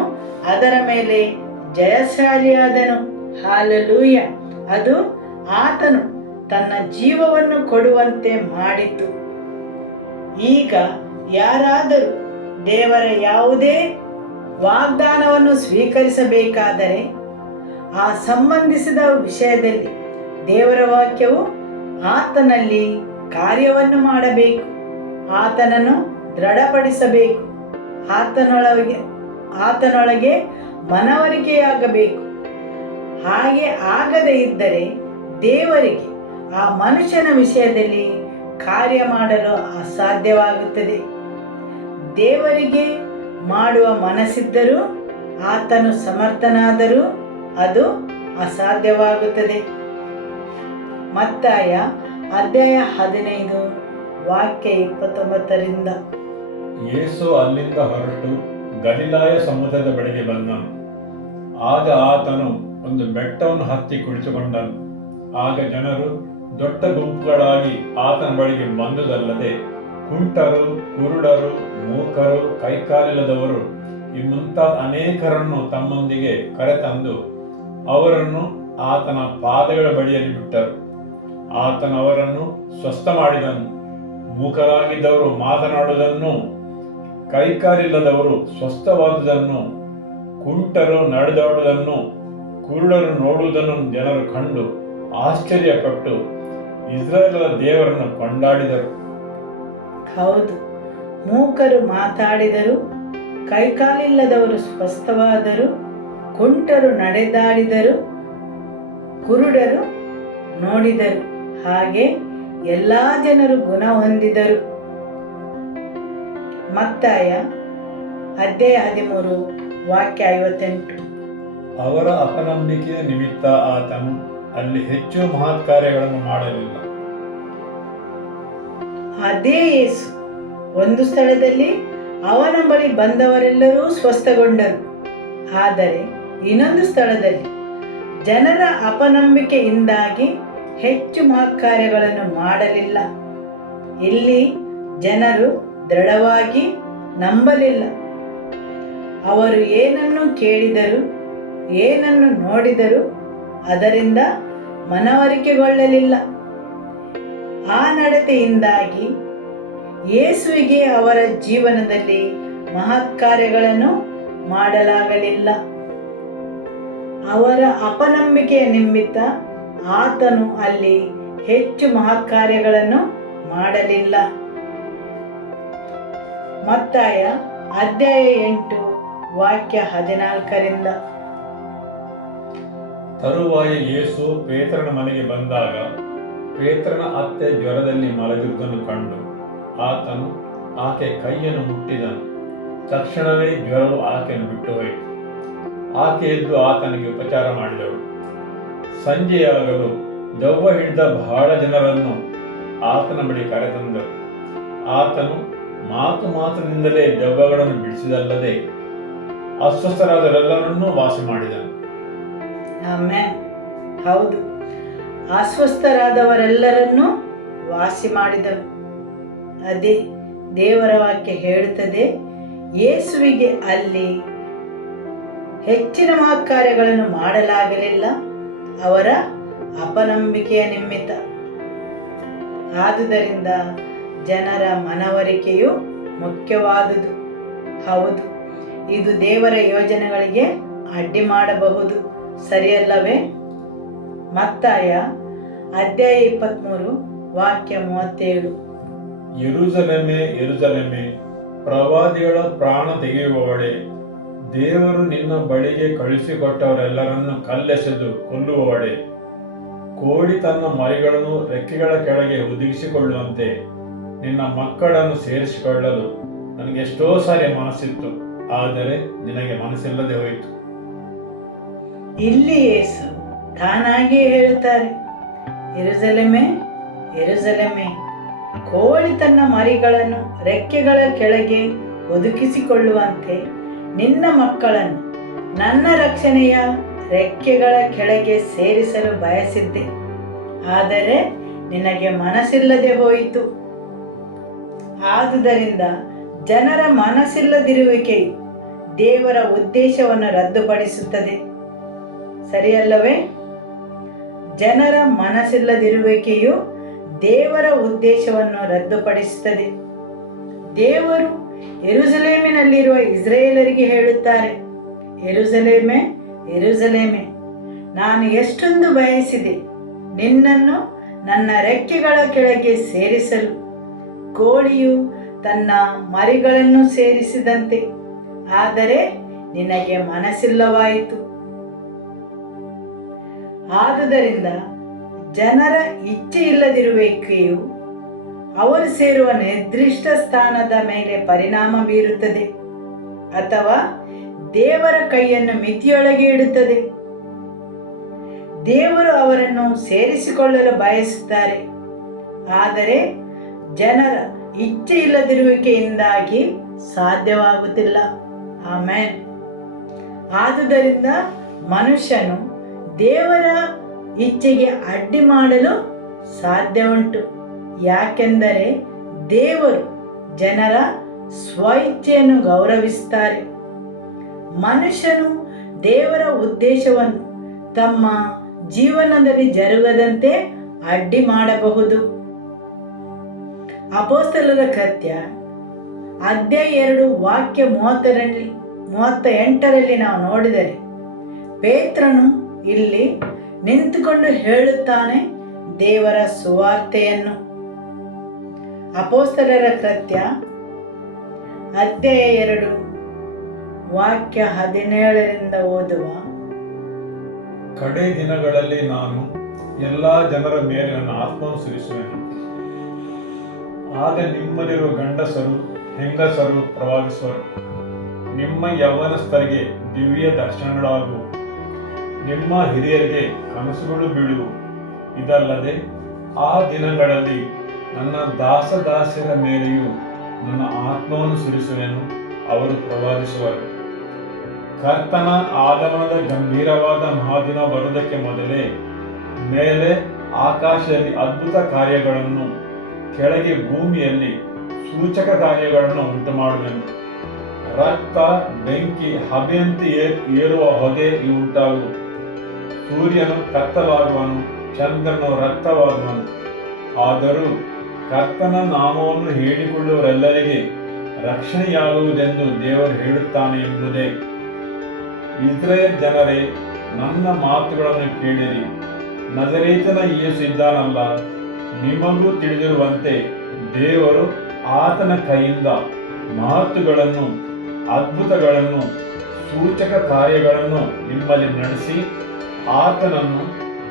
ಅದರ ಮೇಲೆ ಜಯಶಾಲಿಯಾದನು. ಹಾಲೆಲೂಯ. ಅದು ಆತನು ತನ್ನ ಜೀವವನ್ನು ಕೊಡುವಂತೆ ಮಾಡಿತು. ಈಗ ಯಾರಾದರೂ ದೇವರ ಯಾವುದೇ ವಾಗ್ದಾನವನ್ನು ಸ್ವೀಕರಿಸಬೇಕಾದರೆ ಆ ಸಂಬಂಧಿಸಿದ ವಿಷಯದಲ್ಲಿ ದೇವರ ವಾಕ್ಯವು ಆತನಲ್ಲಿ ಕಾರ್ಯವನ್ನು ಮಾಡಬೇಕು, ಆತನನ್ನು ದೃಢಪಡಿಸಬೇಕು, ಆತನೊಳಗೆ ಮನವರಿಕೆಯಾಗಬೇಕು. ಹಾಗೆ ಆಗದೇ ಇದ್ದರೆ ದೇವರಿಗೆ ಆ ಮನುಷ್ಯನ ವಿಷಯದಲ್ಲಿ ಕಾರ್ಯ ಮಾಡಲು ಅಸಾಧ್ಯವಾಗುತ್ತದೆ. ದೇವರಿಗೆ ಮಾಡುವ ಮನಸ್ಸಿದ್ದರೂ ಆತನು ಸಮರ್ಥನಾದರೂ ಅದು ಅಸಾಧ್ಯವಾಗುತ್ತದೆ. ಮತ್ತಾಯ ಅಧ್ಯಾಯ 15 ವಾಕ್ಯ 29ರಿಂದ. ಯೇಸು ಅಲ್ಲಿಂದ ಹೊರಟು ಗಲಿಲಾಯ ಸಮುದ್ರದ ಬಳಿಗೆ ಬಂದನು. ಆಗ ಆತನು ಒಂದು ಬೆಟ್ಟವನ್ನು ಹತ್ತಿ ಕುಳಿತುಕೊಂಡನು. ಆಗ ಜನರು ದೊಡ್ಡ ಗುಂಪುಗಳಾಗಿ ಆತನ ಬಳಿಗೆ ಬಂದುದಲ್ಲದೆ ಕುಂಟರು, ಕುರುಡರು, ಮೂಕರು, ಕೈಕಾಲಿಲ್ಲದವರು ಈ ಮುಂತಾದ ಅನೇಕರನ್ನು ತಮ್ಮೊಂದಿಗೆ ಕರೆತಂದು ಅವರನ್ನು ಆತನ ಪಾದಗಳ ಬಳಿಯಲ್ಲಿ ಬಿಟ್ಟರು. ಆತನು ಅವರನ್ನು ಸ್ವಸ್ಥ ಮಾಡಿದನು. ಮೂಕರಾಗಿದ್ದವರು ಮಾತನಾಡುವುದನ್ನು, ಕೈಕಾಲಿಲ್ಲದವರು ಸ್ವಸ್ಥವಾದುದನ್ನು, ಕುಂಟರು ನಡೆದಾಡುವುದನ್ನು, ಕುರುಡರು ನೋಡುವುದನ್ನು ಜನರು ಕಂಡು ಆಶ್ಚರ್ಯಪಟ್ಟು ಇಸ್ರಾಯೇಲರ ದೇವರನ್ನು ಕೊಂಡಾಡಿದರು. ಹೌದು, ಮೂಕರು ಮಾತಾಡಿದರು, ಕೈಕಾಲಿಲ್ಲದವರು ಸ್ವಸ್ಥವಾದರು, ಕುಂಟರು ನಡೆದಾಡಿದರು, ಕುರುಡರು ನೋಡಿದರು, ಹಾಗೆ ಎಲ್ಲ ಜನರು ಗುಣ ಹೊಂದಿದರು. ಮತ್ತಾಯ ಅಧ್ಯಾಯ 13 ವಾಕ್ಯ 58. ಅವರ ಅಪನಂಬಿಕೆಯ ನಿಮಿತ್ತ ಆತನು ಅಲ್ಲಿ ಹೆಚ್ಚು ಮಹತ್ಕಾರ್ಯಗಳನ್ನು ಮಾಡಲಿಲ್ಲ. ಅದೇ ಯೇಸು ಒಂದು ಸ್ಥಳದಲ್ಲಿ ಅವನ ಬಳಿ ಬಂದವರೆಲ್ಲರೂ ಸ್ವಸ್ಥಗೊಂಡರು. ಆದರೆ ಇನ್ನೊಂದು ಸ್ಥಳದಲ್ಲಿ ಜನರ ಅಪನಂಬಿಕೆಯಿಂದಾಗಿ ಹೆಚ್ಚು ಮಹತ್ಕಾರ್ಯಗಳನ್ನು ಮಾಡಲಿಲ್ಲ. ಇಲ್ಲಿ ಜನರು ದೃಢವಾಗಿ ನಂಬಲಿಲ್ಲ. ಅವರು ಏನನ್ನು ಕೇಳಿದರು, ಏನನ್ನು ನೋಡಿದರು, ಅದರಿಂದ ಮನವರಿಕೆಗೊಳ್ಳಲಿಲ್ಲ. ಆ ನಡತೆಯಿಂದಾಗಿ ಯೇಸುವಿಗೆ ಅವರ ಜೀವನದಲ್ಲಿ ಮಹತ್ಕಾರ್ಯಗಳನ್ನು ಮಾಡಲಾಗಲಿಲ್ಲ. ಅವರ ಅಪನಂಬಿಕೆಯ ನಿಮಿತ್ತ ಆತನು ಅಲ್ಲಿ ಹೆಚ್ಚು ಮಹತ್ಕಾರ್ಯಗಳನ್ನು ಮಾಡಲಿಲ್ಲ. ಮತ್ತಾಯ ಅಧ್ಯಾಯ 8 ವಾಕ್ಯ 14ರಿಂದ. ತರುವಾಯ ಯೇಸು ಪೇತ್ರನ ಮನೆಗೆ ಬಂದಾಗ ಪೇತ್ರನ ಅತ್ತೆ ಜ್ವರದಲ್ಲಿ ಮಲಗಿರುವುದನ್ನು ಕಂಡು ಆತನು ಆಕೆ ಕೈಯನ್ನು ಮುಟ್ಟಿದನು. ತಕ್ಷಣವೇ ಜ್ವರವು ಆಕೆಯನ್ನು ಬಿಟ್ಟು ಹೋಯಿತು. ಆಕೆ ಎದ್ದು ಆತನಿಗೆ ಉಪಚಾರ ಮಾಡಿದಳು. ಸಂಜೆಯಾಗಲು ದೆವ್ವ ಹಿಡಿದ ಬಹಳ ಜನರನ್ನು ಆತನ ಬಳಿ ಕರೆತಂದರು. ಆತನು ಮಾತ್ರದಿಂದಲೇ ದೆವ್ವಗಳನ್ನು ಬಿಡಿಸಿದಲ್ಲದೆ ಅಸ್ವಸ್ಥರಾದವರೆಲ್ಲರನ್ನೂ ವಾಸಿ ಮಾಡಿದನು. ಆಮೆನ್. ಹೌದು, ಅಸ್ವಸ್ಥರಾದವರೆಲ್ಲರನ್ನೂ ವಾಸಿ ಮಾಡಿದನು. ಅದೇ ದೇವರ ವಾಕ್ಯ ಹೇಳುತ್ತದೆ, ಯೇಸುವಿಗೆ ಅಲ್ಲಿ ಹೆಚ್ಚಿನ ಮಹತ್ಕಾರ್ಯಗಳನ್ನು ಮಾಡಲಾಗಲಿಲ್ಲ, ಅವರ ಅಪನಂಬಿಕೆಯ ನಿಮಿತ್ತ. ಆದುದರಿಂದ ಜನರ ಮನವರಿಕೆಯು ಮುಖ್ಯವಾದುದು. ಹೌದು, ಇದು ದೇವರ ಯೋಜನೆಗಳಿಗೆ ಅಡ್ಡಿ ಮಾಡಬಹುದು, ಸರಿಯಲ್ಲವೇ? ಮತ್ತಾಯ ಅಧ್ಯಾಯ 23 ವಾಕ್ಯ 37. ಯೆರೂಸಲೇಮೇ, ಯೆರೂಸಲೇಮೇ, ಪ್ರವಾದಿಗಳ ಪ್ರಾಣ ತೆಗೆಯುವವಳೇ, ದೇವರು ನಿನ್ನ ಬಳಿಗೆ ಕಳುಹಿಸಿಕೊಟ್ಟವರೆಲ್ಲರನ್ನು ಕಲ್ಲೆಸೆದು ಕೊಲ್ಲುವವಳೇ, ಕೋಳಿ ತನ್ನ ಮರಿಗಳನ್ನು ರೆಕ್ಕೆಗಳ ಕೆಳಗೆ ಹುದುಗಿಸಿಕೊಳ್ಳುವಂತೆ ನಿನ್ನ ಮಕ್ಕಳನ್ನು ಸೇರಿಸಿಕೊಳ್ಳಲು ನನಗೆ ಎಷ್ಟೋ ಸಾರಿ ಮನಸ್ಸಿತ್ತು, ಆದರೆ ನಿನಗೆ ಮನಸ್ಸಿಲ್ಲದೆ ಹೋಯಿತು. ಇಲ್ಲಿ ಯೇಸು ತಾನಾಗಿಯೇ ಹೇಳುತ್ತಾರೆ, ಯೆರೂಸಲೇಮೇ, ಯೆರೂಸಲೇಮೇ, ಕೋಳಿ ತನ್ನ ಮರಿಗಳನ್ನು ರೆಕ್ಕೆಗಳ ಕೆಳಗೆ ಒದಗಿಸಿಕೊಳ್ಳುವಂತೆ ನಿನ್ನ ಮಕ್ಕಳನ್ನು ನನ್ನ ರಕ್ಷಣೆಯ ರೆಕ್ಕೆಗಳ ಕೆಳಗೆ ಸೇರಿಸಲು ಬಯಸಿದ್ದೆ, ಆದರೆ ನಿನಗೆ ಮನಸ್ಸಿಲ್ಲದೆ ಹೋಯಿತು. ಆದುದರಿಂದ ಜನರ ಮನಸ್ಸಿಲ್ಲದಿರುವಿಕೆಯು ದೇವರ ಉದ್ದೇಶವನ್ನು ರದ್ದುಪಡಿಸುತ್ತದೆ, ಸರಿಯಲ್ಲವೇ? ಜನರ ಮನಸ್ಸಿಲ್ಲದಿರುವಿಕೆಯು ದೇವರ ಉದ್ದೇಶವನ್ನು ರದ್ದುಪಡಿಸುತ್ತದೆ. ದೇವರು ಯೆರೂಸಲೇಮಿನಲ್ಲಿರುವ ಇಸ್ರಾಯೇಲರಿಗೆ ಹೇಳುತ್ತಾರೆ, ಯೆರೂಸಲೇಮೇ, ಯೆರೂಸಲೇಮೇ, ನಾನು ಎಷ್ಟೊಂದು ಬಯಸಿದೆ ನಿನ್ನನ್ನು ನನ್ನ ರೆಕ್ಕೆಗಳ ಕೆಳಗೆ ಸೇರಿಸಲು, ಕೋಳಿಯು ತನ್ನ ಮರಿಗಳನ್ನು ಸೇರಿಸಿದಂತೆ, ಆದರೆ ನಿನಗೆ ಮನಸ್ಸಿಲ್ಲವಾಯಿತು. ಆದುದರಿಂದ ಜನರ ಇಚ್ಛೆ ಇಲ್ಲದಿರುವಿಕೆಯು ಅವರು ಸೇರುವ ನಿರ್ದಿಷ್ಟ ಸ್ಥಾನದ ಮೇಲೆ ಪರಿಣಾಮ ಬೀರುತ್ತದೆ ಅಥವಾ ದೇವರ ಕೈಯನ್ನು ಮಿತಿಯೊಳಗೆ ಇಡುತ್ತದೆ. ದೇವರು ಅವರನ್ನು ಸೇರಿಸಿಕೊಳ್ಳಲು ಬಯಸುತ್ತಾರೆ, ಆದರೆ ಜನರ ಇಚ್ಛೆ ಇಲ್ಲದಿರುವಿಕೆಯಿಂದಾಗಿ ಸಾಧ್ಯವಾಗುತ್ತಿಲ್ಲ. ಆಮೆನ್. ಆದುದರಿಂದ ಮನುಷ್ಯನು ದೇವರ ಇಚ್ಛೆಗೆ ಅಡ್ಡಿ ಮಾಡಲು ಸಾಧ್ಯ ಉಂಟು. ಯಾಕೆಂದರೆ ದೇವರು ಜನರ ಸ್ವಇಚ್ಛೆಯನ್ನು ಗೌರವಿಸುತ್ತಾರೆ. ಮನುಷ್ಯನು ದೇವರ ಉದ್ದೇಶವನ್ನು ತಮ್ಮ ಜೀವನದಲ್ಲಿ ಜರುಗದಂತೆ ಅಡ್ಡಿ ಮಾಡಬಹುದು. ಅಪೊಸ್ತಲರ ಕೃತ್ಯ ಅಧ್ಯಾಯ 2 ವಾಕ್ಯ 38ರಲ್ಲಿ ನಾವು ನೋಡಿದರೆ ಪೇತ್ರನು ಇಲ್ಲಿ ನಿಂತುಕೊಂಡು ಹೇಳುತ್ತಾನೆ ದೇವರ ಸುವಾರ್ತೆಯನ್ನು. ಅಪೊಸ್ತಲರ ಕೃತ್ಯ ಅಧ್ಯಾಯ 2 ವಾಕ್ಯ 17ರಿಂದ ಓದುವ. ಕಡೆ ದಿನಗಳಲ್ಲಿ ನಾನು ಎಲ್ಲಾ ಜನರ ಮೇಲೆ ನನ್ನ ಆತ್ಮವನ್ನು ಸುರಿಸುವೆನು. ಆಗ ನಿಮ್ಮಲ್ಲಿರುವ ಗಂಡಸರು ಹೆಂಗಸರು ಪ್ರವಾದಿಸುವರು, ನಿಮ್ಮ ಯೌವನಸ್ಥರಿಗೆ ದಿವ್ಯ ದರ್ಶನಗಳಾಗುವು, ನಿಮ್ಮ ಹಿರಿಯರಿಗೆ ಕನಸುಗಳು ಬೀಳುವು. ಇದಲ್ಲದೆ ಆ ದಿನಗಳಲ್ಲಿ ನನ್ನ ದಾಸದಾಸ್ಯರ ಮೇಲೆಯೂ ನನ್ನ ಆತ್ಮವನ್ನು ಸುರಿಸುವೆನು, ಅವರು ಪ್ರವಾದಿಸುವರು. ಕರ್ತನ ಆಗಮನದ ಗಂಭೀರವಾದ ಮಹಾದಿನ ಬರುವುದಕ್ಕೆ ಮೊದಲೇ ಮೇಲೆ ಆಕಾಶದಲ್ಲಿ ಅದ್ಭುತ ಕಾರ್ಯಗಳನ್ನು, ಕೆಳಗೆ ಭೂಮಿಯಲ್ಲಿ ಸೂಚಕ ಕಾರ್ಯಗಳನ್ನು ಉಂಟು ಮಾಡುವೆನು. ರಕ್ತ, ಬೆಂಕಿ, ಹಬೆಯಂತೆ ಏರುವ ಹೊಗೆ ಉಂಟಾಗುವು. ಸೂರ್ಯನು ಕತ್ತಲಾಗುವನು, ಚಂದ್ರನು ರಕ್ತವಾಗುವನು. ಆದರೂ ಕರ್ತನ ನಾಮವನ್ನು ಹೇಳಿಕೊಳ್ಳುವವರೆಲ್ಲರಿಗೆ ರಕ್ಷಣೆಯಾಗುವುದೆಂದು ದೇವರು ಹೇಳುತ್ತಾನೆ ಎಂಬುದೇ. ಇಸ್ರಾಯೇಲ್ ಜನರೇ, ನನ್ನ ಮಾತುಗಳನ್ನು ಕೇಳಿರಿ. ನಜರೇತನ ಯೇಸು ಇದ್ದಾನಲ್ಲ, ನಿಮಗೂ ತಿಳಿದಿರುವಂತೆ ದೇವರು ಆತನ ಕೈಯಿಂದ ಮಾತುಗಳನ್ನು, ಅದ್ಭುತಗಳನ್ನು, ಸೂಚಕ ಕಾರ್ಯಗಳನ್ನು ನಿಮ್ಮಲ್ಲಿ ನಡೆಸಿ ಆತನನ್ನು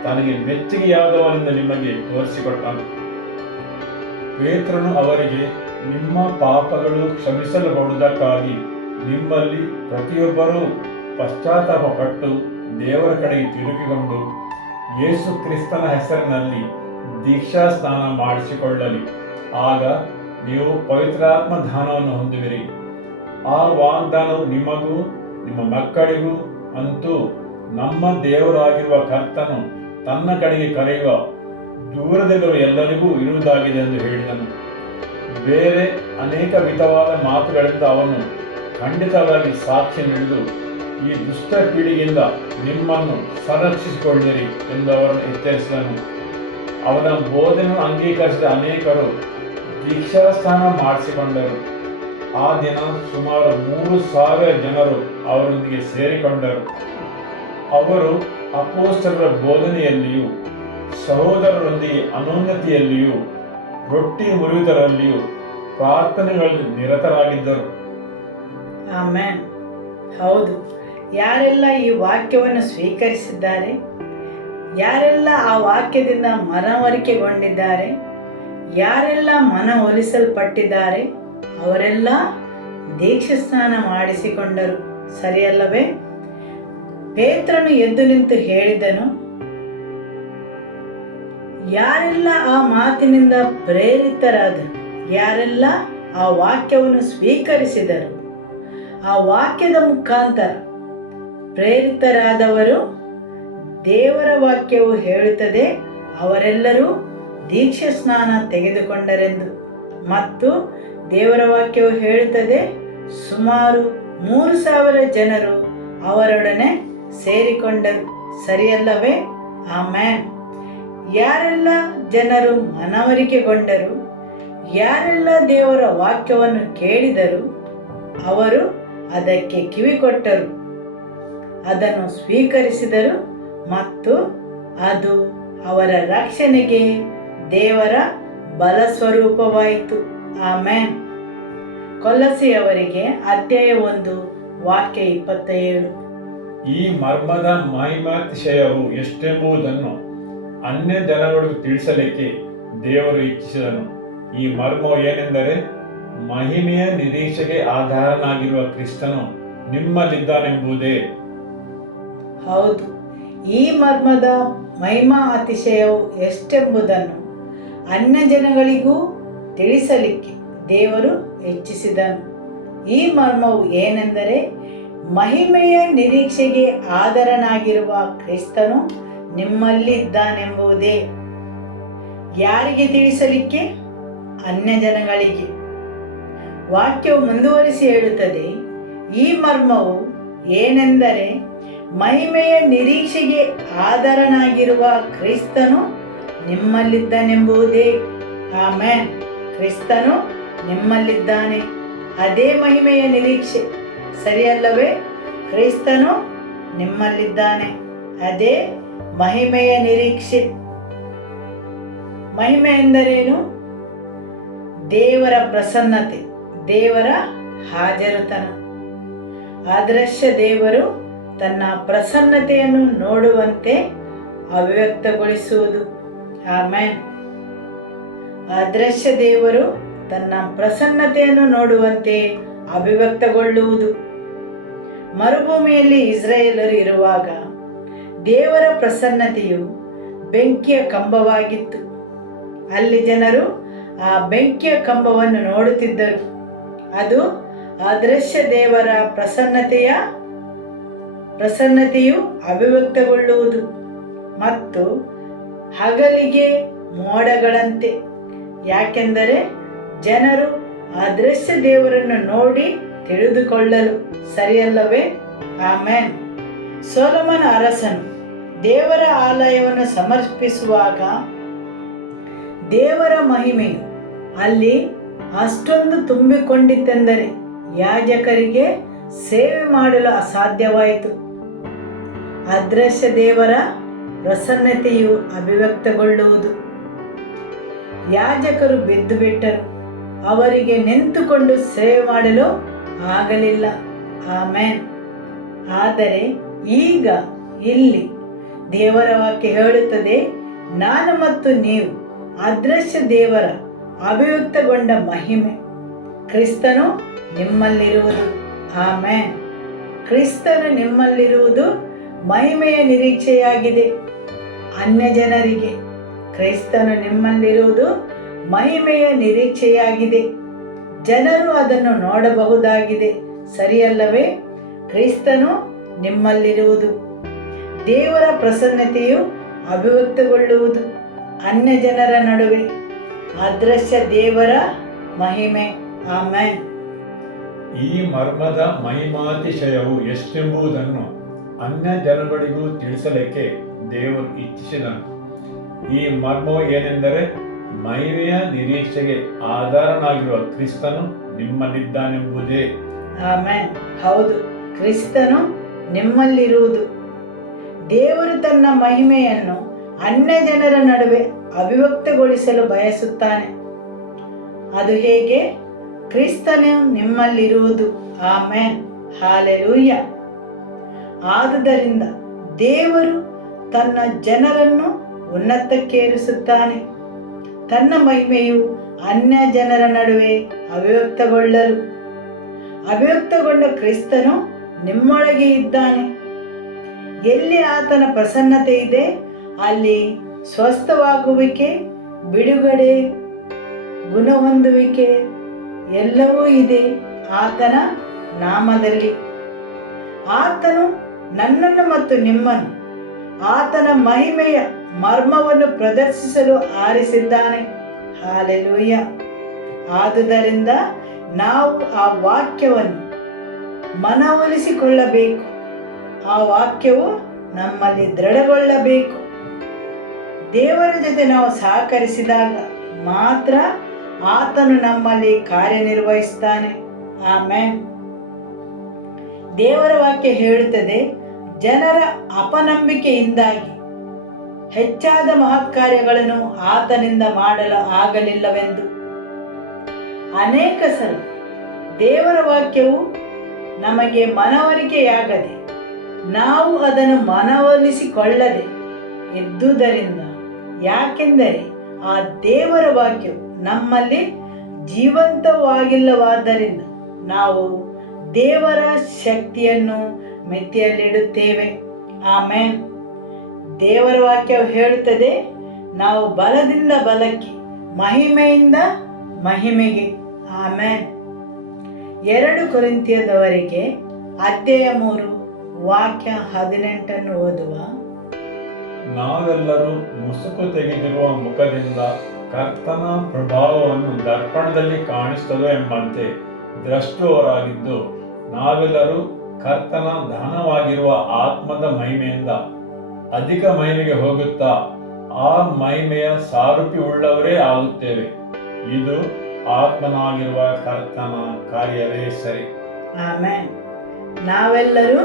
ತನಗೆ ಮೆಚ್ಚುಗೆಯಾದವನೆಂದು ನಿಮಗೆ ತೋರಿಸಿಕೊಟ್ಟನು. ಪೇತ್ರನು ಅವರಿಗೆ, ನಿಮ್ಮ ಪಾಪಗಳು ಕ್ಷಮಿಸಲ್ಪಡುವುದಕ್ಕಾಗಿ ನಿಮ್ಮಲ್ಲಿ ಪ್ರತಿಯೊಬ್ಬರೂ ಪಶ್ಚಾತ್ತಾಪಪಟ್ಟು ದೇವರ ಕಡೆಗೆ ತಿರುಗಿಕೊಂಡು ಯೇಸು ಕ್ರಿಸ್ತನ ಹೆಸರಿನಲ್ಲಿ ದೀಕ್ಷಾ ಸ್ನಾನ ಮಾಡಿಸಿಕೊಳ್ಳಲಿ. ಆಗ ನೀವು ಪವಿತ್ರಾತ್ಮ ದಾನವನ್ನು ಹೊಂದುವಿರಿ. ಆ ವಾಗ್ದಾನವು ನಿಮಗೂ ನಿಮ್ಮ ಮಕ್ಕಳಿಗೂ, ಅಂತೂ ನಮ್ಮ ದೇವರಾಗಿರುವ ಕರ್ತನು ತನ್ನ ಕಡೆಗೆ ಕರೆಯುವ ದೂರದಲ್ಲಿರುವ ಎಲ್ಲರಿಗೂ ಇರುವುದಾಗಿದೆ ಎಂದು ಹೇಳಿದನು. ಬೇರೆ ಅನೇಕ ವಿಧವಾದ ಮಾತುಗಳಿಂದ ಅವನು ಖಂಡಿತವಾಗಿ ಸಾಕ್ಷಿ ನೀಡಿದು, ಈ ದುಷ್ಟ ಪೀಳಿಗೆಯಿಂದ ನಿಮ್ಮನ್ನು ಸಂರಕ್ಷಿಸಿಕೊಳ್ಳಿರಿ ಎಂದು ಅವರನ್ನು ಎಚ್ಚರಿಸಿದನು. ಅವನ ಬೋಧನೆಯನ್ನು ಅಂಗೀಕರಿಸಿದ ಅನೇಕರು ದೀಕ್ಷಾಸ್ನಾನ ಮಾಡಿಸಿಕೊಂಡರು. ಆ ದಿನ ಸುಮಾರು 3,000 ಜನರು ಅವರೊಂದಿಗೆ ಸೇರಿಕೊಂಡರು. ಅವರು ಅಪೊಸ್ತಲರ ಬೋಧನೆಯಲ್ಲಿಯೂ, ಸಹೋದರರೊಂದಿಗೆ ಅನೋನ್ಯತೆಯಲ್ಲಿಯೂ, ರೊಟ್ಟಿ ಮುರಿಯುವುದರಲ್ಲಿಯೂ, ಪ್ರಾರ್ಥನೆಗಳಲ್ಲಿ ನಿರತರಾಗಿದ್ದರು. ಆಮೆನ್. ಹೌದು, ಯಾರೆಲ್ಲ ಈ ವಾಕ್ಯವನ್ನು ಸ್ವೀಕರಿಸಿದ್ದಾರೆ, ಯಾರೆಲ್ಲ ಆ ವಾಕ್ಯದಿಂದ ಮನವರಿಕೆಗೊಂಡಿದ್ದಾರೆ, ಯಾರೆಲ್ಲ ಮನವೊಲಿಸಲ್ಪಟ್ಟಿದ್ದಾರೆ, ಅವರೆಲ್ಲ ದೀಕ್ಷಾಸ್ನಾನ ಮಾಡಿಸಿಕೊಂಡರು. ಸರಿಯಲ್ಲವೇ? ಪೇತ್ರನು ಎದ್ದು ನಿಂತು ಹೇಳಿದನು, ಯಾರೆಲ್ಲ ಆ ಮಾತಿನಿಂದ ಪ್ರೇರಿತರಾದರು, ಯಾರೆಲ್ಲ ಆ ವಾಕ್ಯವನ್ನು ಸ್ವೀಕರಿಸಿದರು, ಆ ವಾಕ್ಯದ ಮುಖಾಂತರ ಪ್ರೇರಿತರಾದವರು, ದೇವರ ವಾಕ್ಯವು ಹೇಳುತ್ತದೆ ಅವರೆಲ್ಲರೂ ದೀಕ್ಷಾ ಸ್ನಾನ ತೆಗೆದುಕೊಂಡರೆಂದು. ಮತ್ತು ದೇವರ ವಾಕ್ಯವು ಹೇಳುತ್ತದೆ ಸುಮಾರು 3,000 ಜನರು ಅವರೊಡನೆ ಸೇರಿಕೊಂಡರು. ಸರಿಯಲ್ಲವೇ? ಆಮೆನ್. ಯಾರೆಲ್ಲ ಜನರು ಮನವರಿಕೆಗೊಂಡರು, ಯಾರೆಲ್ಲ ದೇವರ ವಾಕ್ಯವನ್ನು ಕೇಳಿದರು, ಅವರು ಅದಕ್ಕೆ ಕಿವಿಕೊಟ್ಟರು, ಅದನ್ನು ಸ್ವೀಕರಿಸಿದರು ಮತ್ತು ಅದು ಅವರ ರಕ್ಷಣೆಗೆ ದೇವರ ಬಲ ಸ್ವರೂಪವಾಯಿತು. ಆಮೆನ್. ಕೊಲೊಸ್ಸೆಯವರಿಗೆ ಅಧ್ಯಾಯ 1 ವಾಕ್ಯ 27. ಈ ಮರ್ಮದ ಮಹಿಮಾತಿಶಯವು ಎಷ್ಟೆಂಬುದನ್ನು ಅನ್ಯ ಜನಗಳಿಗೂ ತಿಳಿಸಲಿಕ್ಕೆ ದೇವರು ಇಚ್ಛಿಸಿದನು. ಈ ಮರ್ಮವು ಏನೆಂದರೆ, ಮಹಿಮೆಯ ನಿರೀಕ್ಷೆಗೆ ಆಧಾರನಾಗಿರುವ ಕ್ರಿಸ್ತನು ನಿಮ್ಮಲ್ಲಿದ್ದಾನೆಂಬುದೇ. ಹೌದು, ಈ ಮರ್ಮದ ಮಹಿಮಾ ಅತಿಶಯವು ಎಷ್ಟೆಂಬುದನ್ನು ಅನ್ಯ ಜನಗಳಿಗೂ ತಿಳಿಸಲಿಕ್ಕೆ ದೇವರು ಇಚ್ಛಿಸಿದನು. ಈ ಮರ್ಮವು ಏನೆಂದರೆ, ಮಹಿಮೆಯ ನಿರೀಕ್ಷೆಗೆ ಆಧಾರನಾಗಿರುವ ಕ್ರಿಸ್ತನು ನಿಮ್ಮಲ್ಲಿದ್ದಾನೆಂಬುದೇ. ಯಾರಿಗೆ ತಿಳಿಸಲಿಕ್ಕೆ? ಅನ್ಯ ಜನಗಳಿಗೆ. ವಾಕ್ಯವು ಮುಂದುವರಿಸಿ ಹೇಳುತ್ತದೆ, ಈ ಮರ್ಮವು ಏನೆಂದರೆ, ಮಹಿಮೆಯ ನಿರೀಕ್ಷೆಗೆ ಆಧಾರನಾಗಿರುವ ಕ್ರಿಸ್ತನು ನಿಮ್ಮಲ್ಲಿದ್ದಾನೆಂಬುದೇ. ಆಮೆನ್. ಕ್ರಿಸ್ತನು ನಿಮ್ಮಲ್ಲಿದ್ದಾನೆ, ಅದೇ ಮಹಿಮೆಯ ನಿರೀಕ್ಷೆ, ಸರಿಯಲ್ಲವೇ? ಕ್ರಿಸ್ತನು ನಿಮ್ಮಲ್ಲಿದ್ದಾನೆ, ಅದೇ ಮಹಿಮೆಯ ನಿರೀಕ್ಷೆ. ಮಹಿಮೆ ಎಂದರೇನು? ದೇವರ ಪ್ರಸನ್ನತೆ, ದೇವರ ಹಾಜರುತನ. ಅದೃಶ್ಯ ದೇವರು ತನ್ನ ಪ್ರಸನ್ನತೆಯನ್ನು ನೋಡುವಂತೆ ಅಭಿವ್ಯಕ್ತಗೊಳಿಸುವುದು. ಆಮೆನ್. ಅದೃಶ್ಯ ದೇವರು ತನ್ನ ಪ್ರಸನ್ನತೆಯನ್ನು ನೋಡುವಂತೆ ಅಭಿವ್ಯಕ್ತಗೊಳ್ಳುವುದು. ಮರುಭೂಮಿಯಲ್ಲಿ ಇಸ್ರಾಯೇಲರು ಇರುವಾಗ ದೇವರ ಪ್ರಸನ್ನತೆಯು ಬೆಂಕಿಯ ಕಂಬವಾಗಿತ್ತು. ಅಲ್ಲಿ ಜನರು ಆ ಬೆಂಕಿಯ ಕಂಬವನ್ನು ನೋಡುತ್ತಿದ್ದರು. ಅದು ಅದೃಶ್ಯ ದೇವರ ಪ್ರಸನ್ನತೆಯು ಅಭಿವ್ಯಕ್ತಗೊಳ್ಳುವುದು ಮತ್ತು ಹಗಲಿಗೆ ಮೋಡಗಳಂತೆ. ಯಾಕೆಂದರೆ ಜನರು ಅದೃಶ್ಯ ದೇವರನ್ನು ನೋಡಿ ತಿಳಿದುಕೊಳ್ಳಲು, ಸರಿಯಲ್ಲವೇ? ಆಮೆನ್. ಸೊಲೊಮೋನ ಅರಸನು ದೇವರ ಆಲಯವನ್ನು ಸಮರ್ಪಿಸುವಾಗ ದೇವರ ಮಹಿಮೆಯು ಅಲ್ಲಿ ಅಷ್ಟೊಂದು ತುಂಬಿಕೊಂಡಿತ್ತೆಂದರೆ ಯಾಜಕರಿಗೆ ಸೇವೆ ಮಾಡಲು ಅಸಾಧ್ಯವಾಯಿತು. ಅದೃಶ್ಯ ದೇವರ ಪ್ರಸನ್ನತೆಯು ಅಭಿವ್ಯಕ್ತಗೊಳ್ಳುವುದು. ಯಾಜಕರು ಬಿದ್ದು ಬಿಟ್ಟರು, ಅವರಿಗೆ ನಿಂತುಕೊಂಡು ಸೇವೆ ಮಾಡಲು ಆಗಲಿಲ್ಲ. ಆಮೆನ್. ಆದರೆ ಈಗ ಇಲ್ಲಿ ದೇವರ ವಾಕ್ಯ ಹೇಳುತ್ತದೆ, ನಾನು ಮತ್ತು ನೀವು ಅದೃಶ್ಯ ದೇವರ ಅಭಿವ್ಯಕ್ತಗೊಂಡ ಮಹಿಮೆ, ಕ್ರಿಸ್ತನು ನಿಮ್ಮಲ್ಲಿರುವುದು. ಆಮೆನ್. ಕ್ರಿಸ್ತನು ನಿಮ್ಮಲ್ಲಿರುವುದು ಮಹಿಮೆಯ ನಿರೀಕ್ಷೆಯಾಗಿದೆ. ಅನ್ಯ ಜನರಿಗೆ ಕ್ರಿಸ್ತನು ನಿಮ್ಮಲ್ಲಿರುವುದು ಮಹಿಮೆಯ ನಿರೀಕ್ಷೆಯಾಗಿದೆ. ಜನರು ಅದನ್ನು ನೋಡಬಹುದಾಗಿದೆ, ಸರಿಯಲ್ಲವೇ? ಕ್ರಿಸ್ತನು ನಿಮ್ಮಲ್ಲಿರುವುದು. ದೇವರ ಪ್ರಸನ್ನತೆಯು ಅಭಿವ್ಯಕ್ತಗೊಳ್ಳುವುದು ಅನ್ಯ ಜನರ ನಡುವೆ. ಅದೃಶ್ಯ ದೇವರ ಮಹಿಮೆ. ಆಮೆನ್. ಈ ಮರ್ಮದ ಮಹಿಮಾತಿಶಯವು ಎಷ್ಟೆಂಬುದನ್ನು ಅನ್ಯ ಜನಗಳಿಗೂ ತಿಳಿಸಲಿಕ್ಕೆ ದೇವರು ಇಚ್ಛಿಸಿದನು. ಈ ಮರ್ಮವು ಏನೆಂದರೆ, ಮಹಿಮೆಯ ನಿರೀಕ್ಷೆಗೆ ಆಧಾರನಾಗಿರುವ ಕ್ರಿಸ್ತನು ನಿಮ್ಮಲ್ಲಿದ್ದಾನೆಂಬುದೇ. ಆಮೆನ್. ಹೌದು, ಕ್ರಿಸ್ತನು ನಿಮ್ಮಲ್ಲಿರುವುದು. ದೇವರು ತನ್ನ ಮಹಿಮೆಯನ್ನು ಅನ್ಯ ಜನರ ನಡುವೆ ಅಭಿವ್ಯಕ್ತಗೊಳಿಸಲು ಬಯಸುತ್ತಾನೆ. ಅದು ಹೇಗೆ? ಕ್ರಿಸ್ತನು ನಿಮ್ಮಲ್ಲಿರುವುದು. ಆಮೆನ್. ಹಾಲೆಲೂಯ. ಆದುದರಿಂದ ದೇವರು ತನ್ನ ಜನರನ್ನು ಉನ್ನತಕ್ಕೇರಿಸುತ್ತಾನೆ. ತನ್ನ ಮಹಿಮೆಯು ಅನ್ಯ ಜನರ ನಡುವೆ ಅಭಿವ್ಯಕ್ತಗೊಂಡ ಕ್ರಿಸ್ತನು ನಿಮ್ಮೊಳಗೆ ಇದ್ದಾನೆ. ಎಲ್ಲಿ ಆತನ ಪ್ರಸನ್ನತೆ ಇದೆ, ಅಲ್ಲಿ ಸ್ವಸ್ಥವಾಗುವಿಕೆ, ಬಿಡುಗಡೆ, ಗುಣ ಹೊಂದುವಿಕೆ ಎಲ್ಲವೂ ಇದೆ ಆತನ ನಾಮದಲ್ಲಿ. ಆತನು ನನ್ನನ್ನು ಮತ್ತು ನಿಮ್ಮನ್ನು ಆತನ ಮಹಿಮೆಯ ಮರ್ಮವನ್ನು ಪ್ರದರ್ಶಿಸಲು ಆರಿಸಿದ್ದಾನೆ. ಹಾಲೆಲೂಯ. ಆದುದರಿಂದ ನಾವು ಆ ವಾಕ್ಯವನ್ನು ಮನವೊಲಿಸಿಕೊಳ್ಳಬೇಕು. ಆ ವಾಕ್ಯವು ನಮ್ಮಲ್ಲಿ ದೃಢಗೊಳ್ಳಬೇಕು. ದೇವರ ಜೊತೆ ನಾವು ಸಹಕರಿಸಿದಾಗ ಮಾತ್ರ ಆತನು ನಮ್ಮಲ್ಲಿ ಕಾರ್ಯನಿರ್ವಹಿಸ್ತಾನೆ. ಆಮೆನ್. ದೇವರ ವಾಕ್ಯ ಹೇಳುತ್ತದೆ, ಜನರ ಅಪನಂಬಿಕೆಯಿಂದಾಗಿ ಹೆಚ್ಚಾದ ಮಹತ್ಕಾರ್ಯಗಳನ್ನು ಆತನಿಂದ ಮಾಡಲು ಆಗಲಿಲ್ಲವೆಂದು. ಅನೇಕ ಸಲ ದೇವರ ವಾಕ್ಯವು ನಮಗೆ ಮನವರಿಕೆಯಾಗದೆ ನಾವು ಅದನ್ನು ಮನವೊಲಿಸಿಕೊಳ್ಳದೆ ಇದ್ದುದರಿಂದ, ಯಾಕೆಂದರೆ ಆ ದೇವರ ವಾಕ್ಯವು ನಮ್ಮಲ್ಲಿ ಜೀವಂತವಾಗಿಲ್ಲವಾದ್ದರಿಂದ ನಾವು ದೇವರ ಶಕ್ತಿಯನ್ನು ಮಿತಿಯಲ್ಲಿಡುತ್ತೇವೆ. ಆಮೇನ್. ದೇವರ ವಾಕ್ಯವು ಹೇಳುತ್ತದೆ, ನಾವು ಬಲದಿಂದ ಬಲಕ್ಕೆ, ಮಹಿಮೆಯಿಂದ ಮಹಿಮೆಗೆ. ಆಮೇನ್. 2 ಕೊರಿಂಥಿಯದವರಿಗೆ ಅಧ್ಯಾಯ 3 ವಾಕ್ಯ 18 ಓದುವ. ನಾವೆಲ್ಲರೂ ಮುಸುಕು ತೆಗೆದಿರುವ ಮುಖದಿಂದ ಕರ್ತನ ಪ್ರಭಾವವನ್ನು ದರ್ಪಣದಲ್ಲಿ ಕಾಣಿಸ್ತದೋ ಎಂಬಂತೆ ದ್ರಷ್ಟುವರಾಗಿದ್ದು, ನಾವೆಲ್ಲರೂ ಕರ್ತನ ದಾನವಾಗಿರುವ ಆತ್ಮದ ಮಹಿಮೆಯಿಂದ ಅಧಿಕ ಮಹಿಮೆಗೆ ಹೋಗುತ್ತಾ ಆ ಮಹಿಮೆಯ ಸಾರೂಪಿ ಉಳ್ಳವರೇ ಆಗುತ್ತೇವೆ. ಇದು ಆತ್ಮನಾಗಿರುವ ಕರ್ತನ ಕಾರ್ಯವೇ ಸರಿ. ಆಮೇನ್. ನಾವೆಲ್ಲರೂ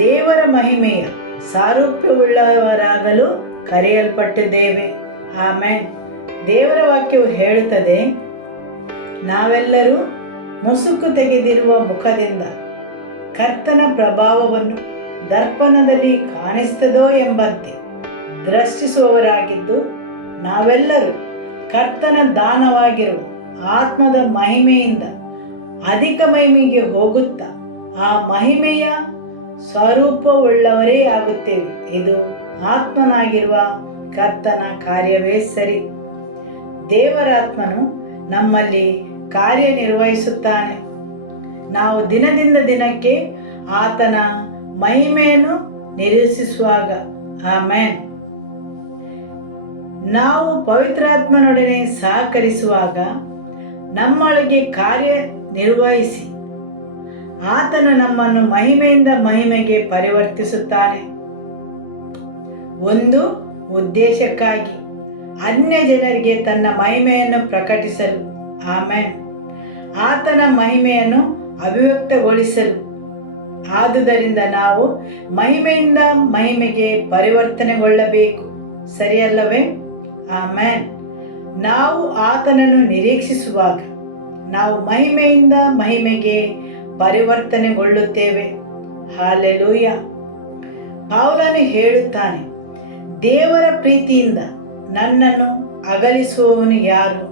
ದೇವರ ಮಹಿಮೆಯ ಸಾರೂಪ್ಯವುಳ್ಳವರಾಗಲು ಕರೆಯಲ್ಪಟ್ಟಿದ್ದೇವೆ. ಆಮೇನ್. ದೇವರ ವಾಕ್ಯವು ಹೇಳುತ್ತದೆ, ನಾವೆಲ್ಲರೂ ಮುಸುಕು ತೆಗೆದಿರುವ ಮುಖದಿಂದ ಕರ್ತನ ಪ್ರಭಾವವನ್ನು ದರ್ಪಣದಲ್ಲಿ ಕಾಣಿಸ್ತದೋ ಎಂಬಂತೆ ದೃಷ್ಟಿಸುವವರಾಗಿದ್ದು, ನಾವೆಲ್ಲರೂ ಕರ್ತನ ದಾನವಾಗಿರುವ ಆತ್ಮದ ಮಹಿಮೆಯಿಂದ ಅಧಿಕ ಮಹಿಮೆಗೆ ಹೋಗುತ್ತಾ ಆ ಮಹಿಮೆಯ ಸ್ವರೂಪವುಳ್ಳವರೇ ಆಗುತ್ತೇವೆ. ಇದು ಆತ್ಮನಾಗಿರುವ ಕರ್ತನ ಕಾರ್ಯವೇ ಸರಿ. ದೇವರಾತ್ಮನು ನಮ್ಮಲ್ಲಿ ಕಾರ್ಯನಿರ್ವಹಿಸುತ್ತಾನೆ. ನಾವು ದಿನದಿಂದ ದಿನಕ್ಕೆ ಆತನ ಮಹಿಮೆಯನ್ನು ನಿರೀಕ್ಷಿಸುವಾಗ. ಆಮೇನ್. ನಾವು ಪವಿತ್ರಾತ್ಮನೊಡನೆ ಸಹಕರಿಸುವಾಗ ನಮ್ಮೊಳಗೆ ಕಾರ್ಯನಿರ್ವಹಿಸಿ ಆತನು ನಮ್ಮನ್ನು ಮಹಿಮೆಯಿಂದ ಮಹಿಮೆಗೆ ಪರಿವರ್ತಿಸುತ್ತಾನೆ. ಒಂದು ಉದ್ದೇಶಕ್ಕಾಗಿ, ಅನ್ಯ ಜನರಿಗೆ ತನ್ನ ಮಹಿಮೆಯನ್ನು ಪ್ರಕಟಿಸಲು. ಆಮೇನ್. ಆತನ ಮಹಿಮೆಯನ್ನು ಅಭಿವ್ಯಕ್ತಗೊಳಿಸಲು. ಆದುದರಿಂದ ನಾವು ಮಹಿಮೆಯಿಂದ ಮಹಿಮೆಗೆ ಪರಿವರ್ತನೆಗೊಳ್ಳಬೇಕು, ಸರಿಯಲ್ಲವೇ? ಆಮೇನ್. ನಾವು ಆತನನ್ನು ನಿರೀಕ್ಷಿಸುವಾಗ ನಾವು ಮಹಿಮೆಯಿಂದ ಮಹಿಮೆಗೆ ಪರಿವರ್ತನೆಗೊಳ್ಳುತ್ತೇವೆ. ಹಾಲೆಲೂಯ. ಪೌಲನು ಹೇಳುತ್ತಾನೆ, ದೇವರ ಪ್ರೀತಿಯಿಂದ ನನ್ನನ್ನು ಅಗಲಿಸುವವನು ಯಾರು?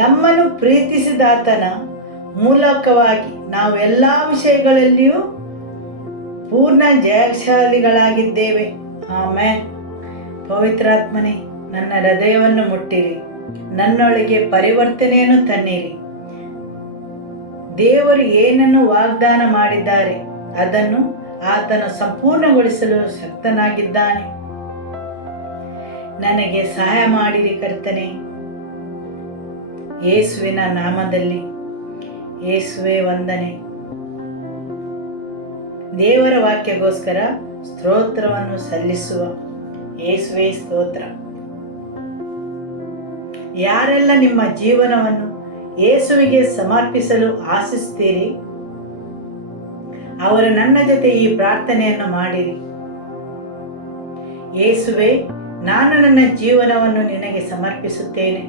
ನಮ್ಮನ್ನು ಪ್ರೀತಿಸಿದಾತನ ಮೂಲಕವಾಗಿ ನಾವು ಎಲ್ಲ ವಿಷಯಗಳಲ್ಲಿಯೂ ಪೂರ್ಣ ಜಯಶಾಲಿಗಳಾಗಿದ್ದೇವೆ. ಆಮೇನ್. ಪವಿತ್ರಾತ್ಮನೇ, ನನ್ನ ಹೃದಯವನ್ನು ಮುಟ್ಟಿರಿ, ನನ್ನೊಳಗೆ ಪರಿವರ್ತನೆಯನ್ನು ತನ್ನಿರಿ. ದೇವರು ಏನನ್ನು ವಾಗ್ದಾನ ಮಾಡಿದ್ದಾರೆ ಅದನ್ನು ಆತನು ಸಂಪೂರ್ಣಗೊಳಿಸಲು ಶಕ್ತನಾಗಿದ್ದಾನೆ. ನನಗೆ ಸಹಾಯ ಮಾಡಿರಿ ಕರ್ತನೆ, ಯೇಸುವಿನ ನಾಮದಲ್ಲಿ. ಯೇಸುವೆ ವಂದನೆ. ದೇವರ ವಾಕ್ಯಗೋಸ್ಕರ ಸ್ತೋತ್ರವನ್ನು ಸಲ್ಲಿಸುವ. ಯೇಸುವೆ ಸ್ತೋತ್ರ. ಯಾರೆಲ್ಲ ನಿಮ್ಮ ಜೀವನವನ್ನು ಯೇಸುವಿಗೆ ಸಮರ್ಪಿಸಲು ಆಶಿಸುತ್ತೀರಿ ಅವರು ನನ್ನ ಜೊತೆ ಈ ಪ್ರಾರ್ಥನೆಯನ್ನು ಮಾಡಿರಿ. ಯೇಸುವೆ, ನಾನು ನನ್ನ ಜೀವನವನ್ನು ನಿನಗೆ ಸಮರ್ಪಿಸುತ್ತೇನೆ.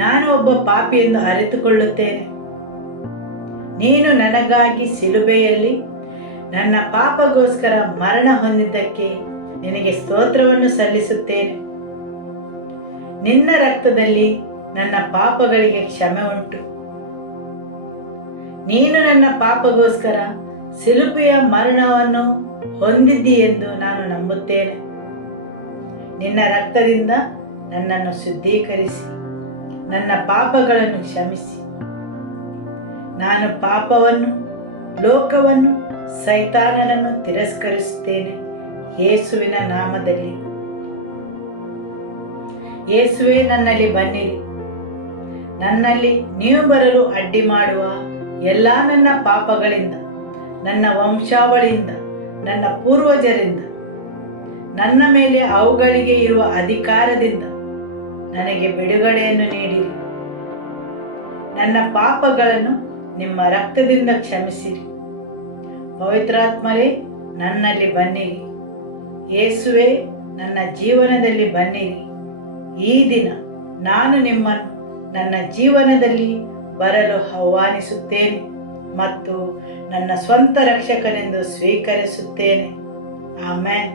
ನಾನು ಒಬ್ಬ ಪಾಪಿ ಎಂದು ಅರಿತುಕೊಳ್ಳುತ್ತೇನೆ. ನೀನು ನನಗಾಗಿ ಶಿಲುಬೆಯಲ್ಲಿ ನನ್ನ ಪಾಪಗೋಸ್ಕರ ಮರಣ ಹೊಂದಿದ್ದಕ್ಕೆ ನಿನಗೆ ಸ್ತೋತ್ರವನ್ನು ಸಲ್ಲಿಸುತ್ತೇನೆ. ನಿನ್ನ ರಕ್ತದಲ್ಲಿ ನನ್ನ ಪಾಪಗಳಿಗೆ ಕ್ಷಮೆ ಉಂಟು. ನೀನು ನನ್ನ ಪಾಪಗೋಸ್ಕರ ಶಿಲುಬೆಯ ಮರಣವನ್ನು ಹೊಂದಿದ್ದಿ ಎಂದು ನಾನು ನಂಬುತ್ತೇನೆ. ನಿನ್ನ ರಕ್ತದಿಂದ ನನ್ನನ್ನು ಶುದ್ಧೀಕರಿಸಿ ನನ್ನ ಪಾಪಗಳನ್ನು ಕ್ಷಮಿಸಿ. ನಾನು ಪಾಪವನ್ನು, ಲೋಕವನ್ನು, ಸೈತಾನನನ್ನು ತಿರಸ್ಕರಿಸುತ್ತೇನೆ ಯೇಸುವಿನ ನಾಮದಲ್ಲಿ. ಯೇಸುವೆ, ನನ್ನಲ್ಲಿ ಬನ್ನಿರಿ. ನನ್ನಲ್ಲಿ ನೀವು ಬರಲು ಅಡ್ಡಿ ಮಾಡುವ ಎಲ್ಲ ನನ್ನ ಪಾಪಗಳಿಂದ, ನನ್ನ ವಂಶಾವಳಿಯಿಂದ, ನನ್ನ ಪೂರ್ವಜರಿಂದ, ನನ್ನ ಮೇಲೆ ಅವುಗಳಿಗೆ ಇರುವ ಅಧಿಕಾರದಿಂದ ನನಗೆ ಬಿಡುಗಡೆಯನ್ನು ನೀಡಿರಿ. ನನ್ನ ಪಾಪಗಳನ್ನು ನಿಮ್ಮ ರಕ್ತದಿಂದ ಕ್ಷಮಿಸಿರಿ. ಪವಿತ್ರಾತ್ಮರೇ, ನನ್ನಲ್ಲಿ ಬನ್ನಿರಿ. ಯೇಸುವೆ, ನನ್ನ ಜೀವನದಲ್ಲಿ ಬನ್ನಿರಿ. ಈ ದಿನ ನಾನು ನಿಮ್ಮನ್ನು ನನ್ನ ಜೀವನದಲ್ಲಿ ಬರಲು ಆಹ್ವಾನಿಸುತ್ತೇನೆ ಮತ್ತು ನನ್ನ ಸ್ವಂತ ರಕ್ಷಕನೆಂದು ಸ್ವೀಕರಿಸುತ್ತೇನೆ. Amen.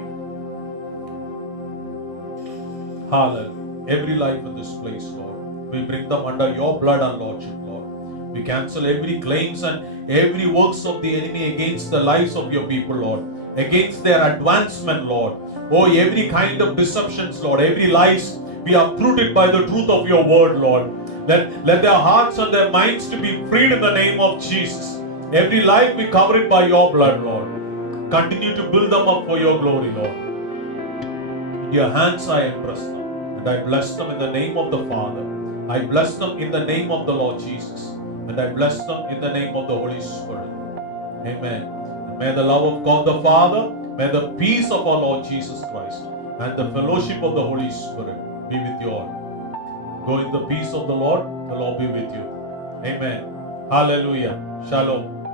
Hallelujah. Every life in this place, Lord, we bring them under your blood and lordship, Lord. We cancel every claims and every works of the enemy against the lives of your people, Lord, against their advancement, Lord. Oh, every kind of deceptions, Lord, every lies be uprooted by the truth of your word, Lord. Let their hearts and their minds to be freed in the name of Jesus. Every life we cover it by your blood, Lord. Continue to build them up for your glory, Lord. In your hands I entrust them, and I bless them in the name of the Father. I bless them in the name of the Lord Jesus, and I bless them in the name of the Holy Spirit. Amen. And may the love of God the Father, may the peace of our Lord Jesus Christ, and the fellowship of the Holy Spirit be with you all. Go in the peace of the Lord be with you. Amen. Hallelujah. Shalom.